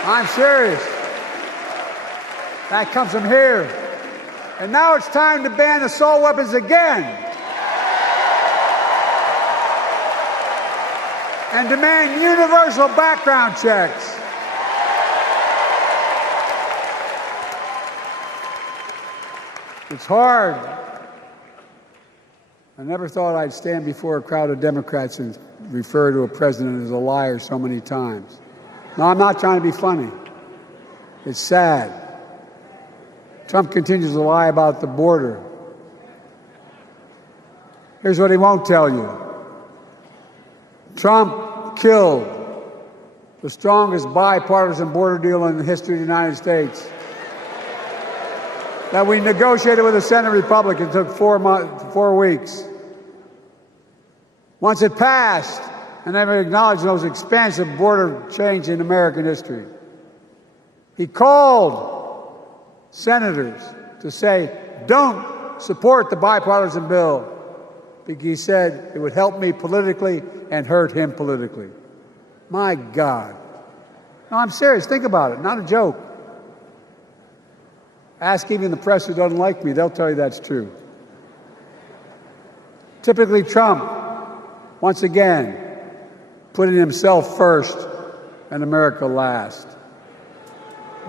I'm serious. That comes from here. And now it's time to ban assault weapons again. And demand universal background checks. It's hard. I never thought I'd stand before a crowd of Democrats and refer to a president as a liar so many times. No, I'm not trying to be funny. It's sad. Trump continues to lie about the border. Here's what he won't tell you. Trump killed the strongest bipartisan border deal in the history of the United States that we negotiated with the Senate Republicans. It took 4 weeks. Once it passed, and they acknowledged the most expansive border change in American history, he called senators to say, don't support the bipartisan bill, because he said it would help me politically and hurt him politically. My God. No, I'm serious. Think about it. Not a joke. Ask even the press who doesn't like me. They'll tell you that's true. Typically, Trump, once again, putting himself first and America last.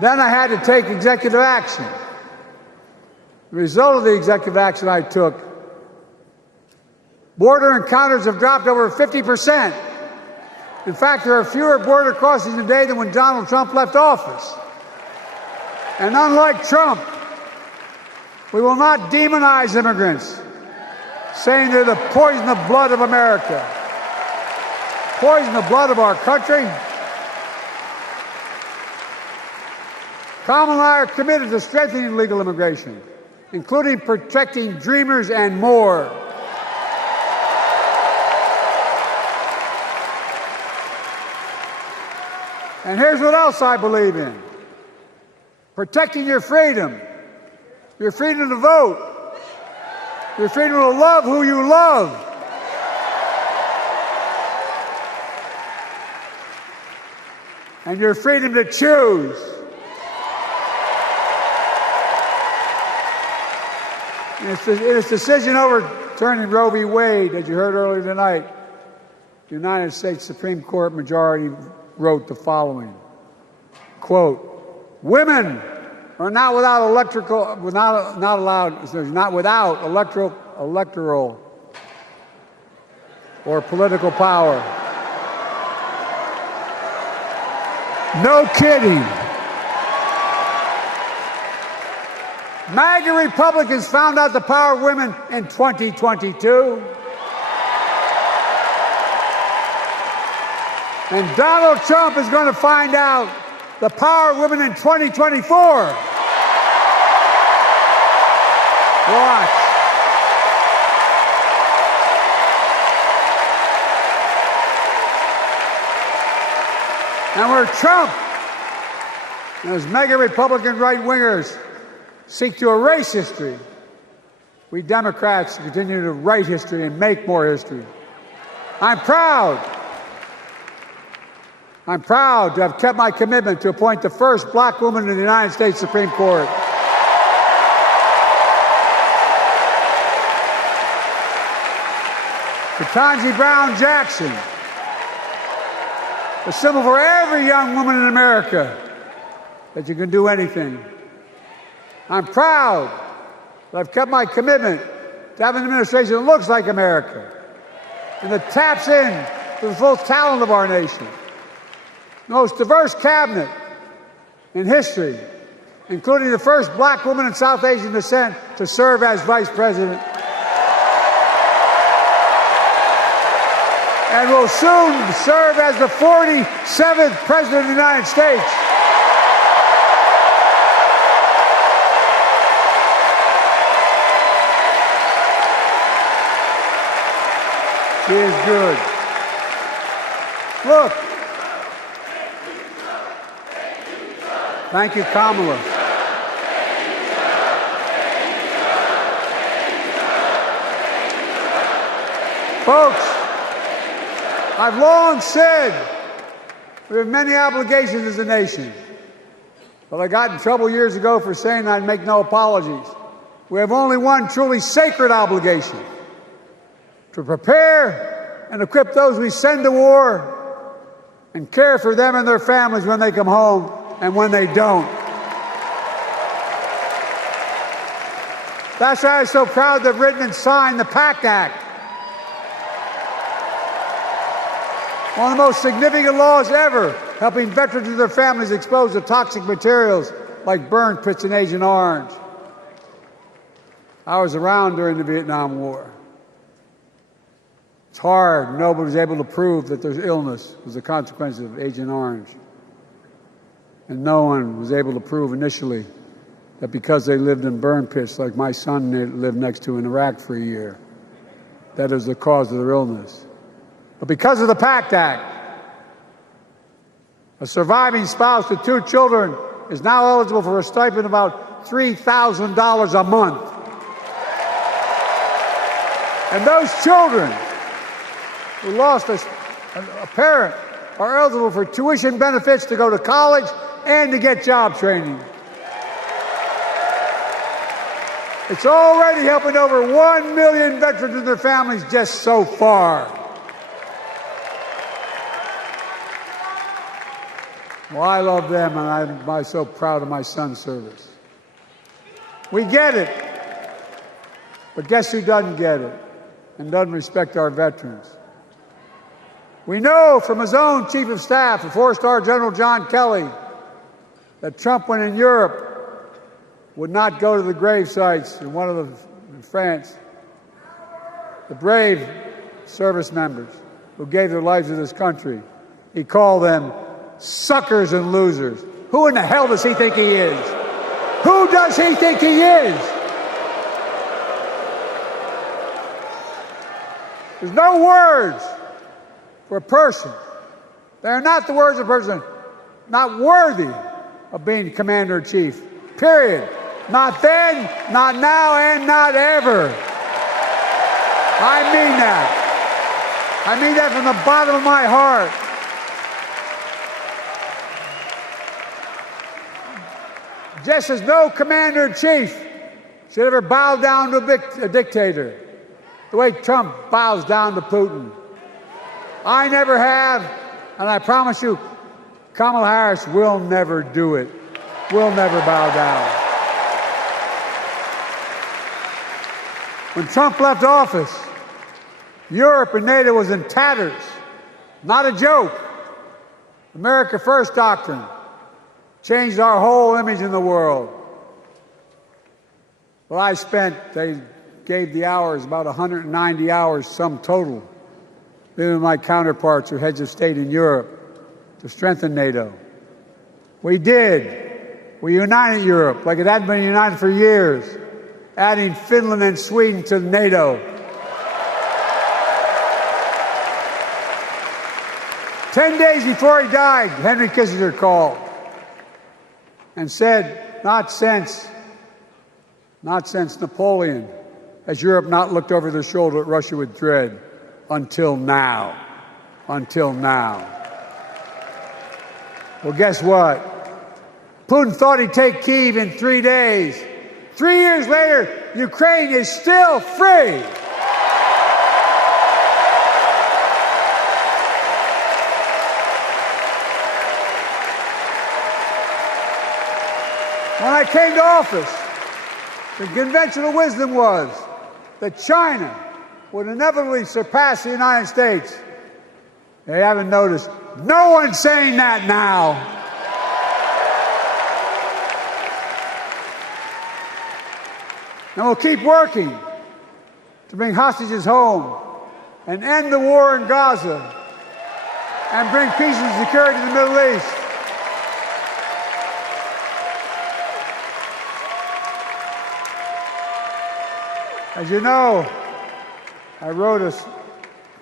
Then I had to take executive action. The result of the executive action I took, border encounters have dropped over 50%. In fact, there are fewer border crossings today than when Donald Trump left office. And unlike Trump, we will not demonize immigrants, saying they're the poison of blood of America, poison the blood of our country. Kamala and I are committed to strengthening legal immigration, including protecting dreamers and more. And here's what else I believe in. Protecting your freedom to vote, your freedom to love who you love, and your freedom to choose. In its decision overturning Roe v. Wade, as you heard earlier tonight, the United States Supreme Court majority wrote the following, quote, women are not without electoral or political power. No kidding. MAGA Republicans found out the power of women in 2022. And Donald Trump is going to find out the power of women in 2024. Watch. And where Trump and his mega Republican right-wingers seek to erase history, we Democrats continue to write history and make more history. I'm proud to have kept my commitment to appoint the first black woman in the United States Supreme Court. Ketanji Brown Jackson, a symbol for every young woman in America that you can do anything. I'm proud that I've kept my commitment to have an administration that looks like America and that taps in to the full talent of our nation. The most diverse cabinet in history, including the first black woman of South Asian descent to serve as vice president. And will soon serve as the 47th president of the United States. She is good. Look. Thank you, Kamala. Folks, I've long said we have many obligations as a nation, but I got in trouble years ago for saying I'd make no apologies. We have only one truly sacred obligation: to prepare and equip those we send to war and care for them and their families when they come home and when they don't. That's why I'm so proud to have written and signed the PACT Act, one of the most significant laws ever, helping veterans and their families exposed to toxic materials like burn pits and Agent Orange. I was around during the Vietnam War. It's hard. Nobody was able to prove that their illness was a consequence of Agent Orange. And no one was able to prove initially that because they lived in burn pits like my son lived next to in Iraq for a year, that is the cause of their illness. But because of the PACT Act, a surviving spouse with 2 children is now eligible for a stipend of about $3,000 a month. And those children who lost a parent are eligible for tuition benefits to go to college and to get job training. It's already helping over 1 million veterans and their families just so far. Well, I love them, and I'm so proud of my son's service. We get it. But guess who doesn't get it and doesn't respect our veterans? We know from his own chief of staff, the 4-star General John Kelly, that Trump, when in Europe, would not go to the grave sites in France. The brave service members who gave their lives to this country. He called them suckers and losers. Who in the hell does he think he is? Who does he think he is? There's no words for a person. They are not the words of a person not worthy of being commander-in-chief. Period. Not then, not now, and not ever. I mean that. I mean that from the bottom of my heart. Just as no commander-in-chief should ever bow down to a dictator, the way Trump bows down to Putin. I never have, and I promise you, Kamala Harris will never do it. Will never bow down. When Trump left office, Europe and NATO was in tatters. Not a joke. America First doctrine changed our whole image in the world. Well, they gave the hours, about 190 hours, sum total, with my counterparts who heads of state in Europe, to strengthen NATO. We did. We united Europe like it hadn't been united for years, adding Finland and Sweden to NATO. 10 days before he died, Henry Kissinger called and said, not since Napoleon has Europe not looked over their shoulder at Russia with dread, until now. Until now. Well, guess what? Putin thought he'd take Kyiv in 3 days. 3 years later, Ukraine is still free. When I came to office, the conventional wisdom was that China would inevitably surpass the United States. They haven't noticed. No one's saying that now. And we'll keep working to bring hostages home and end the war in Gaza and bring peace and security to the Middle East. As you know, I wrote a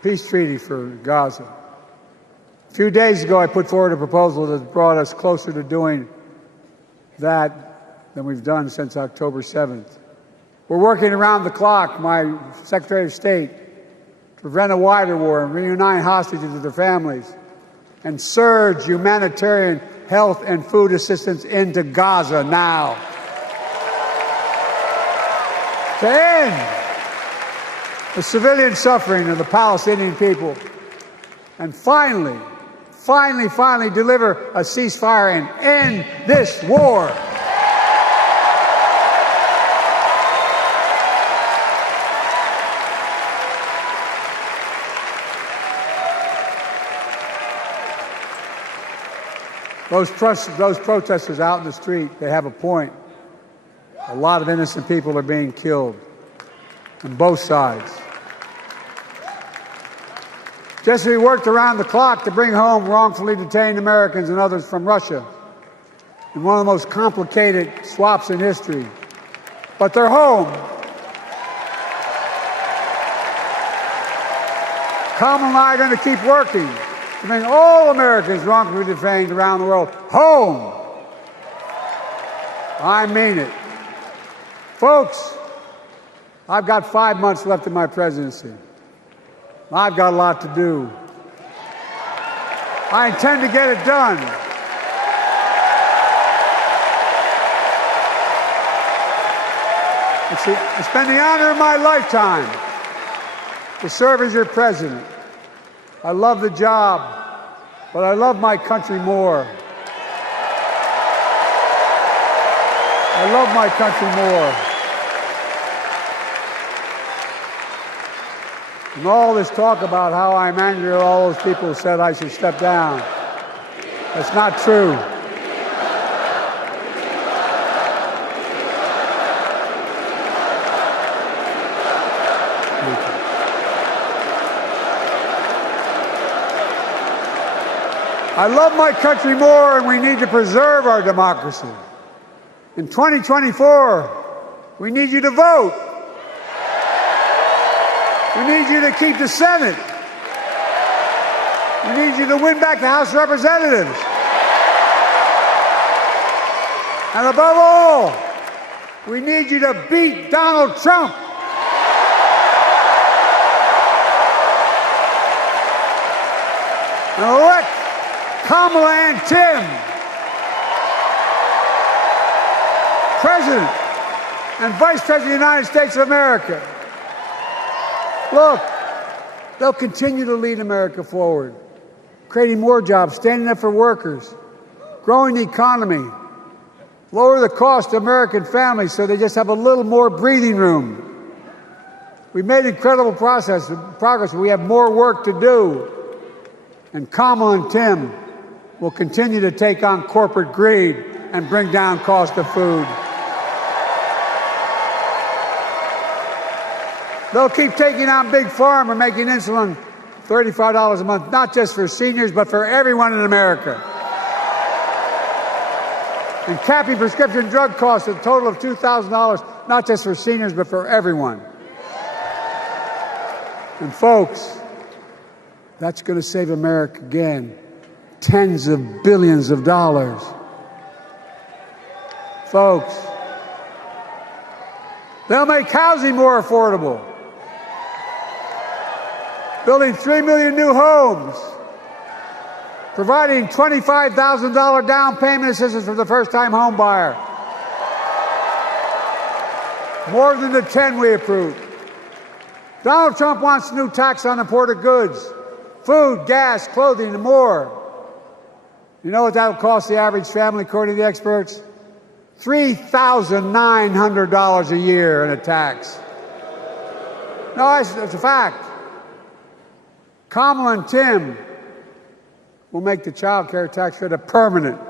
peace treaty for Gaza. A few days ago, I put forward a proposal that brought us closer to doing that than we've done since October 7th. We're working around the clock, my Secretary of State, to prevent a wider war and reunite hostages with their families and surge humanitarian health and food assistance into Gaza now. To end the civilian suffering of the Palestinian people and finally deliver a ceasefire and end this war. Those protesters out in the street, they have a point. A lot of innocent people are being killed on both sides. Just as we worked around the clock to bring home wrongfully detained Americans and others from Russia in one of the most complicated swaps in history, but they're home. Kamala and I are going to keep working to bring all Americans wrongfully detained around the world home. I mean it. Folks, I've got 5 months left in my presidency. I've got a lot to do. I intend to get it done. It's been the honor of my lifetime to serve as your president. I love the job, but I love my country more. I love my country more. And all this talk about how I'm angry at all those people who said I should step down, that's not true. I love my country more, and we need to preserve our democracy. In 2024, we need you to vote. We need you to keep the Senate. We need you to win back the House of Representatives. And above all, we need you to beat Donald Trump. And elect Kamala and Tim President and Vice President of the United States of America. Look, they'll continue to lead America forward, creating more jobs, standing up for workers, growing the economy, lower the cost to American families so they just have a little more breathing room. We've made incredible progress, but we have more work to do. And Kamala and Tim will continue to take on corporate greed and bring down cost of food. They'll keep taking on Big Pharma, making insulin $35 a month, not just for seniors, but for everyone in America. And capping prescription drug costs at a total of $2,000, not just for seniors, but for everyone. And folks, that's going to save America again tens of billions of dollars. Folks, they'll make housing more affordable, building 3 million new homes, providing $25,000 down payment assistance for the first-time home buyer, more than the 10 we approved. Donald Trump wants a new tax on imported goods, food, gas, clothing, and more. You know what that will cost the average family, according to the experts? $3,900 a year in a tax. No, it's a fact. Kamala and Tim will make the child care tax credit permanent.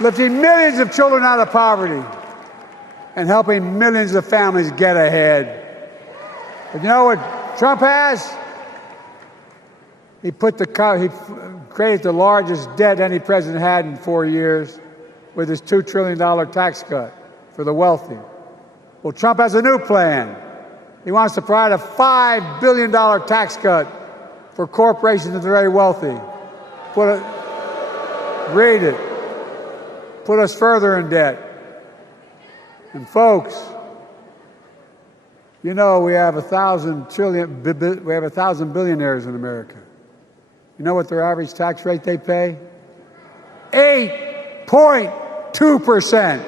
Lifting millions of children out of poverty and helping millions of families get ahead. But you know what Trump has? He created the largest debt any president had in 4 years with his $2 trillion tax cut for the wealthy. Well, Trump has a new plan. He wants to provide a $5 billion tax cut for corporations and the very wealthy. Read it. Put us further in debt. And folks, you know we have 1,000 billionaires in America. You know what their average tax rate they pay? 8.2%.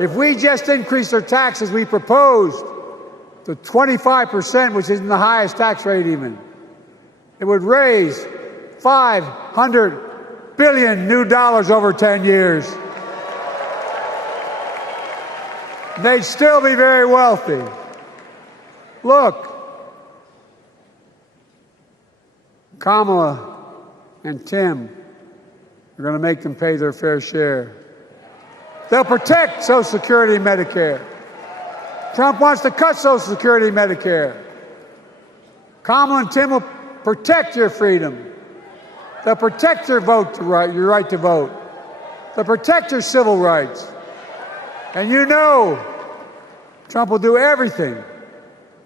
If we just increased our taxes we proposed to 25%, which isn't the highest tax rate even, it would raise $500 billion new dollars over 10 years. They'd still be very wealthy. Look, Kamala and Tim are going to make them pay their fair share. They'll protect Social Security and Medicare. Trump wants to cut Social Security and Medicare. Kamala and Tim will protect your freedom. They'll protect your your right to vote. They'll protect your civil rights. And you know Trump will do everything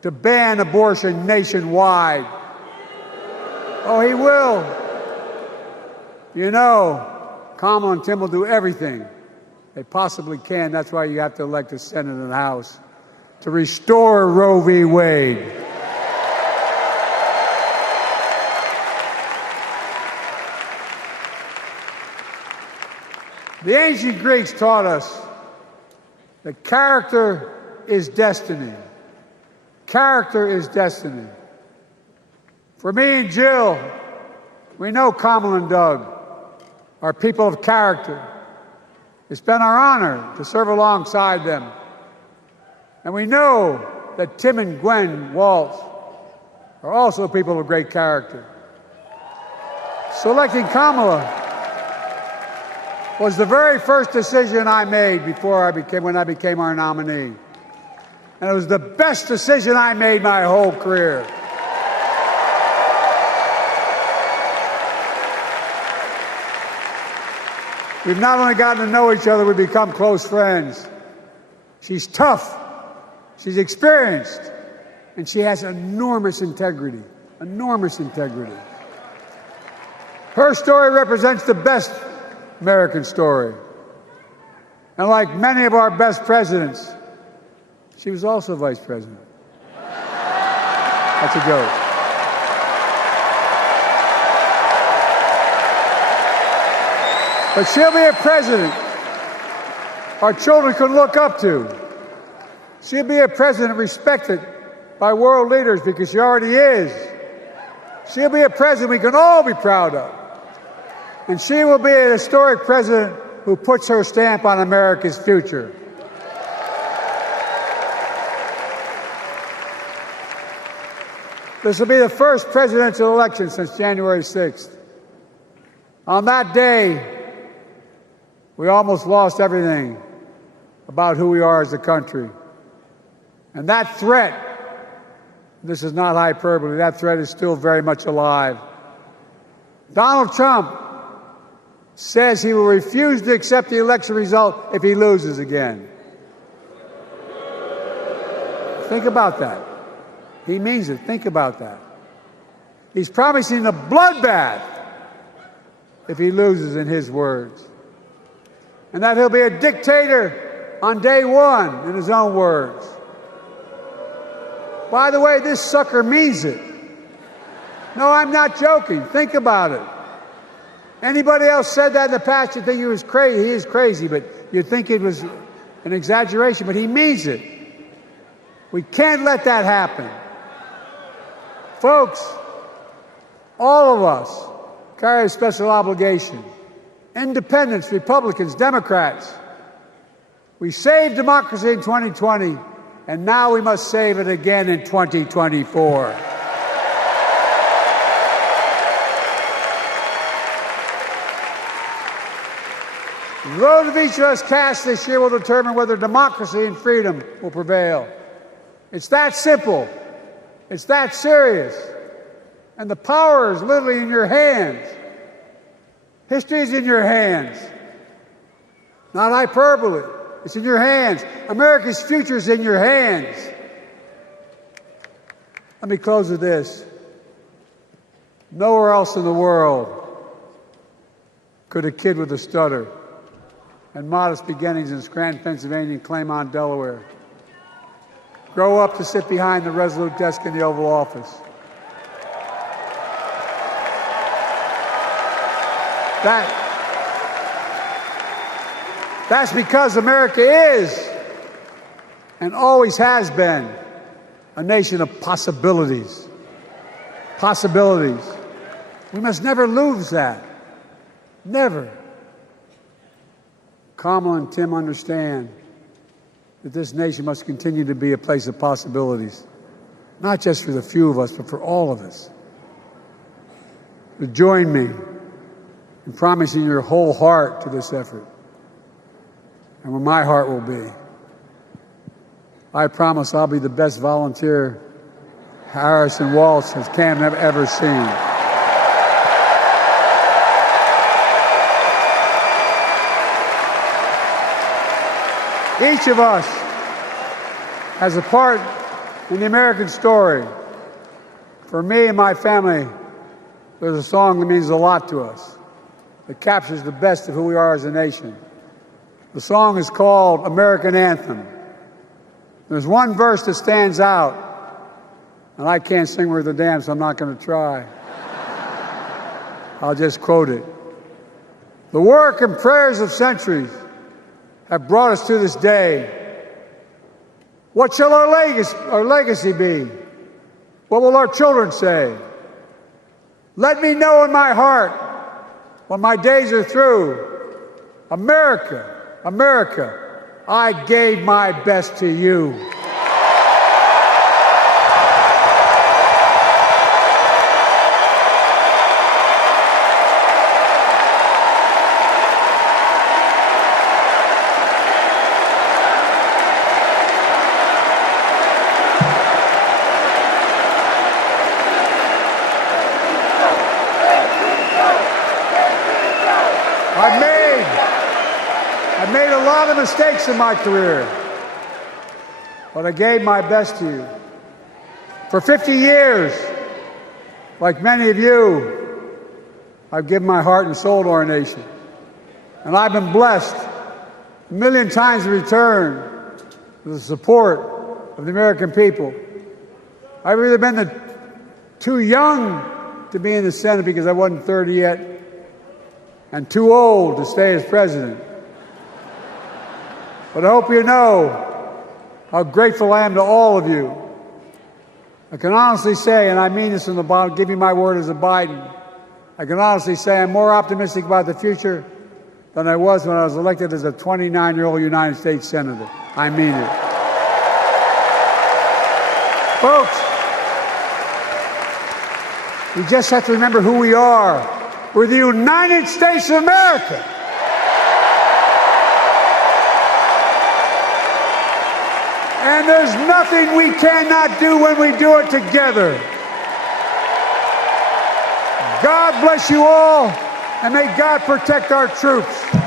to ban abortion nationwide. Oh, he will. You know, Kamala and Tim will do everything they possibly can. That's why you have to elect the Senate and the House to restore Roe v. Wade. The ancient Greeks taught us that character is destiny. Character is destiny. For me and Jill, we know Kamala and Doug are people of character. It's been our honor to serve alongside them. And we know that Tim and Gwen Walz are also people of great character. Selecting Kamala was the very first decision I made when I became our nominee. And it was the best decision I made my whole career. We've not only gotten to know each other, we've become close friends. She's tough, she's experienced, and she has enormous integrity. Enormous integrity. Her story represents the best American story. And like many of our best presidents, she was also vice president. That's a joke. But she'll be a president our children can look up to. She'll be a president respected by world leaders because she already is. She'll be a president we can all be proud of. And she will be a historic president who puts her stamp on America's future. This will be the first presidential election since January 6th. On that day, we almost lost everything about who we are as a country. And that threat, this is not hyperbole, that threat is still very much alive. Donald Trump says he will refuse to accept the election result if he loses again. Think about that. He means it. Think about that. He's promising a bloodbath if he loses, in his words. And that he'll be a dictator on day one, in his own words. By the way, this sucker means it. No, I'm not joking. Think about it. Anybody else said that in the past, you'd think he was crazy. He is crazy, but you'd think it was an exaggeration, but he means it. We can't let that happen. Folks, all of us carry a special obligation. Independents, Republicans, Democrats. We saved democracy in 2020, and now we must save it again in 2024. The vote of each of us cast this year will determine whether democracy and freedom will prevail. It's that simple. It's that serious. And the power is literally in your hands. History is in your hands. Not hyperbole. It's in your hands. America's future is in your hands. Let me close with this. Nowhere else in the world could a kid with a stutter and modest beginnings in Scranton, Pennsylvania, and Claymont, Delaware, grow up to sit behind the resolute desk in the Oval Office. That's because America is and always has been a nation of possibilities. Possibilities. We must never lose that. Never. Kamala and Tim understand that this nation must continue to be a place of possibilities, not just for the few of us, but for all of us. But join me in promising your whole heart to this effort, and where my heart will be. I promise I'll be the best volunteer Harris and Walz has Cam ever seen. Each of us has a part in the American story. For me and my family, there's a song that means a lot to us. It captures the best of who we are as a nation. The song is called American Anthem. There's one verse that stands out, and I can't sing worth a damn, so I'm not going to try. I'll just quote it. The work and prayers of centuries have brought us to this day. What shall our legacy be? What will our children say? Let me know in my heart when my days are through. America, America, I gave my best to you. I've made a lot of mistakes in my career, but I gave my best to you. For 50 years, like many of you, I've given my heart and soul to our nation. And I've been blessed a million times in return with the support of the American people. I've either been too young to be in the Senate because I wasn't 30 yet, and too old to stay as president. But I hope you know how grateful I am to all of you. I can honestly say, and I mean this from the bottom, give you my word as a Biden, I can honestly say I'm more optimistic about the future than I was when I was elected as a 29-year-old United States Senator. I mean it. Folks, We just have to remember who we are. We're the United States of America. And there's nothing we cannot do when we do it together. God bless you all, and may God protect our troops.